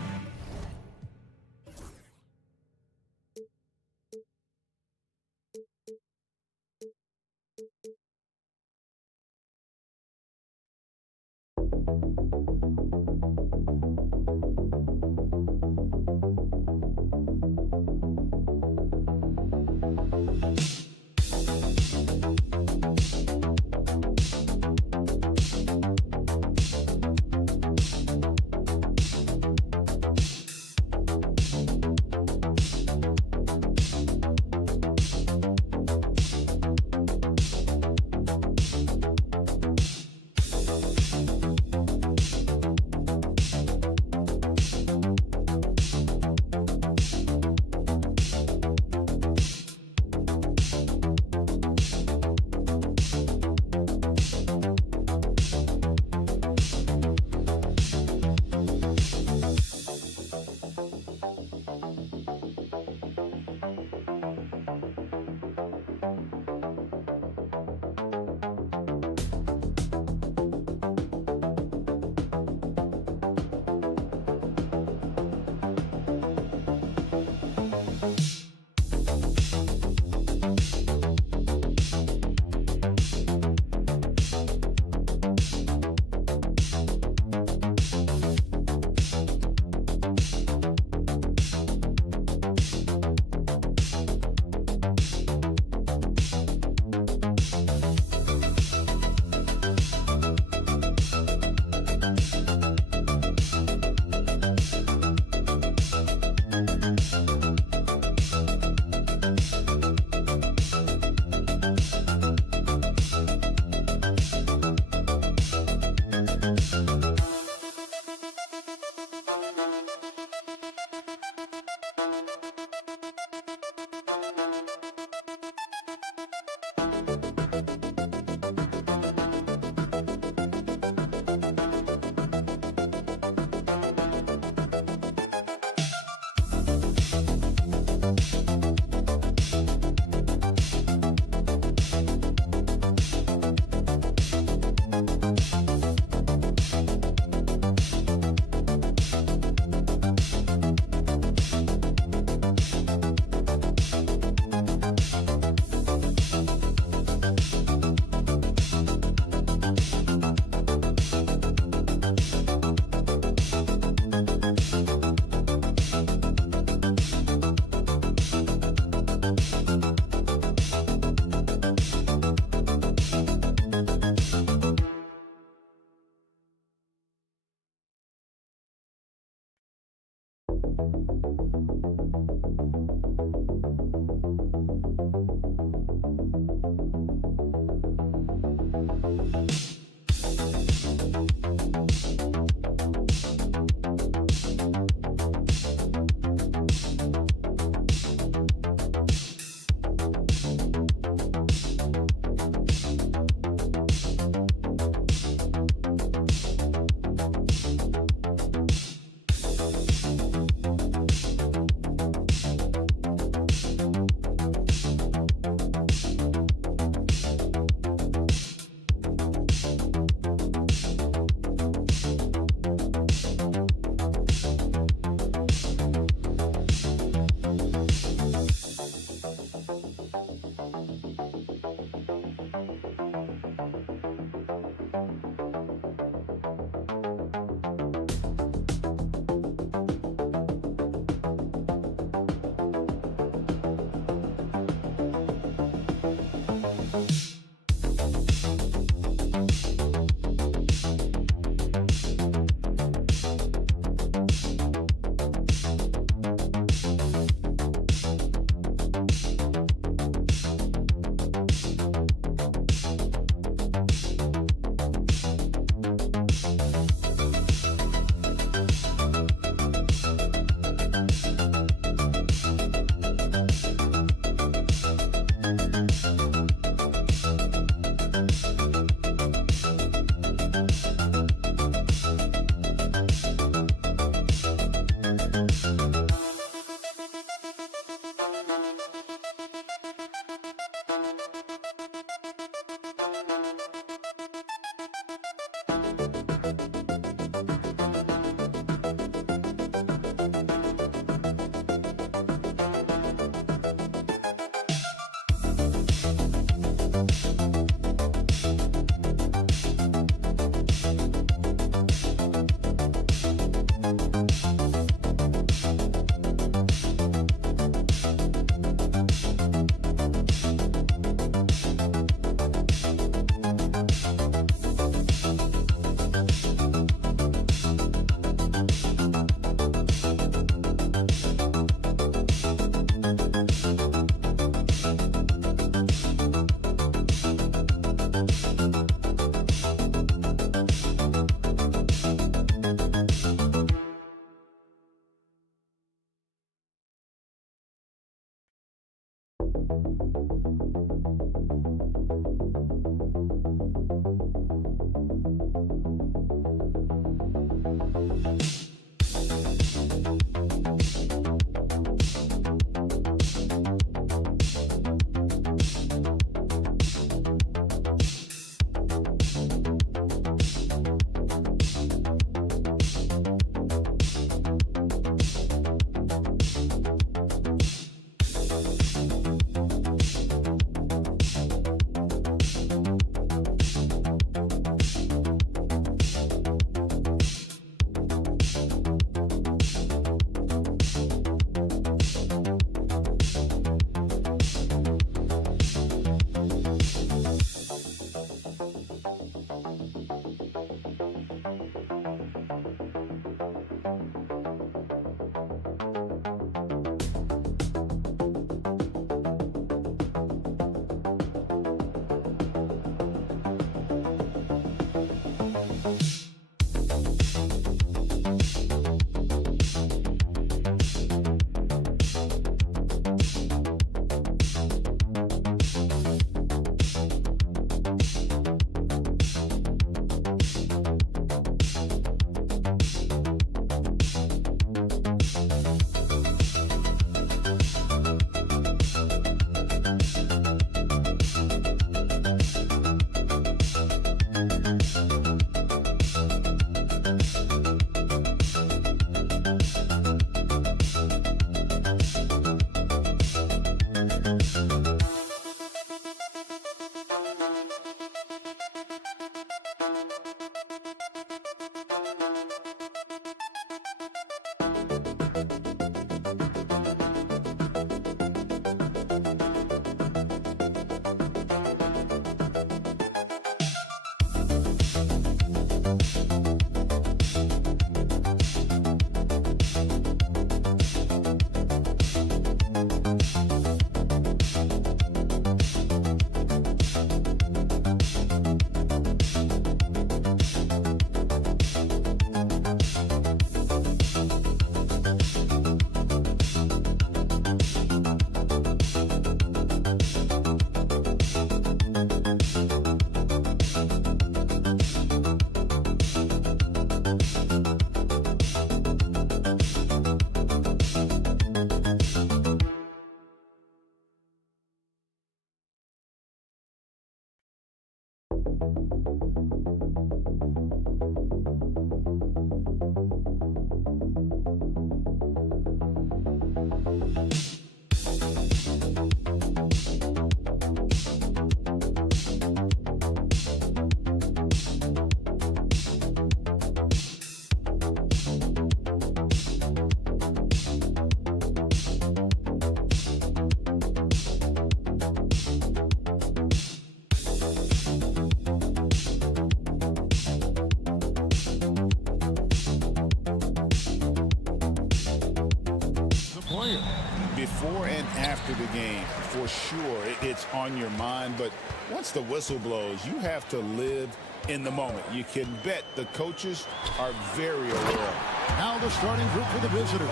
Before and after the game, for sure, it's on your mind. But once the whistle blows, you have to live in the moment. You can bet the coaches are very aware. Now the starting group for the visitors.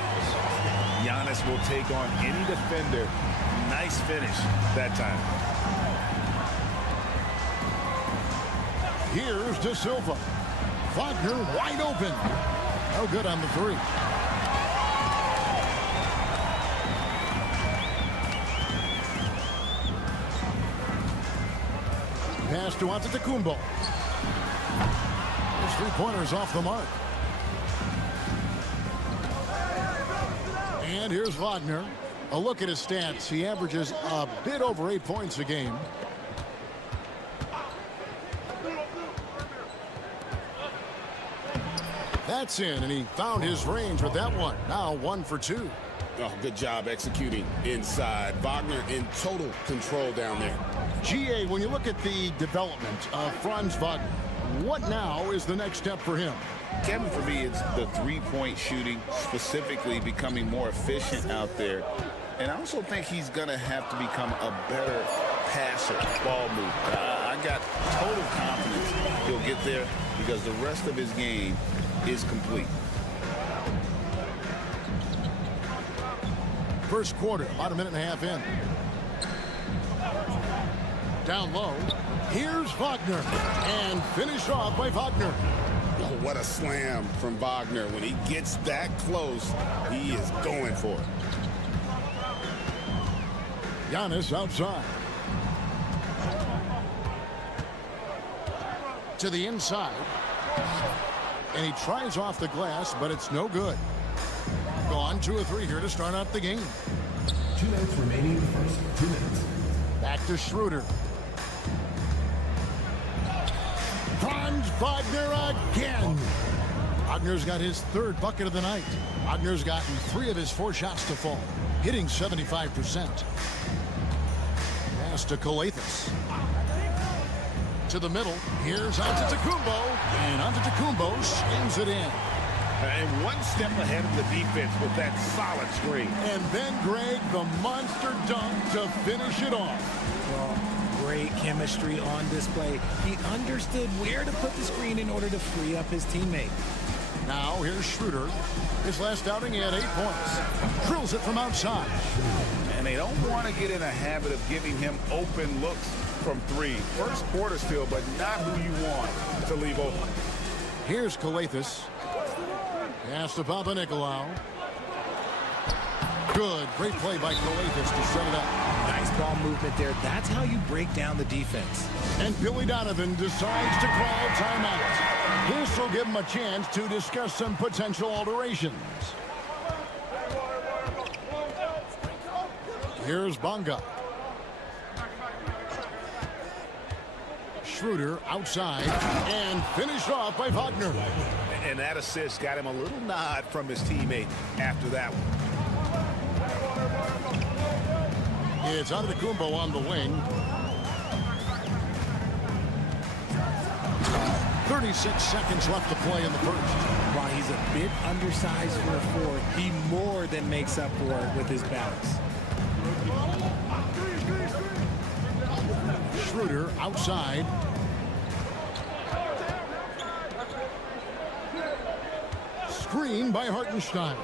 Giannis will take on any defender. Nice finish that time. Here's De Silva. Wagner wide open. No good on the three. Pass to Antetokounmpo. His three-pointers off the mark. And here's Wagner. A look at his stats. He averages a bit over 8 points a game. That's in, and he found his range with that one. Now 1 for 2. Oh, good job executing inside. Wagner in total control down there. GA, when you look at the development of Franz Wagner, what now is the next step for him? Kevin, for me, it's the three-point shooting, specifically becoming more efficient out there. And I also think he's going to have to become a better passer, ball mover. I got total confidence he'll get there because the rest of his game is complete. First quarter, about a minute and a half in. Down low. Here's Wagner. And finished off by Wagner. Oh, what a slam from Wagner. When he gets that close, he is going for it. Giannis outside. To the inside. And he tries off the glass, but it's no good. Gone 2 of 3 here to start out the game. 2 minutes remaining in the first. 2 minutes. Back to Schroeder. Franz Wagner again. Wagner's got his 3rd bucket of the night. Wagner's gotten 3 of his 4 shots to fall, hitting 75%. Pass to Coathis. To the middle. Here's Antetokounmpo. And Antetokounmpo skins it in. And 1 step ahead of the defense with that solid screen. And then, Greg, the monster dunk to finish it off. Well, great chemistry on display. He understood where to put the screen in order to free up his teammate. Now, here's Schroeder. His last outing, he had 8 points. Drills it from outside. And they don't want to get in a habit of giving him open looks from 3. First quarter still, but not who you want to leave open. Here's Coathis. Pass to Papanikolaou. Good. Great play by Coathis to set it up. Nice ball movement there. That's how you break down the defense. And Billy Donovan decides to call timeout. This will give him a chance to discuss some potential alterations. Here's Bonga. Schroeder outside and finished off by Wagner. And that assist got him a little nod from his teammate after that one. It's Antetokounmpo on the wing. 36 seconds left to play in the first. While he's a bit undersized for a 4, he more than makes up for it with his bounce. Schroeder outside. Screen by Hartenstein.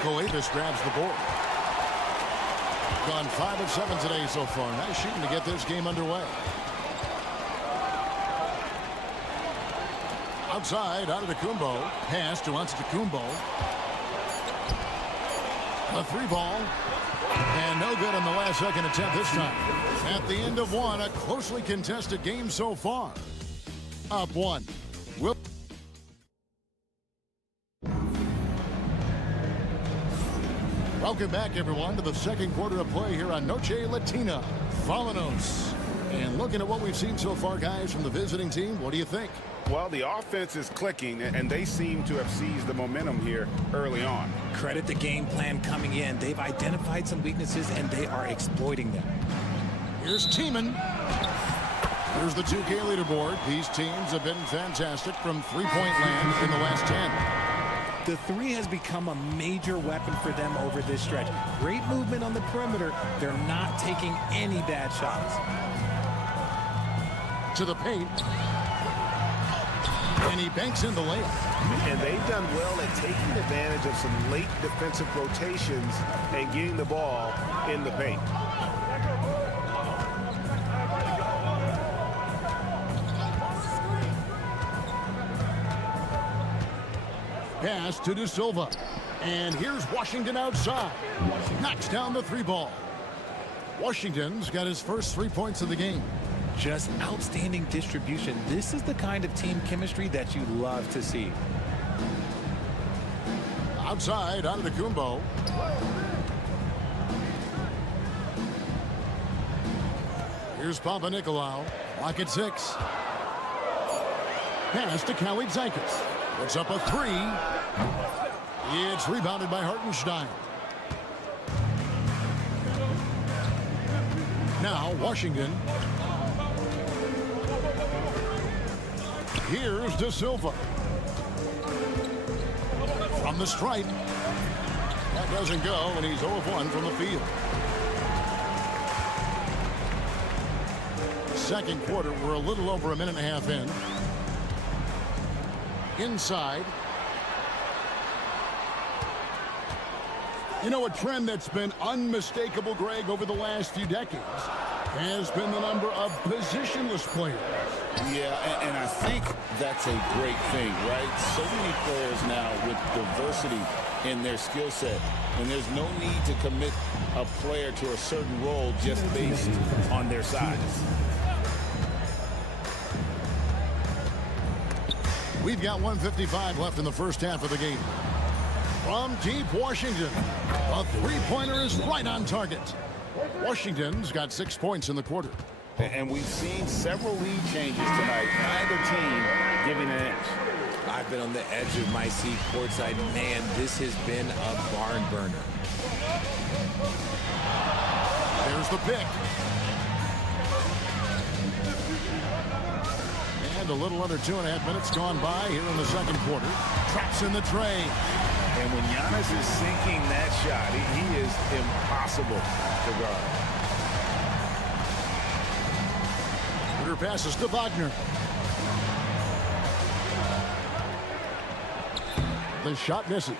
Coathis grabs the board. Gone 5 of 7 today so far. Nice shooting to get this game underway. Outside, Antetokounmpo. Pass to Antetokounmpo. A 3 ball. And no good on the last second attempt this time. At the end of 1, a closely contested game so far. Up 1. Welcome back, everyone, to the second quarter of play here on Noche Latina. Vámonos. And looking at what we've seen so far, guys, from the visiting team, what do you think? Well, the offense is clicking, and they seem to have seized the momentum here early on. Credit the game plan coming in. They've identified some weaknesses, and they are exploiting them. Here's Tiemann. Here's the 2K leaderboard. These teams have been fantastic from three-point land in the last 10. The 3 has become a major weapon for them over this stretch. Great movement on the perimeter. They're not taking any bad shots. To the paint. And he banks in the layup. And they've done well at taking advantage of some late defensive rotations and getting the ball in the paint. Pass to De Silva. And here's Washington outside. Knocks down the 3 ball. Washington's got his first 3 points of the game. Just outstanding distribution. This is the kind of team chemistry that you love to see. Outside, Antetokounmpo. Here's Papanikolaou. Lock at 6. Pass to Kalaitzakis. Puts up a 3. It's rebounded by Hartenstein. Now Washington. Here's De Silva. From the stripe. That doesn't go, and he's 0 of 1 from the field. Second quarter, we're a little over a minute and a half in. Inside. You know, a trend that's been unmistakable, Greg, over the last few decades has been the number of positionless players. Yeah, and I think that's a great thing, right? So many players now with diversity in their skill set, and there's no need to commit a player to a certain role just based on their size. We've got 1:55 left in the first half of the game. From deep Washington, a three-pointer is right on target. Washington's got 6 points in the quarter. And we've seen several lead changes tonight. Neither team giving an inch. I've been on the edge of my seat courtside. Man, this has been a barn burner. There's the pick. And a little under 2.5 minutes gone by here in the second quarter. Traps in the tray. And when Giannis is sinking that shot, he is impossible to guard. Shooter passes to Wagner. The shot misses.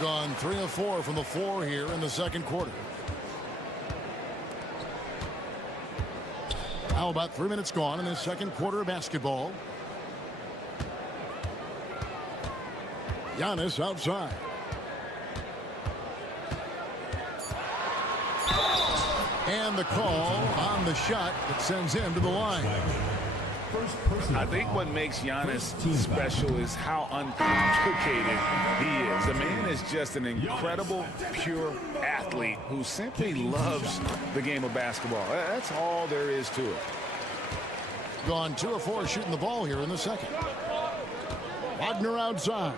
Gone 3 of 4 from the floor here in the second quarter. Now about 3 minutes gone in the second quarter of basketball. Giannis outside. And the call on the shot that sends him to the line. I think what makes Giannis special is how uncomplicated he is. The man is just an incredible, pure athlete who simply loves the game of basketball. That's all there is to it. Gone 2 of 4 shooting the ball here in the second. Wagner outside.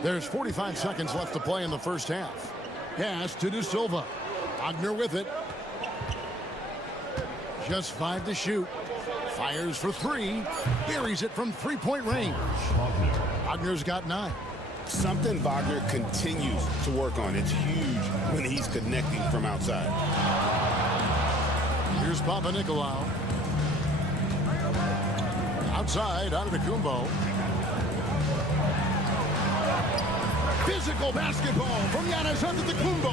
There's 45 seconds left to play in the first half. Pass to De Silva. Wagner with it. Just 5 to shoot. Fires for 3. Buries it from three-point range. Wagner's got 9. Something Wagner continues to work on. It's huge when he's connecting from outside. Here's Papanikolaou. Outside, Antetokounmpo. Physical basketball from Giannis Antetokounmpo.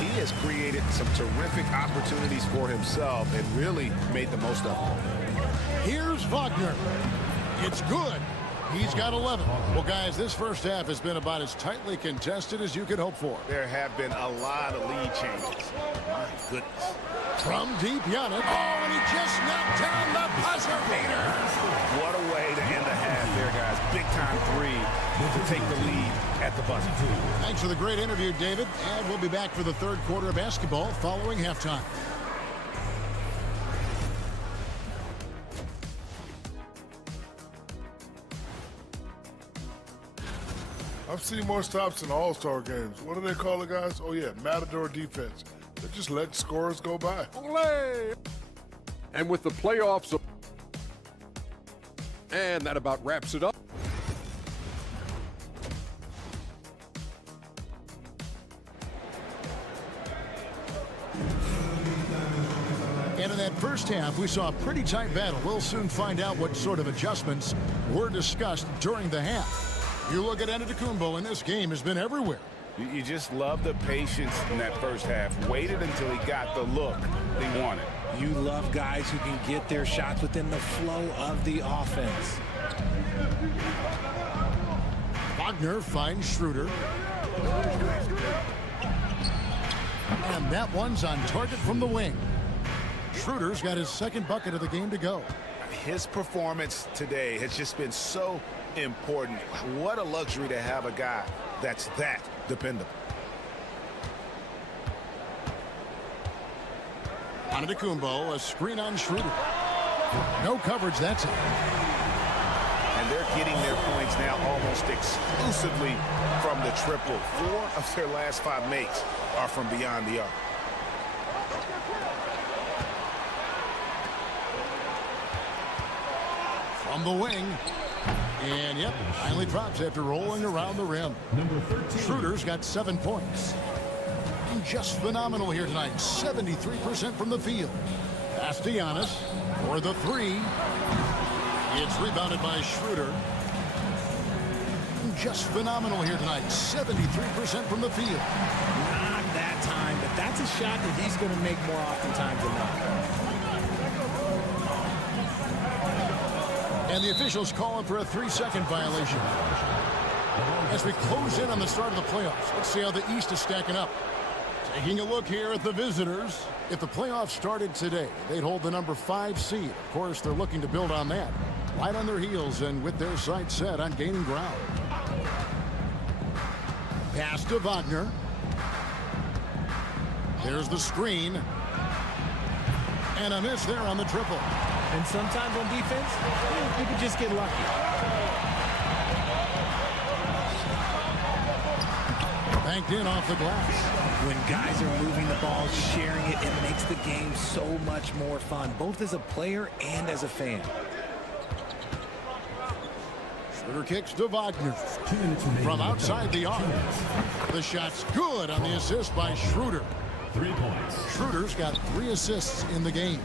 He has created some terrific opportunities for himself and really made the most of them. Here's Wagner. It's good. He's got 11. Well, guys, this first half has been about as tightly contested as you could hope for. There have been a lot of lead changes. My goodness. From deep, Giannis. Oh, and he just knocked down the buzzer beater. What a way to end the half there, guys. Big-time 3 to take the lead at the buzzer. Thanks for the great interview, David. And we'll be back for the third quarter of basketball following halftime. I've seen more stops in All-Star games. What do they call it, guys? Oh, yeah, Matador defense. They just let scores go by. And with the playoffs, and that about wraps it up. And in that first half, we saw a pretty tight battle. We'll soon find out what sort of adjustments were discussed during the half. You look at Antetokounmpo, and this game has been everywhere. You just love the patience in that first half. Waited until he got the look he wanted. You love guys who can get their shots within the flow of the offense. Wagner finds Schroeder. And that one's on target from the wing. Schroeder's got his second bucket of the game to go. His performance today has just been so important. What a luxury to have a guy that's that dependable. Antetokounmpo, a screen on Schroeder. No coverage, that's it. And they're getting their points now almost exclusively from the triple. 4 of their last 5 makes are from beyond the arc. From the wing. And, yep, finally drops after rolling around the rim. Schroeder's got 7 points. Just phenomenal here tonight. 73% from the field. Pass to Giannis for the 3. It's rebounded by Schroeder. just phenomenal here tonight. 73% from the field. Not that time, but that's a shot that he's going to make more oftentimes than not. And the officials calling for a 3-second violation. As we close in on the start of the playoffs, let's see how the East is stacking up. Taking a look here at the visitors. If the playoffs started today, they'd hold the number 5 seed. Of course, they're looking to build on that. Right on their heels and with their sights set on gaining ground. Pass to Wagner. There's the screen. And a miss there on the triple. And sometimes on defense, you can just get lucky. Banked in off the glass. When guys are moving the ball, sharing it, it makes the game so much more fun, both as a player and as a fan. Schroeder kicks to Wagner. From outside the arc. The shot's good on the assist by Schroeder. 3 points. Schroeder's got 3 assists in the game.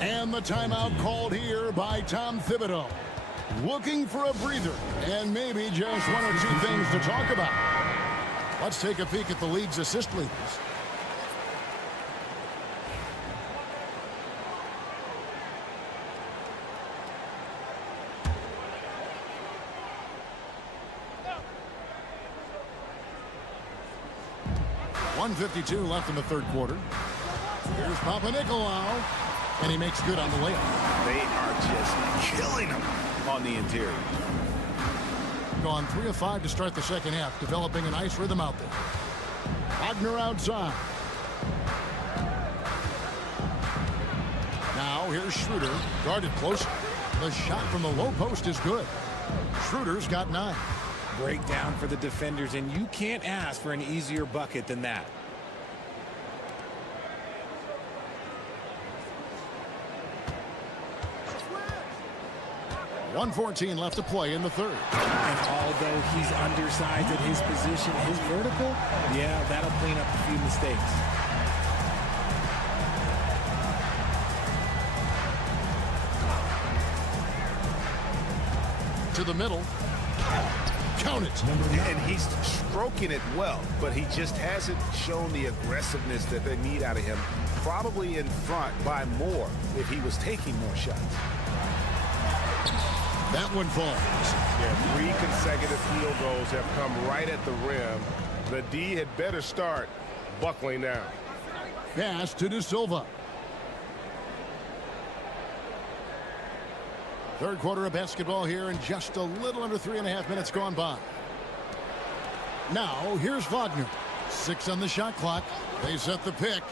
And the timeout called here by Tom Thibodeau. Looking for a breather and maybe just 1 or 2 things to talk about. Let's take a peek at the league's assist leaders. .152 left in the third quarter. Here's Papanikolaou, and he makes good on the layup. They are just killing him on the interior. Gone 3 of 5 to start the second half, developing a nice rhythm out there. Wagner outside. Now here's Schroeder, guarded closer. The shot from the low post is good. Schroeder's got 9. Breakdown for the defenders, and you can't ask for an easier bucket than that. .114 left to play in the third. And although he's undersized at his position, his vertical, yeah, that'll clean up a few mistakes. To the middle. Count it. And he's stroking it well, but he just hasn't shown the aggressiveness that they need out of him. Probably in front by more if he was taking more shots. That one falls. Yeah, 3 consecutive field goals have come right at the rim. The D had better start buckling down. Pass to De Silva. Third quarter of basketball here, and just a little under 3.5 minutes gone by. Now, here's Wagner. 6 on the shot clock. They set the pick.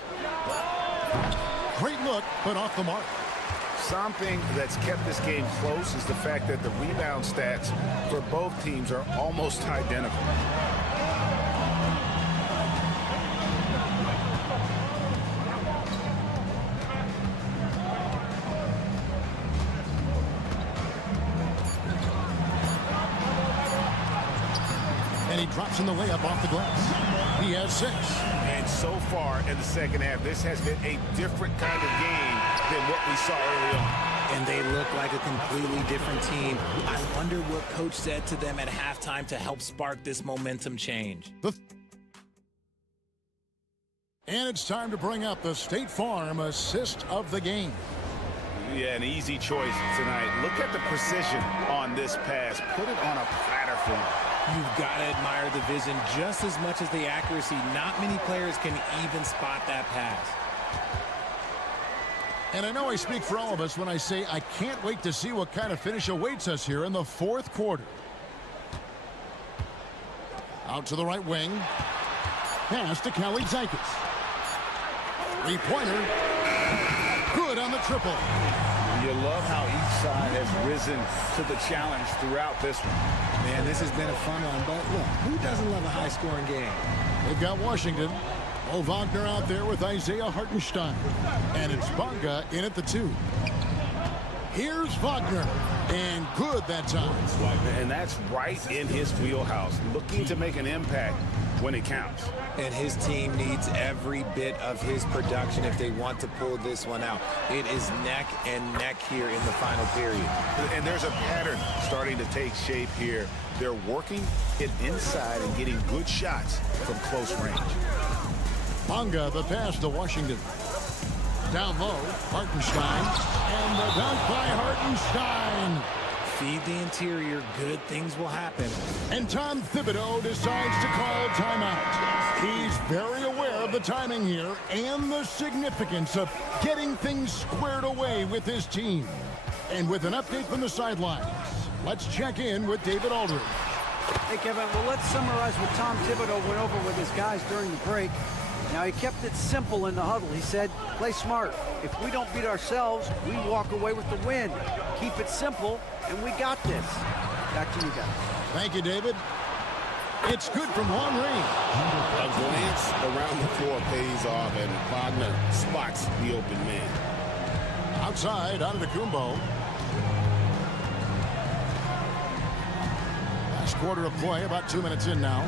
Great look, but off the mark. Something that's kept this game close is the fact that the rebound stats for both teams are almost identical. And he drops in the layup off the glass. He has 6. And so far in the second half, this has been a different kind of game than what we saw early on. And they look like a completely different team. I wonder what coach said to them at halftime to help spark this momentum change. And it's time to bring up the State Farm assist of the game. Yeah, an easy choice tonight. Look at the precision on this pass. Put it on a platter for him. You've got to admire the vision just as much as the accuracy. Not many players can even spot that pass. And I know I speak for all of us when I say I can't wait to see what kind of finish awaits us here in the fourth quarter. Out to the right wing. Pass to Kalaitzakis. Three-pointer. Good on the triple. You love how each side has risen to the challenge throughout this one. Man, this has been a fun one, but look, who doesn't love a high-scoring game? They've got Washington. Mo Wagner out there with Isaiah Hartenstein. And it's Bonga in at the 2. Here's Wagner. And good that time. And that's right in his wheelhouse, looking to make an impact when it counts. And his team needs every bit of his production if they want to pull this one out. It is neck and neck here in the final period. And there's a pattern starting to take shape here. They're working it inside and getting good shots from close range. Bonga, the pass to Washington. Down low, Hartenstein. And the dunk by Hartenstein. Feed the interior, good things will happen. And Tom Thibodeau decides to call timeout. He's very aware of the timing here and the significance of getting things squared away with his team. And with an update from the sidelines, let's check in with David Aldridge. Hey, Kevin, well, let's summarize what Tom Thibodeau went over with his guys during the break. Now, he kept it simple in the huddle. He said, play smart. If we don't beat ourselves, we walk away with the win. Keep it simple, and we got this. Back to you guys. Thank you, David. It's good from long range. A glance around the floor pays off, and Wagner spots the open man. Outside, Antetokounmpo. Last quarter of play, about 2 minutes in now.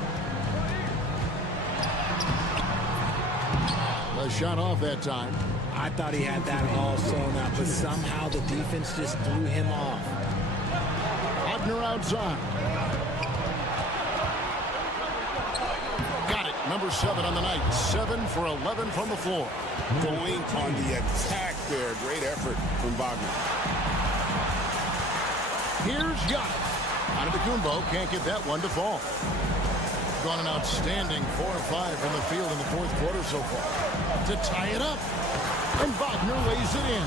The shot off that time. I thought he had that all sewn up, but somehow the defense just threw him off. Wagner outside. Got it. Number 7 on the night. 7 for 11 from the floor. Going on the attack there. Great effort from Wagner. Here's Giannis. Antetokounmpo can't get that one to fall. Gone an outstanding 4 or 5 from the field in the fourth quarter so far. To tie it up. And Wagner lays it in.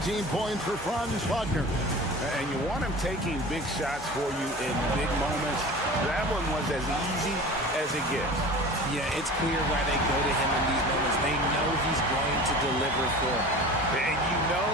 18 points for Franz Wagner. And you want him taking big shots for you in big moments. That one was as easy as it gets. Yeah, it's clear why they go to him in these moments. They know he's going to deliver for them. And you know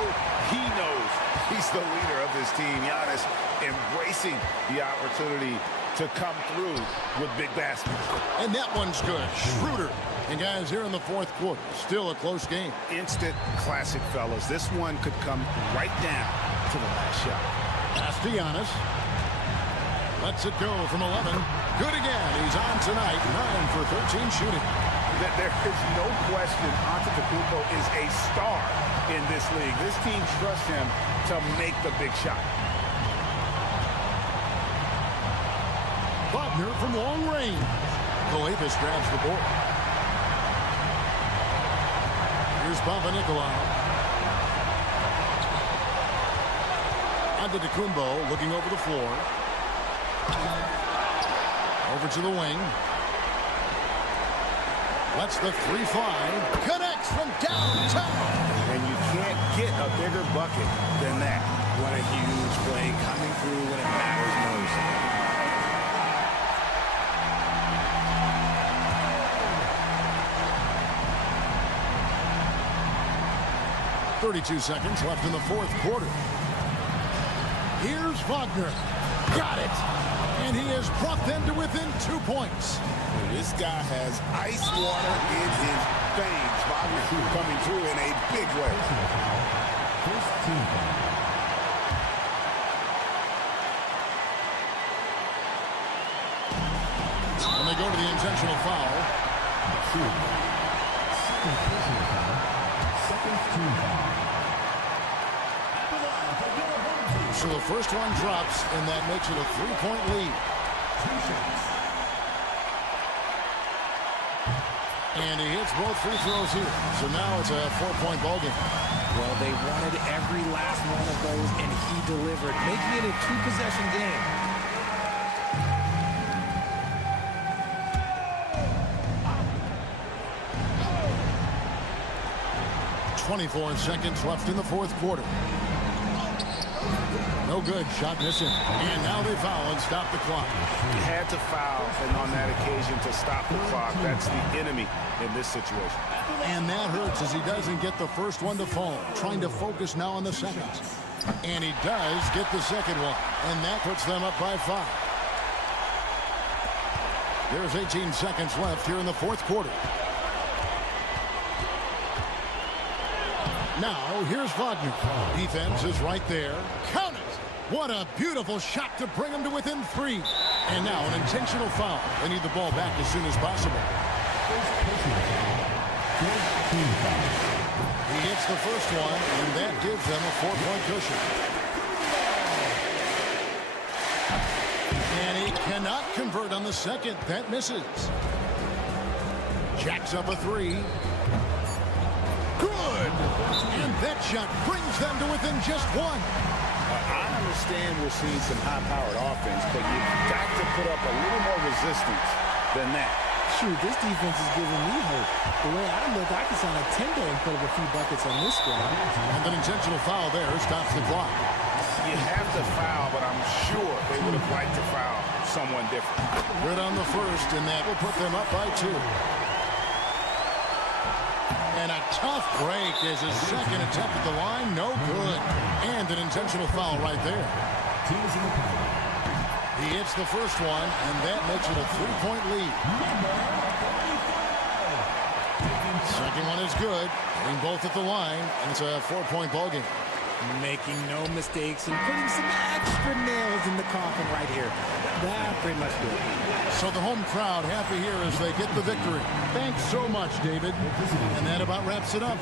he knows he's the leader of this team. Giannis embracing the opportunity to come through with big baskets. And that one's good. Schroeder. And guys, here in the fourth quarter, still a close game. Instant classic, fellas. This one could come right down to the last shot. Pass to Giannis. Lets it go from 11. Good again. He's on tonight. 9 for 13 shooting. There is no question Antetokounmpo is a star in this league. This team trusts him to make the big shot. Wagner from long range. Kolevis grabs the board. Here's Papanikolaou. Antetokounmpo looking over the floor. Over to the wing. Lets the 3 fly. Connects from downtown. And you can't get a bigger bucket than that. What a huge play coming through when it matters most. 32 seconds left in the fourth quarter. Here's Wagner. Got it. And he has brought them to within 2 points. This guy has ice water in his veins. Wagner coming through in a big way. And they go to the intentional foul. So the first one drops, and that makes it a 3-point lead. And he hits both free throws here. So now it's a 4-point ball game. Well, they wanted every last one of those, and he delivered, making it a 2-possession game. .24 seconds left in the fourth quarter. No good. Shot missing. And now they foul and stop the clock. He had to foul, and on that occasion to stop the clock. That's the enemy in this situation. And that hurts as he doesn't get the first one to fall. Trying to focus now on the second. And he does get the second one. And that puts them up by 5. There's 18 seconds left here in the fourth quarter. Now, here's Wagner. Defense is right there. Count it. What a beautiful shot to bring them to within 3. And now an intentional foul. They need the ball back as soon as possible. He hits the first one, and that gives them a 4-point cushion. And he cannot convert on the second. That misses. Jacks up a 3. Good! And that shot brings them to within just 1. I understand we're seeing some high-powered offense, but you've got to put up a little more resistance than that. Shoot, this defense is giving me hope. The way I look, I can sign a 10-day and put up a few buckets on this squad. And an intentional foul there stops the clock. You have to foul, but I'm sure they would have liked to foul someone different. Good on the first, and that will put them up by 2. And a tough break as his second attempt at the line. No good. And an intentional foul right there. He hits the first one, and that makes it a 3-point lead. Second one is good. Hitting both at the line, and it's a 4-point ball game. Making no mistakes and putting some extra nails in the coffin right here. That pretty much did it. So the home crowd happy here as they get the victory. Thanks so much, David. And that about wraps it up.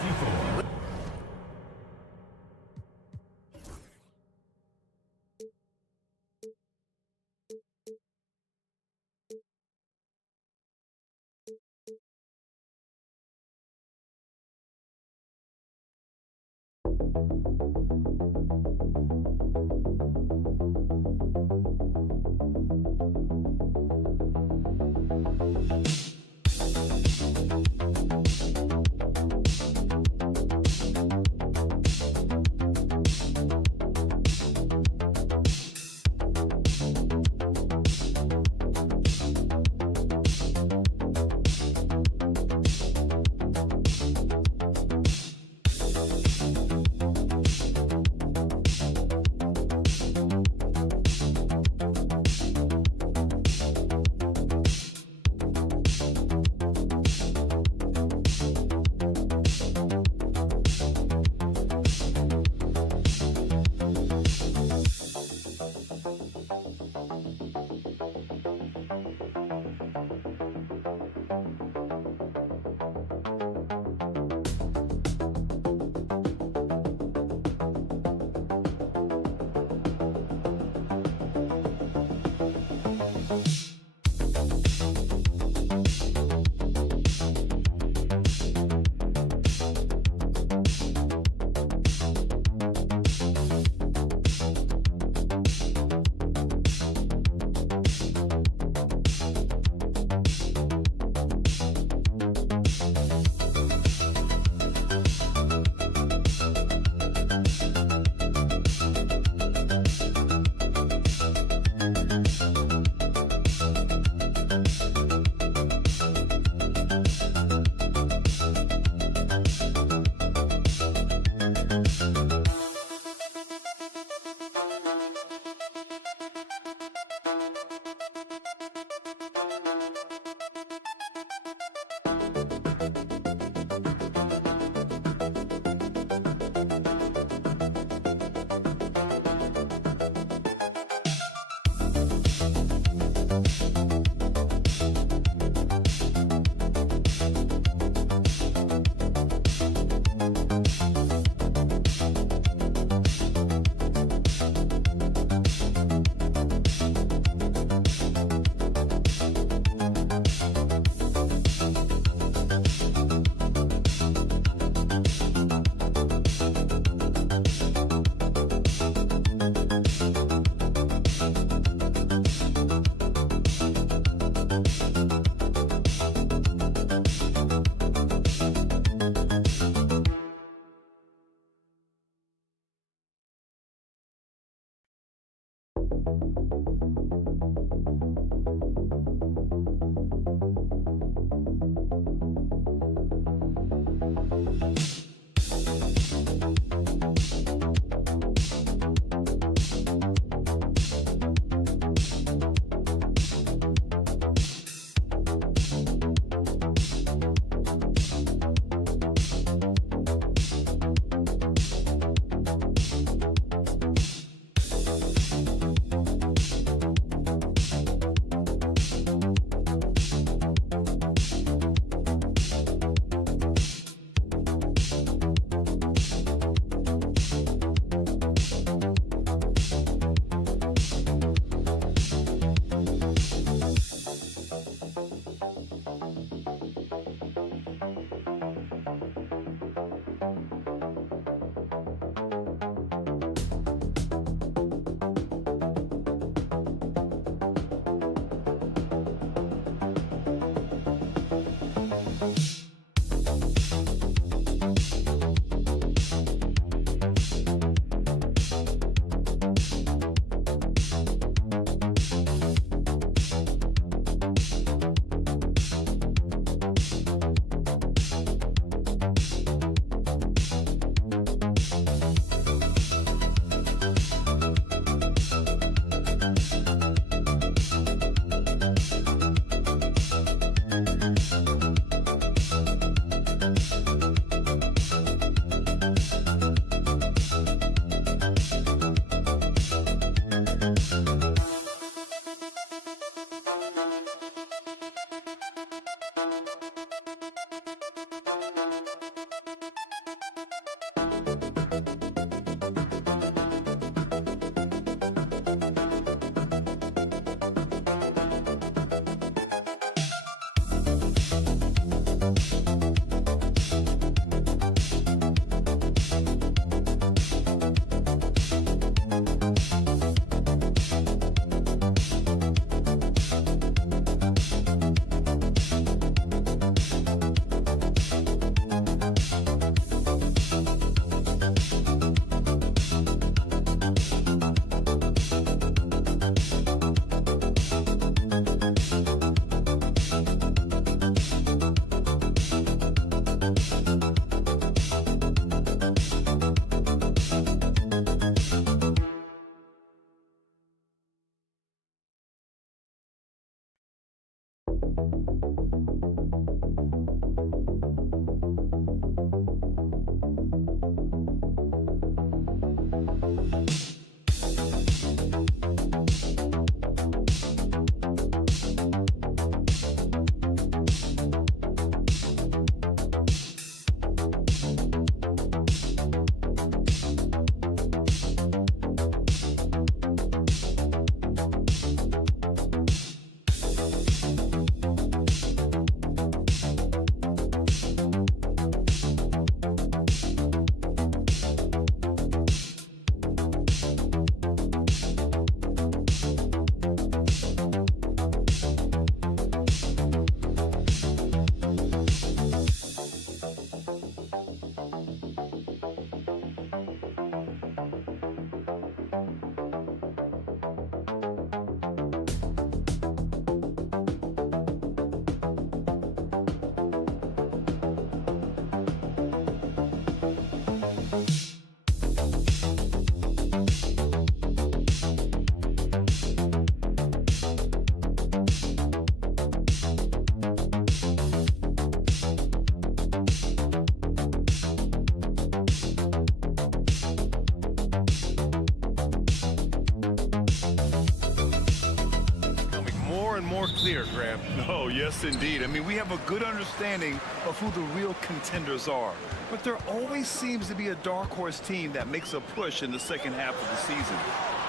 Clear, Graham. Oh, yes, indeed. I mean, we have a good understanding of who the real contenders are. But there always seems to be a dark horse team that makes a push in the second half of the season.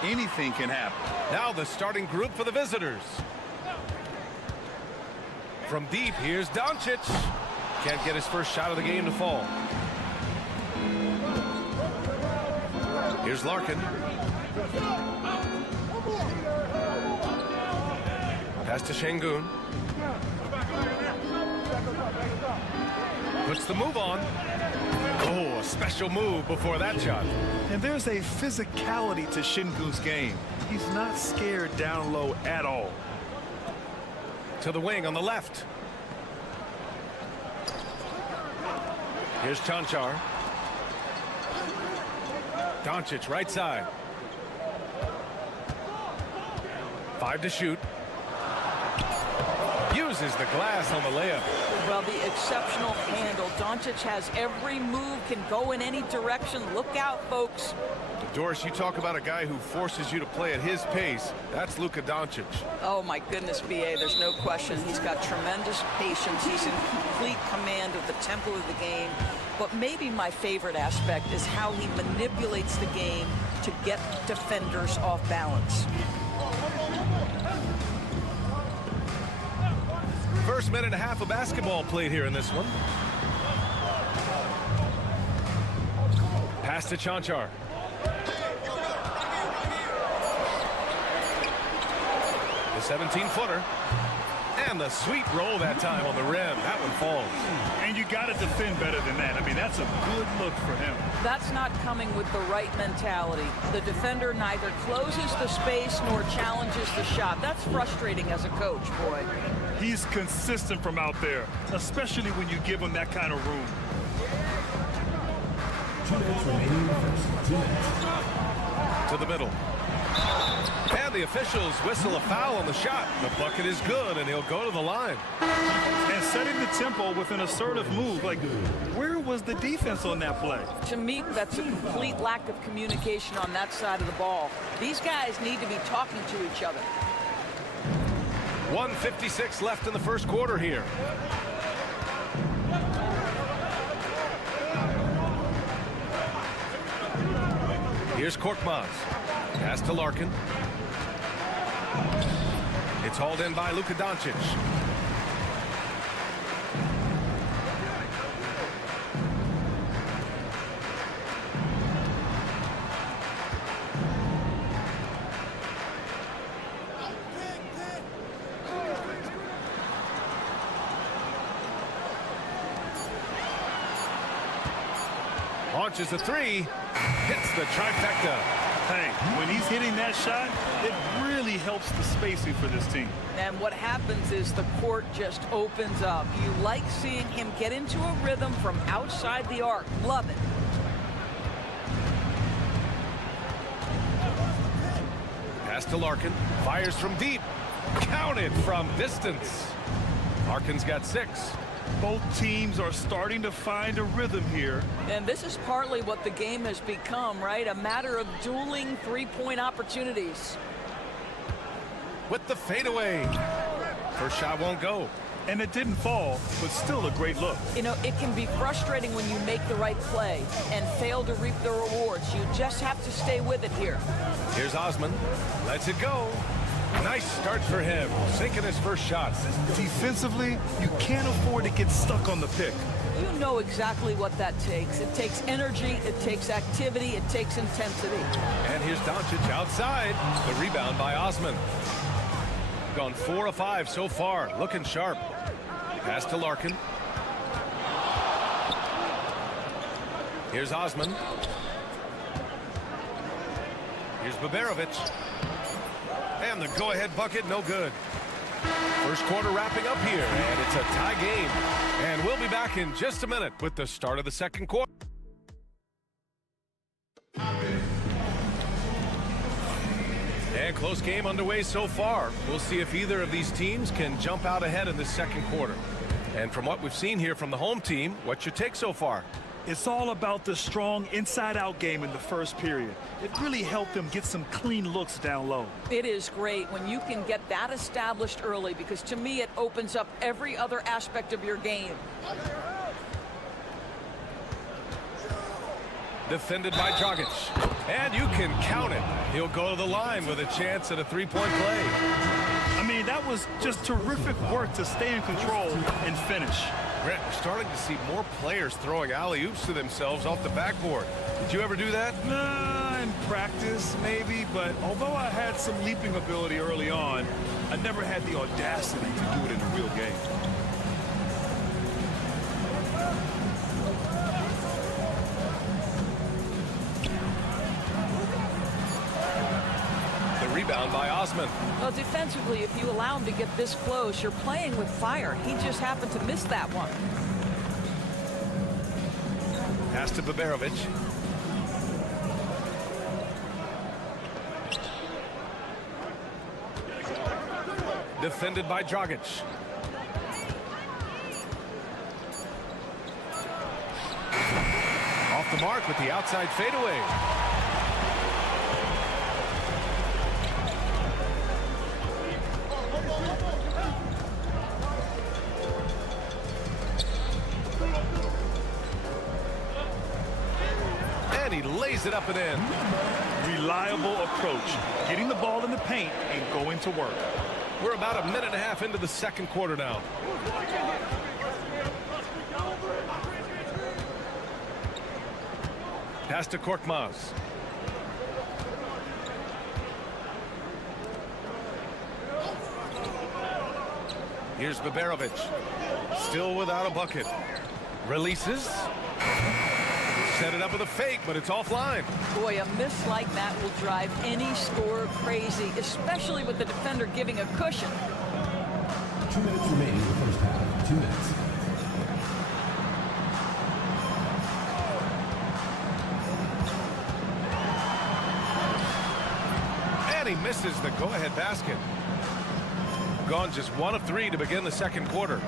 Anything can happen. Now the starting group for the visitors. From deep, here's Doncic. Can't get his first shot of the game to fall. Here's Larkin. Pass to Şengün. Puts the move on. Oh, a special move before that shot. And there's a physicality to Şengün's game. He's not scared down low at all. To the wing on the left. Here's Cancar. Doncic right side. 5 to shoot. Uses the glass on the layup. Well, the exceptional handle. Doncic has every move, can go in any direction. Look out, folks. Doris, you talk about a guy who forces you to play at his pace. That's Luka Doncic. Oh, my goodness, B.A., there's no question. He's got tremendous patience. He's in complete command of the tempo of the game. But maybe my favorite aspect is how he manipulates the game to get defenders off balance. First minute and a half of basketball played here in this one. Pass to Cancar. The 17-footer. And the sweet roll that time on the rim. That one falls. And you got to defend better than that. I mean, that's a good look for him. That's not coming with the right mentality. The defender neither closes the space nor challenges the shot. That's frustrating as a coach, boy. He's consistent from out there, especially when you give him that kind of room. 2 minutes remaining in the first. 2 minutes. To the middle. And the officials whistle a foul on the shot. The bucket is good, and he'll go to the line. And setting the tempo with an assertive move. Like, where was the defense on that play? To me, that's a complete lack of communication on that side of the ball. These guys need to be talking to each other. 1:56 left in the first quarter here. Here's Korkmaz. Pass to Larkin. It's hauled in by Luka Doncic. Launches a three. Hits the trifecta. Hey, when he's hitting that shot, it really helps the spacing for this team. And what happens is the court just opens up. You like seeing him get into a rhythm from outside the arc. Love it. Pass to Larkin. Fires from deep. Counted from distance. Larkin's got 6. Both teams are starting to find a rhythm here. And this is partly what the game has become, right? A matter of dueling three-point opportunities. With the fadeaway. First shot won't go. And it didn't fall, but still a great look. You know, it can be frustrating when you make the right play and fail to reap the rewards. You just have to stay with it here. Here's Osman. Lets it go. Nice start for him. Sinking his first shot. Defensively, you can't afford to get stuck on the pick. You know exactly what that takes. It takes energy, it takes activity, it takes intensity. And here's Doncic outside. The rebound by Osman. Gone 4 of 5 so far. Looking sharp. Pass to Larkin. Here's Osman. Here's Baberovic. And the go-ahead bucket, no good. First quarter wrapping up here, and it's a tie game. And we'll be back in just a minute with the start of the second quarter. And close game underway so far. We'll see if either of these teams can jump out ahead in the second quarter. And from what we've seen here from the home team, what's your take so far? It's all about the strong inside-out game in the first period. It really helped them get some clean looks down low. It is great when you can get that established early, because to me it opens up every other aspect of your game. Defended by Dragic. And you can count it. He'll go to the line with a chance at a three-point play. I mean, that was just terrific work to stay in control and finish. Brett, we're starting to see more players throwing alley-oops to themselves off the backboard. Did you ever do that? Nah, in practice, maybe. But although I had some leaping ability early on, I never had the audacity to do it in a real game. Rebound by Osman. Well, defensively, if you allow him to get this close, you're playing with fire. He just happened to miss that one. Pass to Baberovic. Defended by Dragic. Off the mark with the outside fadeaway. And he lays it up and in. Reliable approach. Getting the ball in the paint and going to work. We're about a minute and a half into the second quarter now. Pass to Korkmaz. Here's Baberovic. Still without a bucket. Releases. Set it up with a fake, but it's offline. Boy, a miss like that will drive any scorer crazy, especially with the defender giving a cushion. 2 minutes remaining in the first half. 2 minutes. And he misses the go-ahead basket. Gone just 1 of 3 to begin the second quarter.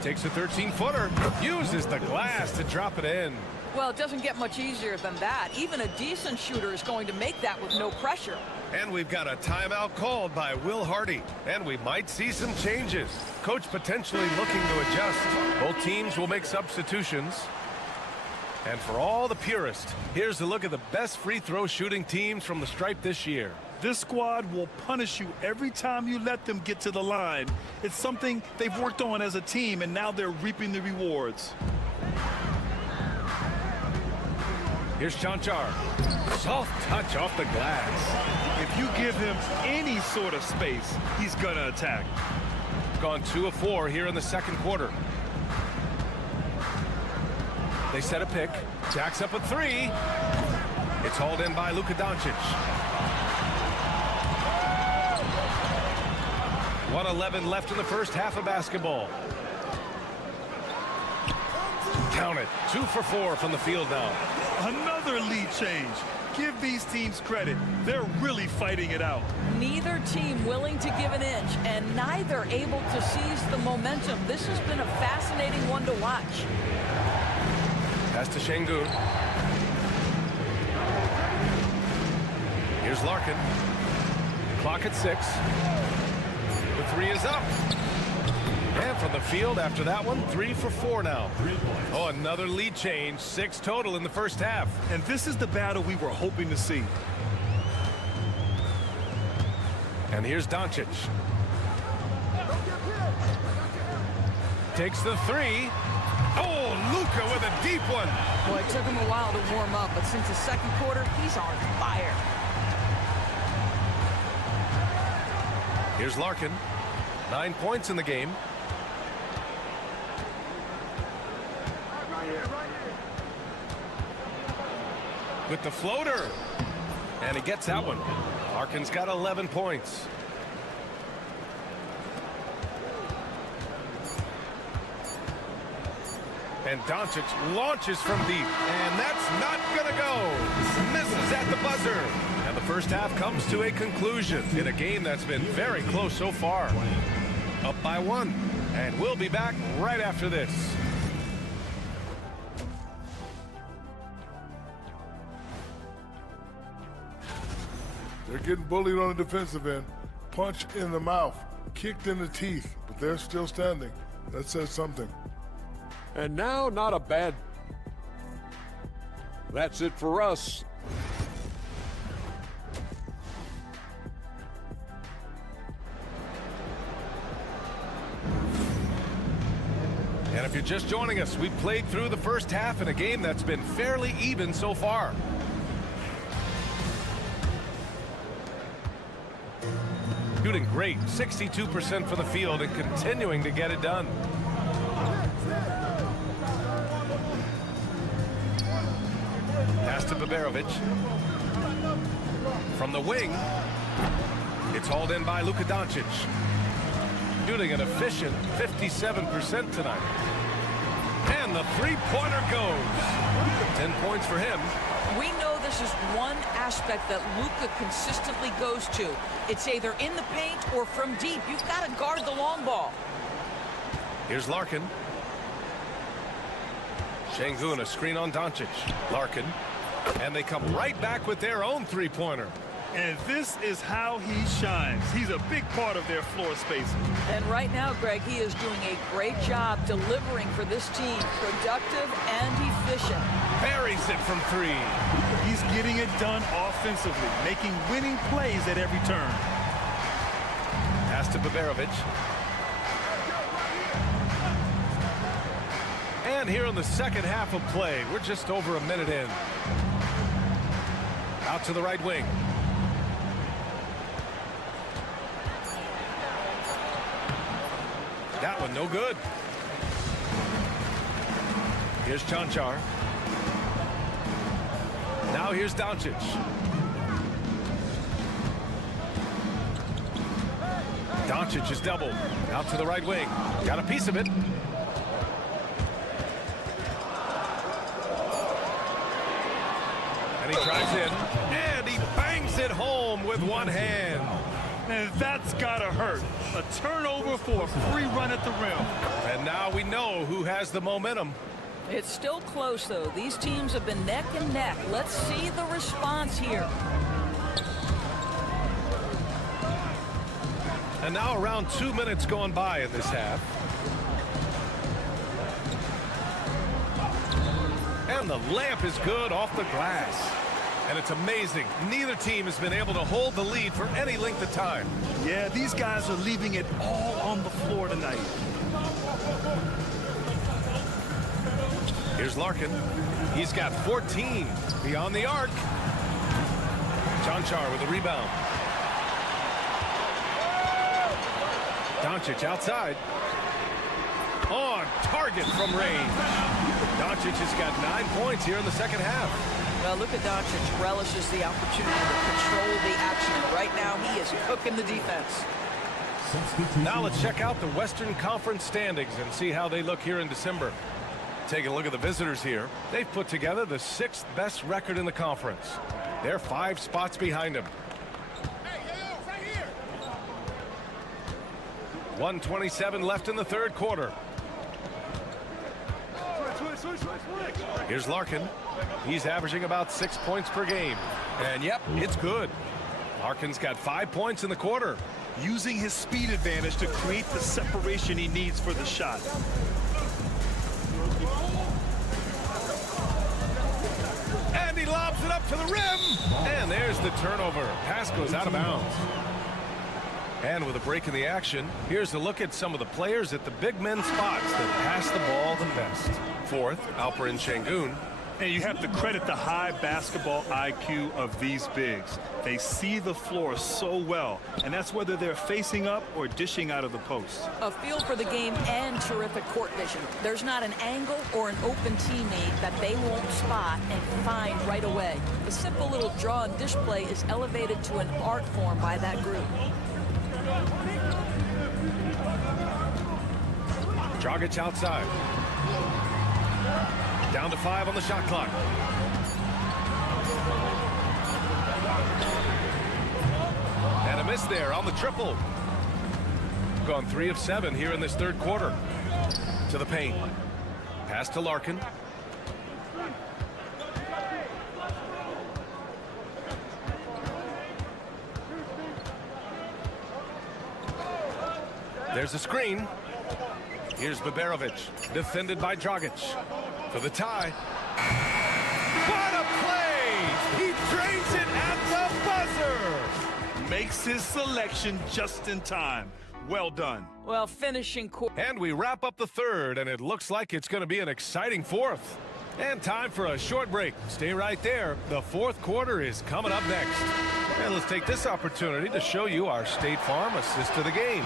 Takes a 13-footer. Uses the glass to drop it in. Well, it doesn't get much easier than that. Even a decent shooter is going to make that with no pressure. And we've got a timeout called by Will Hardy. And we might see some changes. Coach potentially looking to adjust. Both teams will make substitutions. And for all the purists, here's a look at the best free throw shooting teams from the stripe this year. This squad will punish you every time you let them get to the line. It's something they've worked on as a team, and now they're reaping the rewards. Here's Chanchar. Soft touch off the glass. If you give him any sort of space, he's gonna attack. Gone 2 of 4 here in the second quarter. They set a pick. Jacks up a 3. It's hauled in by Luka Doncic. 1:11 left in the first half of basketball. Count it. 2 for 4 from the field now. Another lead change. Give these teams credit. They're really fighting it out. Neither team willing to give an inch, and neither able to seize the momentum. This has been a fascinating one to watch. Pass to Şengün. Here's Larkin. Clock at 6. The 3 is up. And from the field after that one, 3 for 4 now. Oh, another lead change. 6 total in the first half. And this is the battle we were hoping to see. And here's Doncic. Takes the 3. Oh, Luka with a deep one. Well, it took him a while to warm up, but since the second quarter, he's on fire. Here's Larkin. 9 points in the game. With the floater. And he gets that one. Larkin's got 11 points. And Doncic launches from deep. And that's not going to go. Misses at the buzzer. And the first half comes to a conclusion in a game that's been very close so far. Up by 1. And we'll be back right after this. They're getting bullied on the defensive end. Punch in the mouth, kicked in the teeth, but they're still standing. That says something. And now, not a bad... That's it for us. And if you're just joining us, we've played through the first half in a game that's been fairly even so far. Shooting great, 62% from the field and continuing to get it done. Pass to Baberovic. From the wing, it's hauled in by Luka Doncic. Shooting an efficient 57% tonight. And the three-pointer goes. 10 points for him. We know this is one aspect that Luka consistently goes to. It's either in the paint or from deep. You've got to guard the long ball. Here's Larkin. Şengün, a screen on Doncic. Larkin. And they come right back with their own three-pointer. And this is how he shines. He's a big part of their floor spacing. And right now, Greg, he is doing a great job delivering for this team. Productive and efficient. Buries it from 3. He's getting it done offensively, making winning plays at every turn. Pass to Baberovic. And here in the second half of play, we're just over a minute in. Out to the right wing. That one no good. Here's Chanchar. Now here's Doncic. Doncic is doubled. Out to the right wing. Got a piece of it. And he drives in. And he bangs it home with one hand. And that's gotta hurt. A turnover for a free run at the rim. And now we know who has the momentum. It's still close, though. These teams have been neck and neck. Let's see the response here. And now around 2 minutes gone by in this half. And And the layup is good off the glass. And it's amazing. Neither team has been able to hold the lead for any length of time. Yeah, these guys are leaving it all on the floor tonight. Here's Larkin. He's got 14 beyond the arc. Chanchar with the rebound. Doncic outside. On target from range. Doncic has got 9 points here in the second half. Well, Luka Doncic relishes the opportunity to control the action. Right now, he is cooking the defense. Now let's check out the Western Conference standings and see how they look here in December. Take a look at the visitors here. They've put together the 6th best record in the conference. They're 5 spots behind them. 1:27 left in the third quarter. Here's Larkin. He's averaging about 6 points per game. And yep, it's good. Larkin's got 5 points in the quarter. Using his speed advantage to create the separation he needs for the shot. And he lobs it up to the rim. And there's the turnover. Pass goes out of bounds. And with a break in the action, here's a look at some of the players at the big men spots that pass the ball the best. Fourth, Alperen Şengün. And you have to credit the high basketball IQ of these bigs. They see the floor so well, and that's whether they're facing up or dishing out of the post. A feel for the game and terrific court vision. There's not an angle or an open teammate that they won't spot and find right away. The simple little draw and dish play is elevated to an art form by that group. Dragic outside. Down to 5 on the shot clock. And a miss there on the triple. Gone 3 of 7 here in this third quarter. To the paint. Pass to Larkin. There's a screen. Here's Baberovic, defended by Dragic. For the tie. What a play! He drains it at the buzzer! Makes his selection just in time. Well done. Well, finishing court. And we wrap up the third, and it looks like it's going to be an exciting fourth. And time for a short break. Stay right there. The fourth quarter is coming up next. And let's take this opportunity to show you our State Farm assist of the game.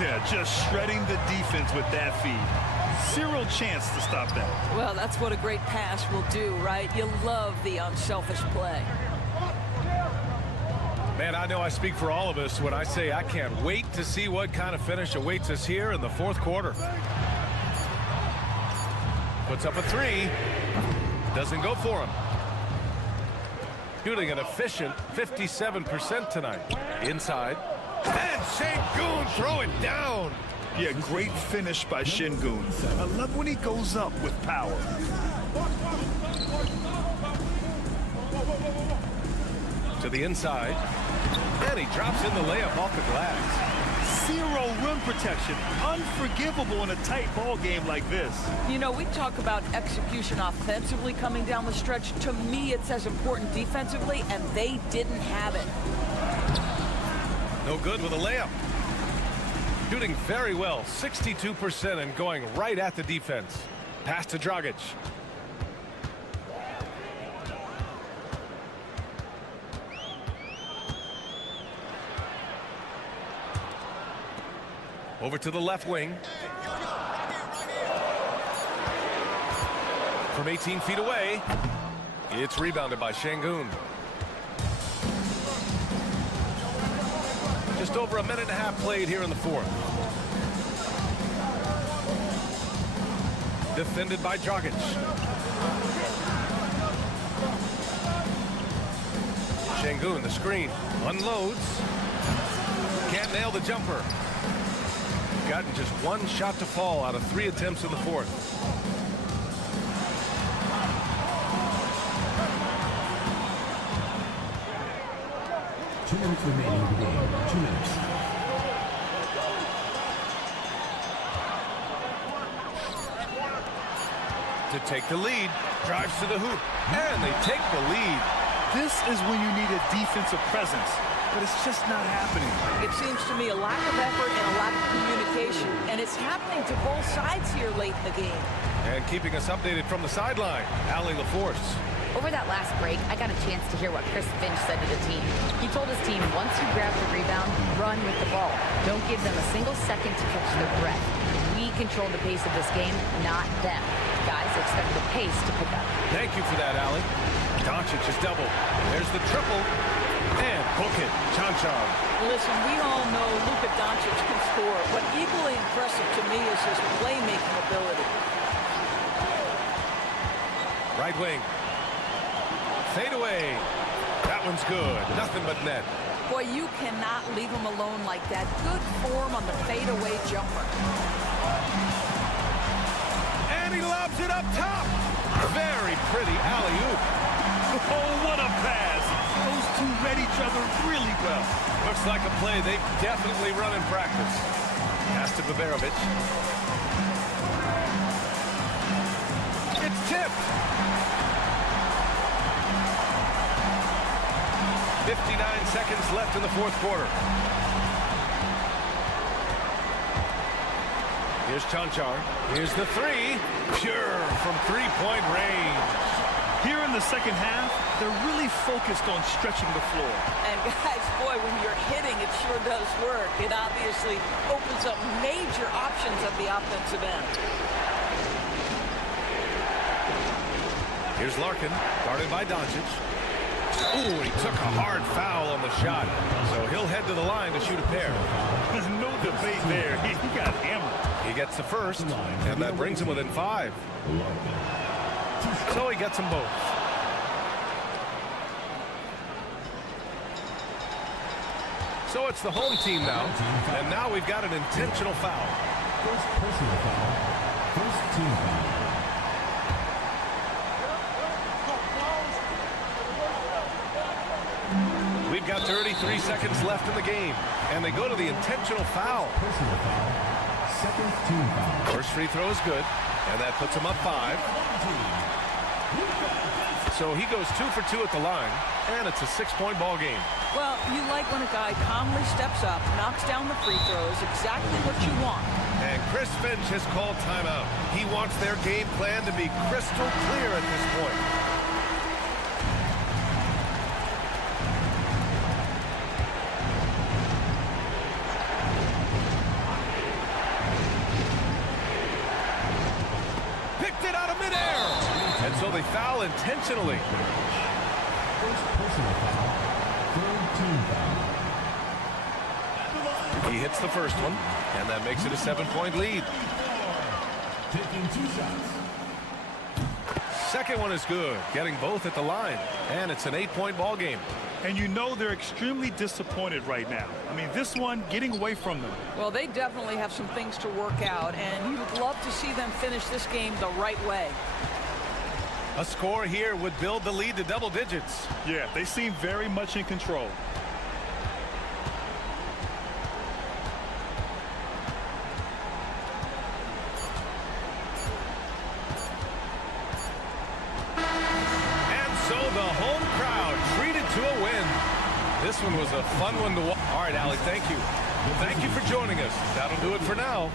Yeah, just shredding the defense with that feed. Zero chance to stop that. Well, that's what a great pass will do, right? You love the unselfish play. Man, I know I speak for all of us when I say I can't wait to see what kind of finish awaits us here in the fourth quarter. Puts up a 3. Doesn't go for him. Shooting an efficient 57% tonight. Inside. And Şengün throw it down. Yeah, great finish by Şengün. I love when he goes up with power. To the inside. And he drops in the layup off the glass. Zero rim protection. Unforgivable in a tight ball game like this. You know, we talk about execution offensively coming down the stretch. To me, it's as important defensively, and they didn't have it. No good with a layup. Shooting very well, 62% and going right at the defense. Pass to Dragic. Over to the left wing. From 18 feet away, it's rebounded by Şengün. Just over a minute and a half played here in the fourth. Defended by Dragic. Şengün, the screen, unloads. Can't nail the jumper. Gotten just 1 shot to fall out of 3 attempts in the fourth. Two minutes remaining in the game. 2 minutes. to take the lead. Drives to the hoop, and they take the lead. This is when you need a defensive presence, but it's just not happening. It seems to me a lack of effort and a lack of communication, and it's happening to both sides here late in the game. And keeping us updated from the sideline, Allie LaForce. Over that last break, I got a chance to hear what Chris Finch said to the team. He told his team, once you grab the rebound, run with the ball. Don't give them a single second to catch their breath. We control the pace of this game, not them. Guys, expect the pace to pick up. Thank you for that, Allie. Doncic is double. There's the triple. And book it, Chanchar. Listen, we all know Luka Doncic can score, but equally impressive to me is his playmaking ability. Right wing. Fade away. That one's good. Nothing but net. Boy, you cannot leave him alone like that. Good form on the fadeaway jumper. And he lobs it up top. Very pretty alley-oop. Oh, what a pass. Those two read each other really well. Looks like a play they've definitely run in practice. Pass to Baberovic. It's tipped. 59 seconds left in the fourth quarter. Here's Chanchar. Here's the three. Pure from three-point range. Here in the second half, they're really focused on stretching the floor. And guys, boy, when you're hitting, it sure does work. It obviously opens up major options at the offensive end. Here's Larkin, guarded by Doncic. Ooh, he took a hard foul on the shot. So he'll head to the line to shoot a pair. No debate there. He got hammered. He gets the first, and that brings him within 5. So he gets them both. So it's the home team now, and now we've got an intentional foul. First personal foul. First team foul. We've got 33 seconds left in the game, and they go to the intentional foul. Personal foul. Second team foul. First free throw is good, and that puts him up 5. So he goes 2 for 2 at the line, and it's a 6-point ball game. Well, you like when a guy calmly steps up, knocks down the free throws, exactly what you want. And Chris Finch has called timeout. He wants their game plan to be crystal clear at this point. Picked it out of midair. And so they foul intentionally. First personal foul. Third team foul. He hits the first one, and that makes it a 7-point lead. Taking 2 shots. Second one is good, getting both at the line, and it's an 8-point ball game. And you know they're extremely disappointed right now. I mean, this one getting away from them. Well, they definitely have some things to work out, and you'd love to see them finish this game the right way. A score here would build the lead to double digits. Yeah, they seem very much in control. And so the home crowd treated to a win. This one was a fun one to watch. All right, Allie, thank you. Thank you for joining us. That'll do it for now.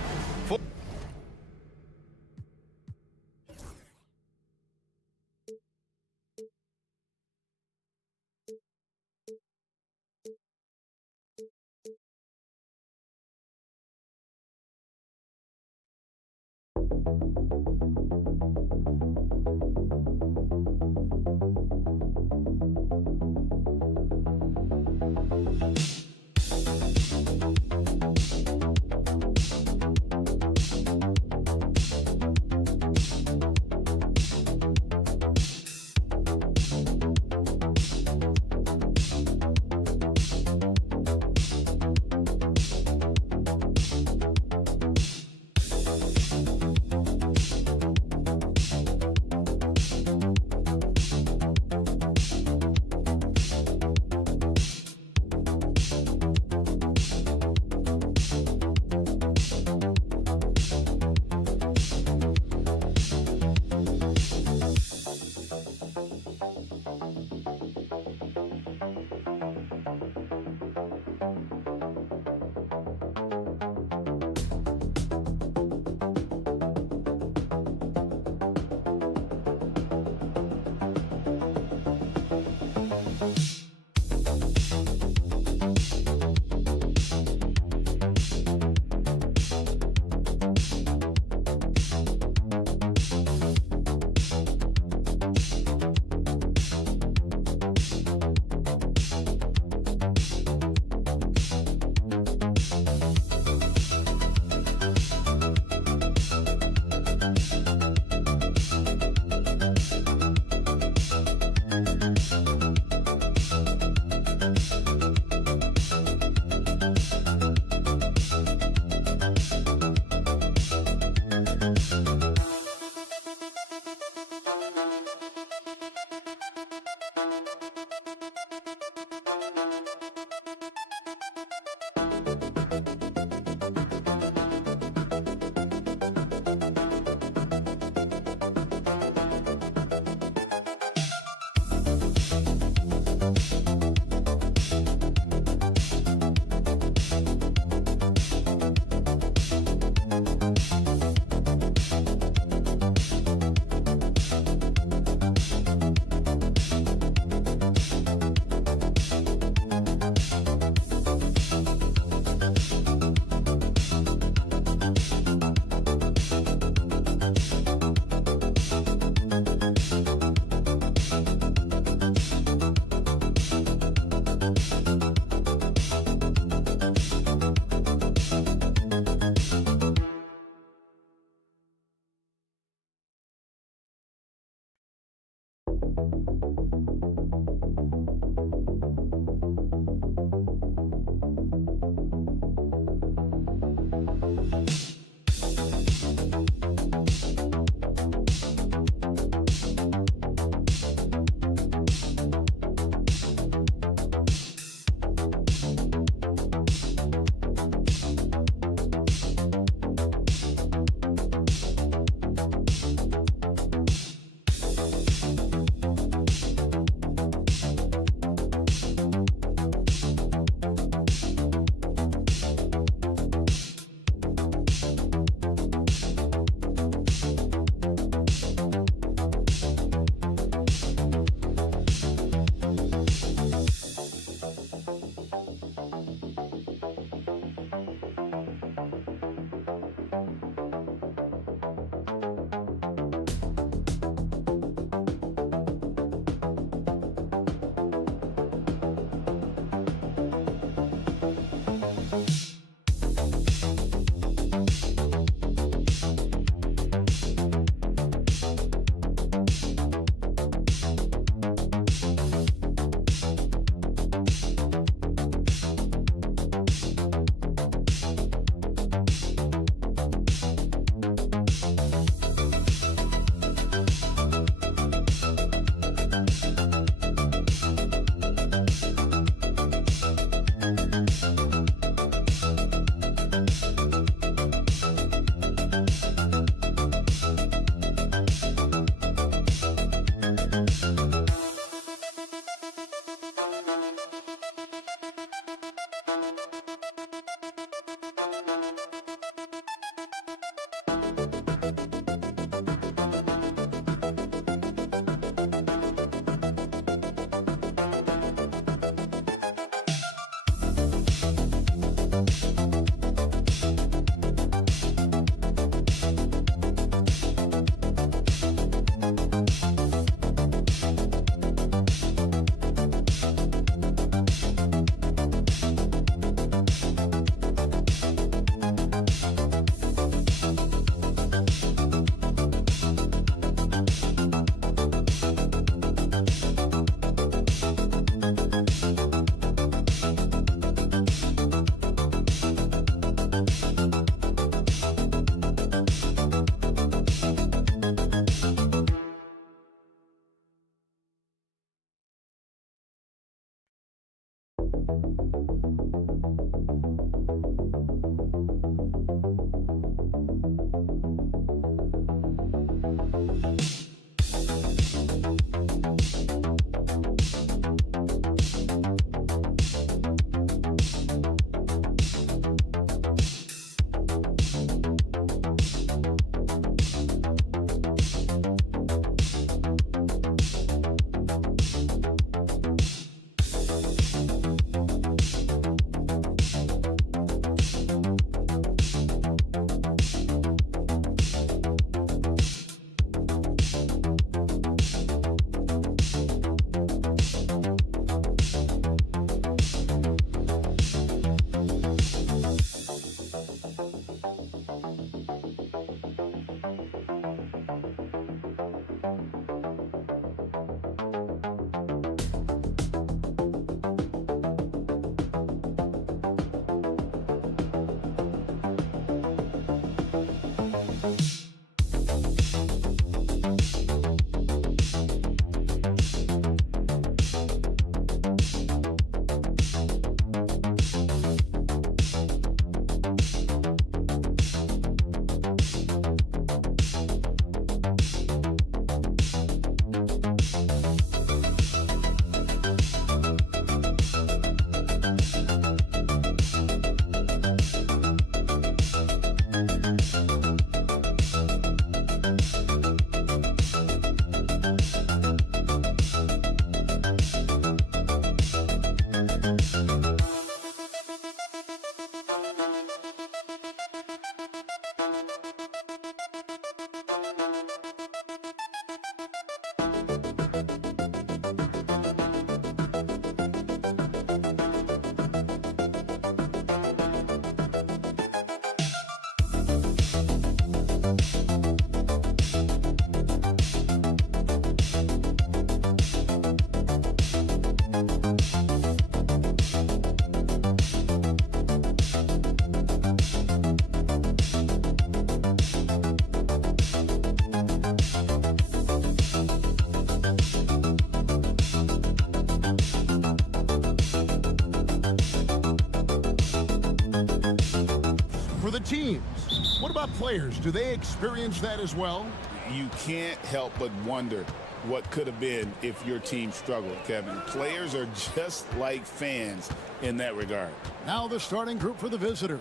the teams. What about players? Do they experience that as well? You can't help but wonder what could have been if your team struggled, Kevin. Players are just like fans in that regard. Now the starting group for the visitors.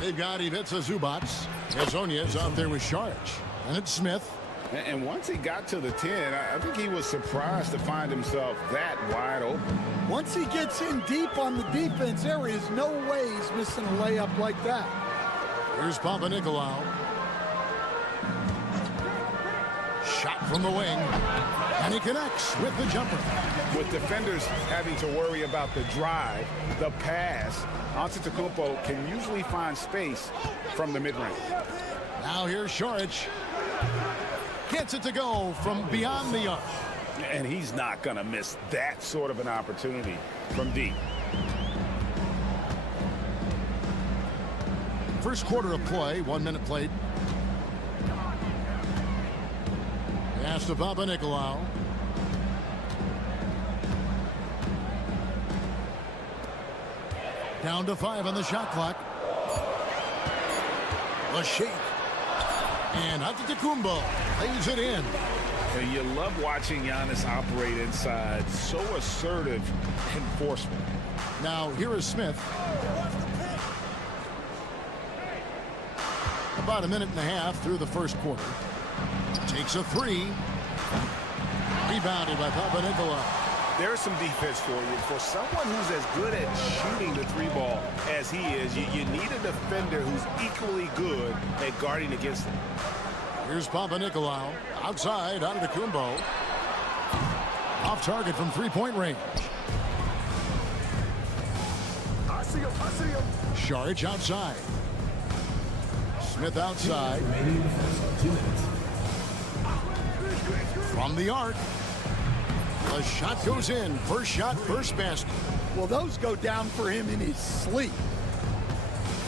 They've got Ivica Zubac. Hezonja's out there with Sharch. And it's Smith. And once he got to the 10, I think he was surprised to find himself that wide open. Once he gets in deep on the defense, there is no way he's missing a layup like that. Here's Papanikolaou. Shot from the wing. And he connects with the jumper. With defenders having to worry about the drive, the pass, Antetokounmpo can usually find space from the mid-range. Now here's Sharch. Gets it to go from beyond the arc. And he's not going to miss that sort of an opportunity from deep. First quarter of play, 1 minute played. Pass to Papanikolaou. Down to 5 on the shot clock. A shake. And Antetokounmpo lays it in. And you love watching Giannis operate inside. So assertive enforcement. Now here is Smith. About a minute and a half through the first quarter. Takes a 3. Rebounded by Papanikolaou. There's some defense for you. For someone who's as good at shooting the 3-ball as he is, you need a defender who's equally good at guarding against him. Here's Papanikolaou. Outside, Antetokounmpo. Off target from 3-point range. I see him. Sharch outside. Smith outside. From the arc. The shot goes in. First shot, first basket. Well, those go down for him in his sleep.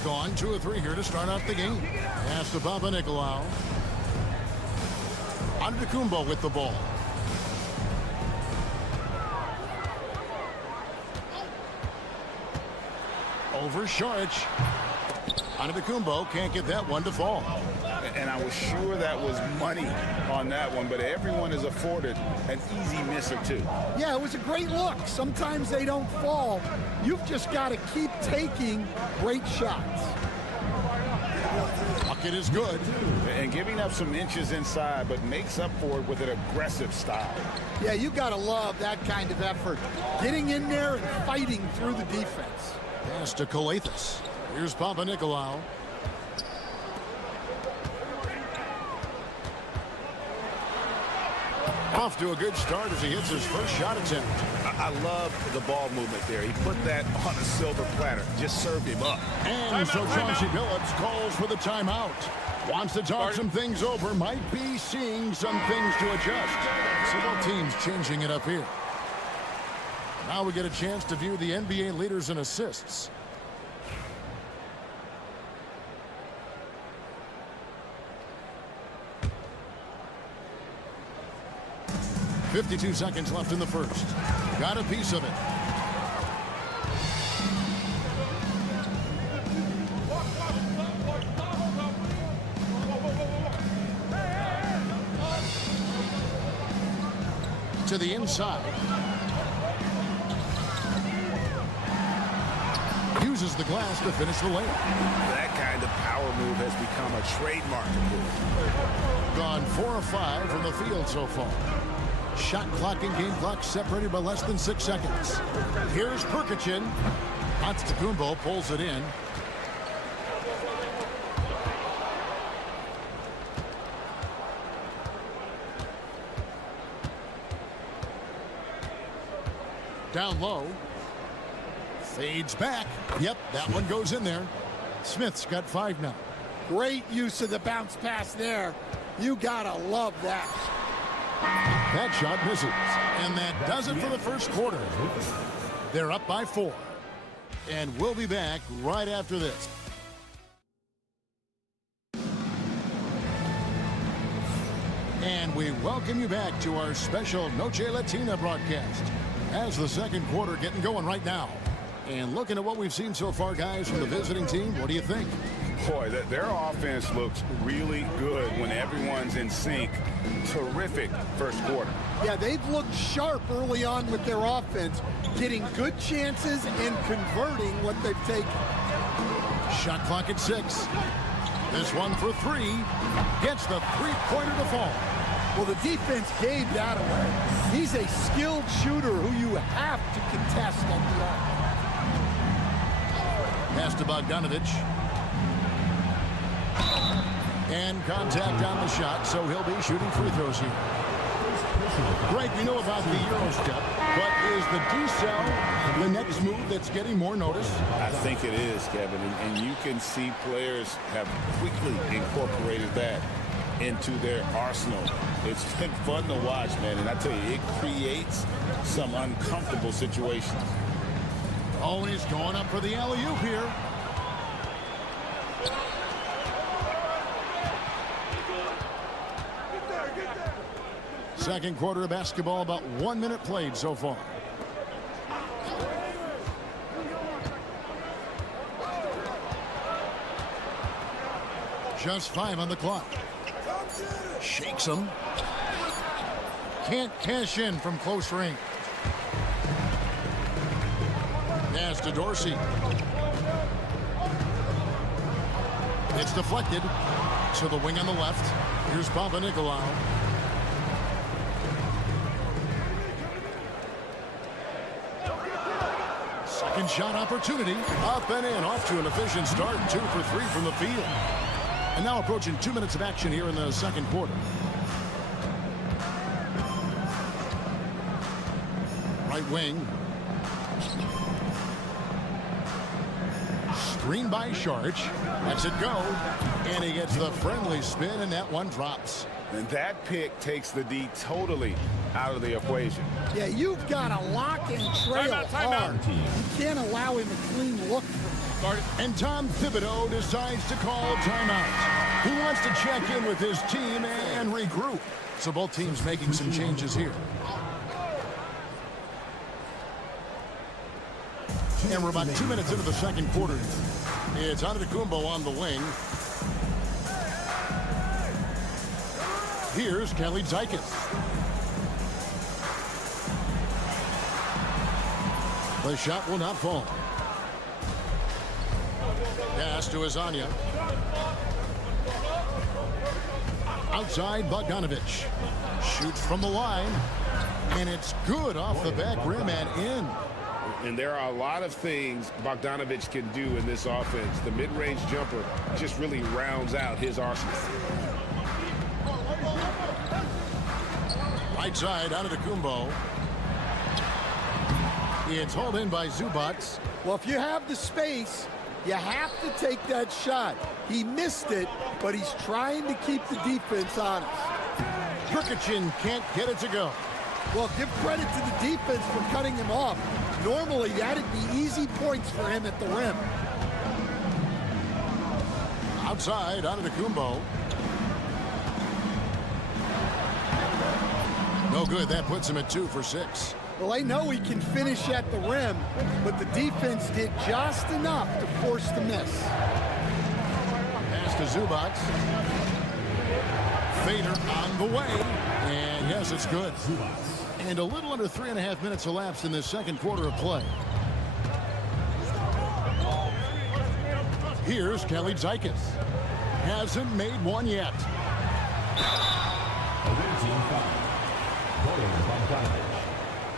Gone 2 of 3 here to start out the game. Pass to Papanikolaou. Antetokounmpo with the ball. Over Sharch. Antetokounmpo can't get that one to fall. And I was sure that was money on that one, but everyone is afforded an easy miss or two. Yeah, it was a great look. Sometimes they don't fall. You've just got to keep taking great shots. Bucket is good. And giving up some inches inside, but makes up for it with an aggressive style. Yeah, you got to love that kind of effort. Getting in there and fighting through the defense. Pass to Calathes. Here's Papanikolaou. Off to a good start as he hits his first shot attempt. I love the ball movement there. He put that on a silver platter. Just served him up. And so Chauncey Billups calls for the timeout. Wants to talk some things over. Might be seeing some things to adjust. So both teams changing it up here. Now we get a chance to view the NBA leaders in assists. .52 seconds left in the first. Got a piece of it. To the inside. Uses the glass to finish the layup. That kind of power move has become a trademark move. Gone 4 of 5 from the field so far. Shot clock and game clock separated by less than 6 seconds. Here's Perkichin. Antetokounmpo pulls it in. Down low. Fades back. Yep, that one goes in there. Smith's got 5 now. Great use of the bounce pass there. You gotta love that. That shot misses. And that does it for the first quarter. They're up by 4. And we'll be back right after this. And we welcome you back to our special Noche Latina broadcast. As the second quarter getting going right now. And looking at what we've seen so far, guys, from the visiting team, what do you think? Boy, their offense looks really good when everyone's in sync. Terrific first quarter. Yeah, they've looked sharp early on with their offense, getting good chances and converting what they've taken. Shot clock at 6. This one for 3. Gets the three-pointer to fall. Well, the defense gave that away. He's a skilled shooter who you have to contest at the arc. Pass to Bogdanovich. And contact on the shot, so he'll be shooting free throws here. Greg, we know about the Euro step, but is the decel the next move that's getting more notice? I think it is, Kevin, and you can see players have quickly incorporated that into their arsenal. It's been fun to watch, man, and I tell you, it creates some uncomfortable situations. Always going up for the alley-oop here. Second quarter of basketball, about 1 minute played so far. Just 5 on the clock. Shakes him. Can't cash in from close range. Pass to Dorsey. It's deflected to the wing on the left. Here's Papanikolaou. Second shot opportunity. Up and in. Off to an efficient start. 2 for 3 from the field. And now approaching 2 minutes of action here in the second quarter. Right wing. Screen by Sharch. Lets it go. And he gets the friendly spin, and that one drops. And that pick takes the D totally out of the equation. Yeah, you've got to lock and trail hard. You can't allow him a clean look from him. And Tom Thibodeau decides to call timeout. He wants to check in with his team and regroup. So both teams making some changes here. And we're about 2 minutes into the second quarter. It's Antetokounmpo on the wing. Here's Kelly Zykis. The shot will not fall. Pass to Azania. Outside Bogdanovich. Shoots from the line. And it's good off the back rim and in. And there are a lot of things Bogdanovich can do in this offense. The mid-range jumper just really rounds out his arsenal. Right side, Antetokounmpo. It's hauled in by Zubac. Well, if you have the space, you have to take that shot. He missed it, but he's trying to keep the defense honest. Kirkichin can't get it to go. Well, give credit to the defense for cutting him off. Normally, that'd be easy points for him at the rim. Outside, Antetokounmpo. No good. That puts him at 2 for 6. Well, they know he can finish at the rim, but the defense did just enough to force the miss. Pass to Zubac. Fader on the way. And yes, it's good. And a little under 3.5 minutes elapsed in this second quarter of play. Here's Kelly Zykis. Hasn't made one yet.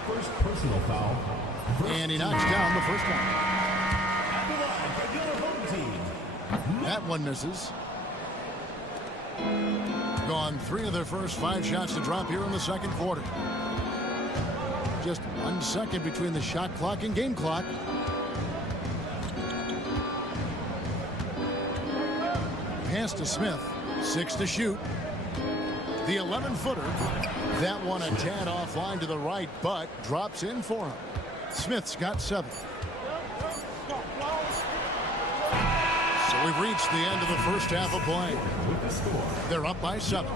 First personal foul. And he knocks down the first one. At the line for your home team. That one misses. Gone 3 of their first 5 shots to drop here in the second quarter. Just 1 second between the shot clock and game clock. Pass to Smith. 6 to shoot. The 11-footer. That one a tad offline to the right, but drops in for him. Smith's got 7. So we've reached the end of the first half of play. They're up by 7.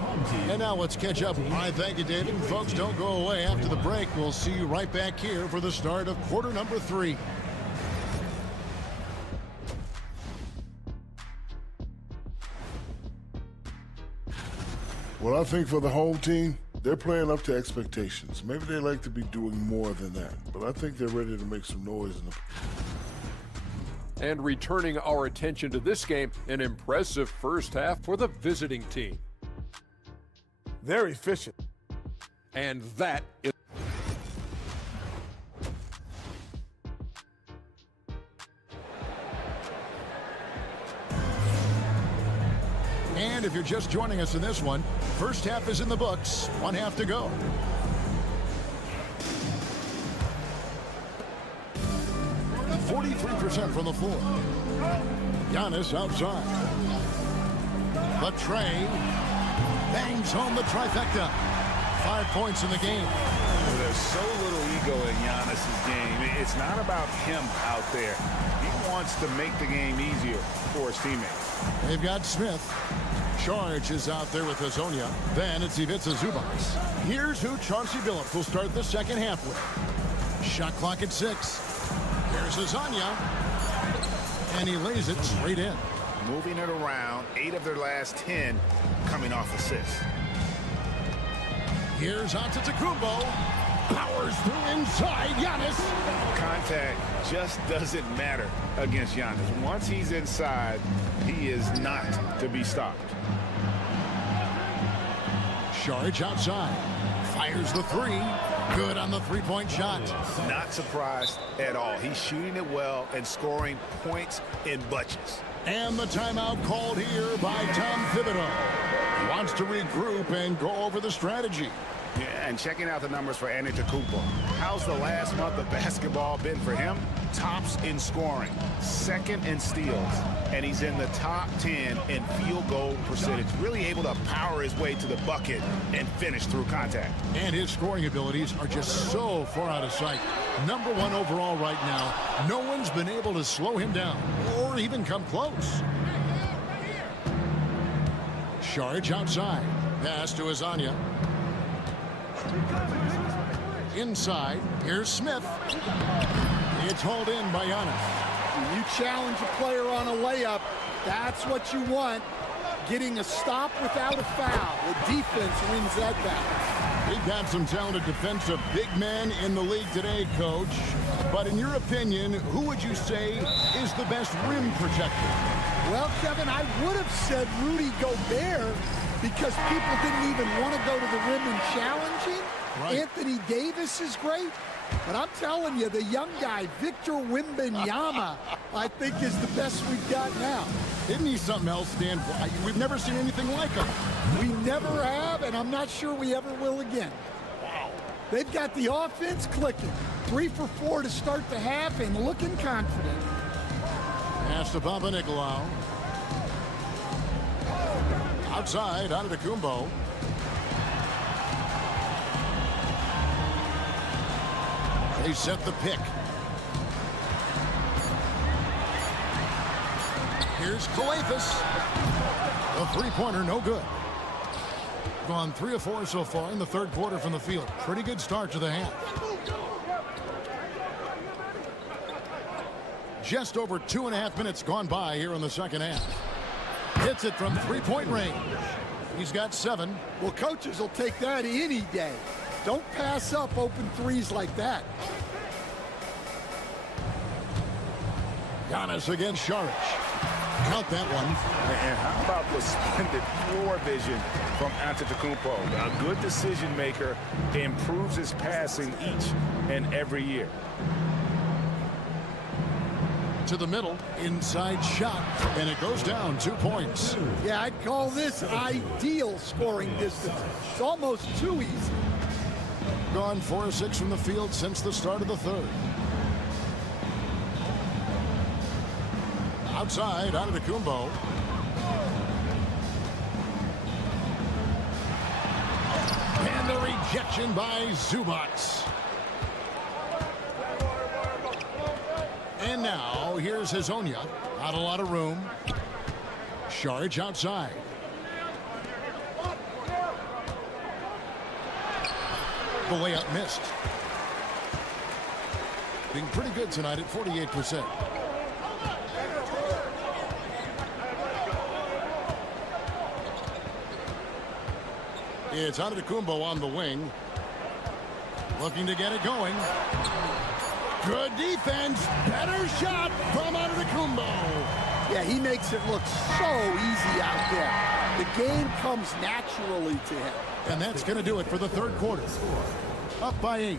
And now let's catch up. All right, thank you, David. Folks, don't go away after the break. We'll see you right back here for the start of quarter number 3. Well, I think for the home team, they're playing up to expectations. Maybe they like to be doing more than that, but I think they're ready to make some noise. And returning our attention to this game, an impressive first half for the visiting team. They're efficient. And that is... And if you're just joining us in this one, first half is in the books, one half to go. %43 from the floor. Giannis outside. The tray bangs home the trifecta. 5 points in the game. There's so little ego in Giannis's game. It's not about him out there. He wants to make the game easier for his teammates. They've got Smith. Charge is out there with Hazonia. Then it's Ivica Zubac. Here's who Chauncey Billups will start the second half with. Shot clock at 6. Here's Hazonia. And he lays it straight in. Moving it around, 8 of their last 10 coming off assists. Here's Antetokounmpo. Powers through inside. Giannis. Contact just doesn't matter against Giannis. Once he's inside, he is not to be stopped. Charge outside. Fires the 3. Good on the three-point shot. Not surprised at all. He's shooting it well and scoring points in bunches. And the timeout called here by Tom Thibodeau. He wants to regroup and go over the strategy. Yeah, and checking out the numbers for Antetokounmpo. How's the last month of basketball been for him? Tops in scoring, second in steals, and he's in the top 10 in field goal percentage. Really able to power his way to the bucket and finish through contact. And his scoring abilities are just so far out of sight. Number 1 overall right now. No one's been able to slow him down or even come close. Charge outside. Pass to Hazonia. Inside, here's Smith. It's hauled in by Giannis. When you challenge a player on a layup, that's what you want. Getting a stop without a foul. The defense wins that battle. We've got some talented defensive big men in the league today, Coach. But in your opinion, who would you say is the best rim protector? Well, Kevin, I would have said Rudy Gobert because people didn't even want to go to the rim and challenge him. Right. Anthony Davis is great. But I'm telling you, the young guy, Victor Wembanyama, I think is the best we've got now. Isn't he something else, Dan? We've never seen anything like him. We never have, and I'm not sure we ever will again. Wow. They've got the offense clicking. 3 for 4 to start the half and looking confident. Pass to Papanikolaou. Outside, Antetokounmpo. They set the pick. Here's Coathus. The three-pointer, no good. Gone 3 of 4 so far in the third quarter from the field. Pretty good start to the half. Just over 2.5 minutes gone by here in the second half. Hits it from three-point range. He's got 7. Well, coaches will take that any day. Don't pass up open threes like that. Giannis against Saric. Count that one. And how about the splendid floor vision from Antetokounmpo? A good decision maker, improves his passing each and every year. To the middle, inside shot, and it goes down 2 points. Yeah, I'd call this ideal scoring distance. It's almost too easy. Gone 4 of 6 from the field since the start of the third. Outside, Antetokounmpo. And the rejection by Zubac. And now, here's Hazonia. Not a lot of room. Saric outside. The layup missed. Being pretty good tonight at 48%. It's Antetokounmpo on the wing. Looking to get it going. Good defense. Better shot from Antetokounmpo. Yeah, he makes it look so easy out there. The game comes naturally to him. And that's going to do it for the third quarter. Up by 8.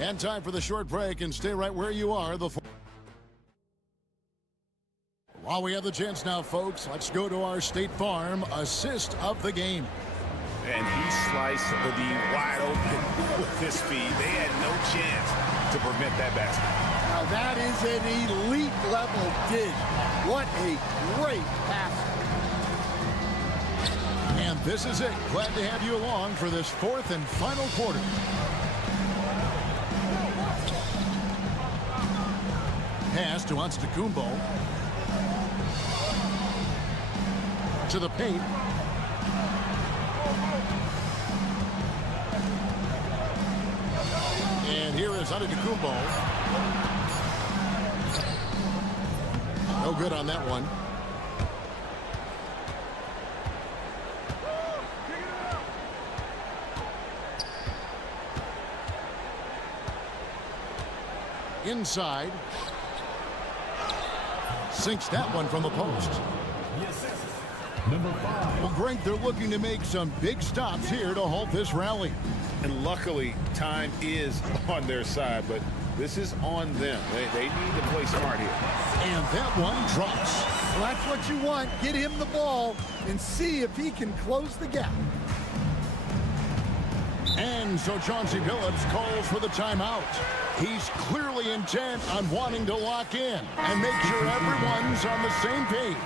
And time for the short break, and stay right where you are. While we have the chance now, folks, let's go to our State Farm assist of the game. And he sliced the wide open with his speed. They had no chance to prevent that basket. Now that is an elite level dig. What a great pass. And this is it. Glad to have you along for this fourth and final quarter. Pass to Antetokounmpo. To the paint. And here is Antetokounmpo. No good on that one. Inside. Sinks that one from the post. Well, Greg, they're looking to make some big stops here to halt this rally. And luckily, time is on their side, but this is on them. They need to play smart here. And that one drops. Well, that's what you want. Get him the ball and see if he can close the gap. And so Chauncey Billups calls for the timeout. He's clearly intent on wanting to lock in and make sure everyone's on the same page.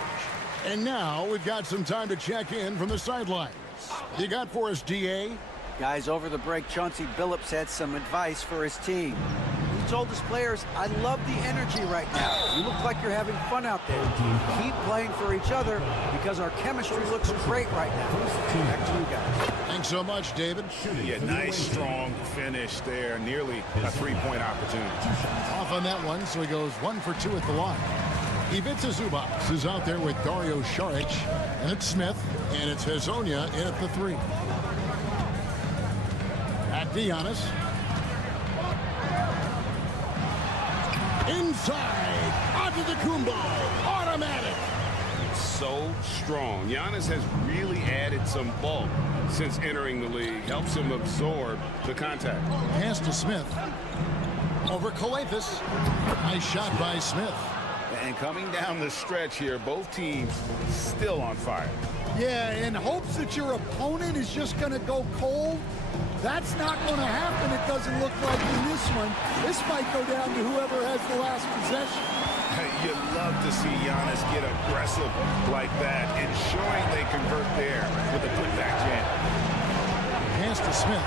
And now we've got some time to check in from the sidelines. You got for us, DA? Guys, over the break, Chauncey Billups had some advice for his team. He told his players, I love the energy right now. You look like you're having fun out there. Keep playing for each other because our chemistry looks great right now. Back to you guys. Thanks so much, David. Yeah, nice, strong finish there. Nearly a three-point opportunity. Off on that one, so he goes 1 for 2 at the line. Ivica Zubac is out there with Dario Saric, and it's Smith, and it's Hezonja in at the 3. At Giannis. Inside, Antetokounmpo, automatic. So strong. Giannis has really added some bulk since entering the league. Helps him absorb the contact. Pass to Smith. Over Calathes. Nice shot by Smith. And coming down the stretch here, both teams still on fire. Yeah, in hopes that your opponent is just going to go cold. That's not going to happen, it doesn't look like in this one. This might go down to whoever has the last possession. You love to see Giannis get aggressive like that, ensuring they convert there with a putback jam. Pass to Smith.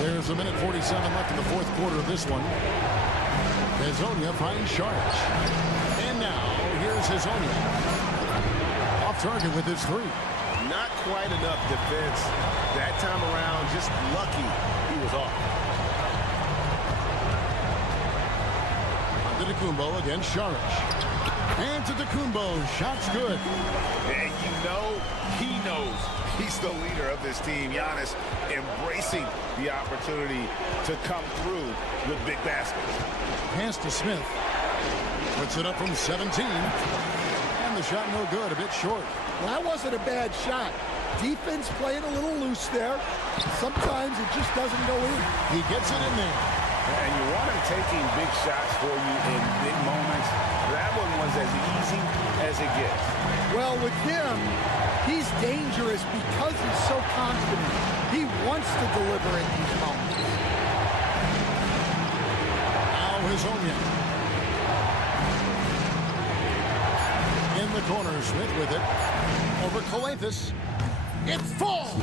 There's a minute 47 left in the fourth quarter of this one. Hezonja finds Saric. And now, here's Hezonja. Off target with his 3. Not quite enough defense that time around. Just lucky he was off. Antetokounmpo against Saric. Antetokounmpo, shot's good. And you know he knows he's the leader of this team. Giannis embracing the opportunity to come through with big baskets. Pass to Smith. Puts it up from 17. And the shot no good, a bit short. Well, that wasn't a bad shot. Defense playing a little loose there. Sometimes it just doesn't go in. He gets it in there. And you want him taking big shots for you in big moments. That one was as easy as it gets. Well, with him, he's dangerous because he's so confident. He wants to deliver in these moments. Now Hezonja. In the corner, Smith with it. Over Calathes. It falls.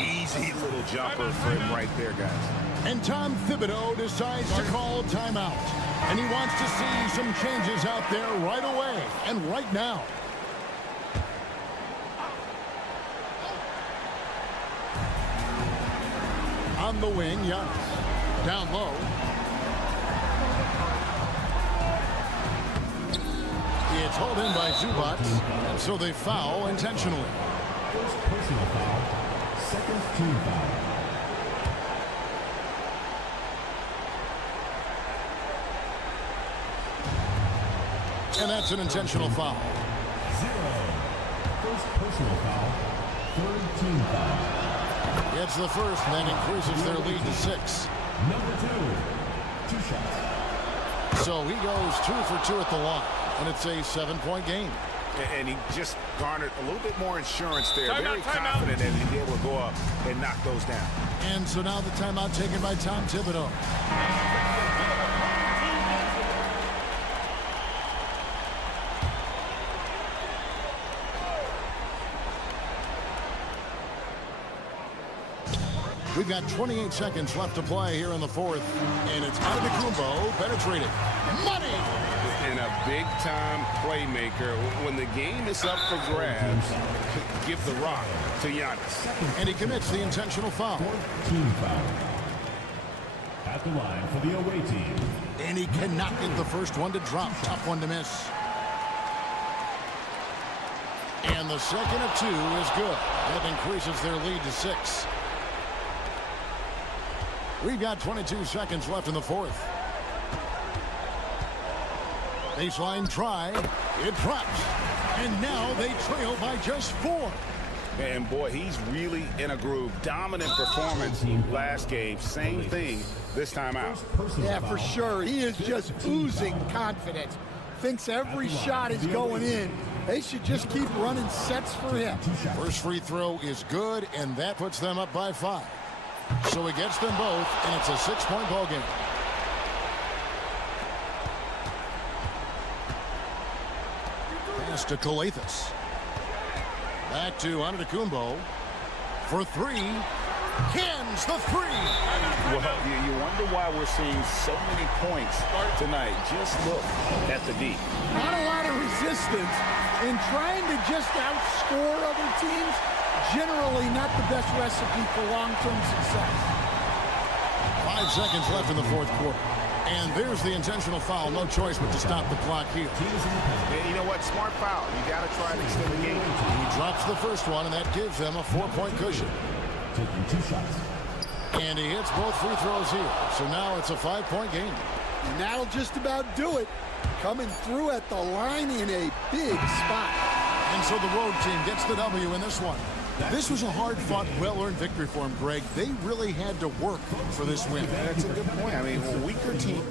Easy little jumper for him right there, guys. And Tom Thibodeau decides to call timeout. And he wants to see some changes out there right away and right now. On the wing, Giannis. Down low. It's hauled in by Zubac, and so they foul intentionally. First personal foul. Second team foul. And that's an intentional foul. 0. First personal foul. Third team foul. It's the first, and that increases their lead to 6. Number 2. 2 shots. So he goes 2 for 2 at the line, and it's a 7-point game. And he just garnered a little bit more insurance there. Very Timeout. confident that he'd be able to go up and knock those down. And so now the timeout taken by Tom Thibodeau. We've got 28 seconds left to play here in the fourth. And it's Antetokounmpo penetrating. Money! And a big-time playmaker. When the game is up for grabs, give the rock to Giannis. And he commits the intentional foul. Team foul. At the line for the away team. And he cannot get the first one to drop. Tough one to miss. And the second of 2 is good. That increases their lead to 6. We've got 22 seconds left in the fourth. Baseline try. It drops. And now they trail by just 4. And boy, he's really in a groove. Dominant performance last game. Same thing this time out. Yeah, for sure. He is just oozing confidence. Thinks every shot is going in. They should just keep running sets for him. First free throw is good, and that puts them up by 5. So he gets them both, and it's a 6-point ball game. Pass to Kalathis. Back to Antetokounmpo for 3. Cans the 3. Well, you wonder why we're seeing so many points tonight. Just look at the D. Not a lot of resistance in trying to just outscore other teams. Generally not the best recipe for long-term success. 5 seconds left in the fourth quarter. And there's the intentional foul. No choice but to stop the clock here. And you know what? Smart foul. You got to try to extend the game. He drops the first one, and that gives them a 4-point cushion. Taking 2 shots. And he hits both free throws here. So now it's a 5-point game. And that'll just about do it. Coming through at the line in a big spot. And so the road team gets the W in this one. This was a hard-fought, well-earned victory for him, Greg. They really had to work for this win. That's a good point. I mean, a weaker team.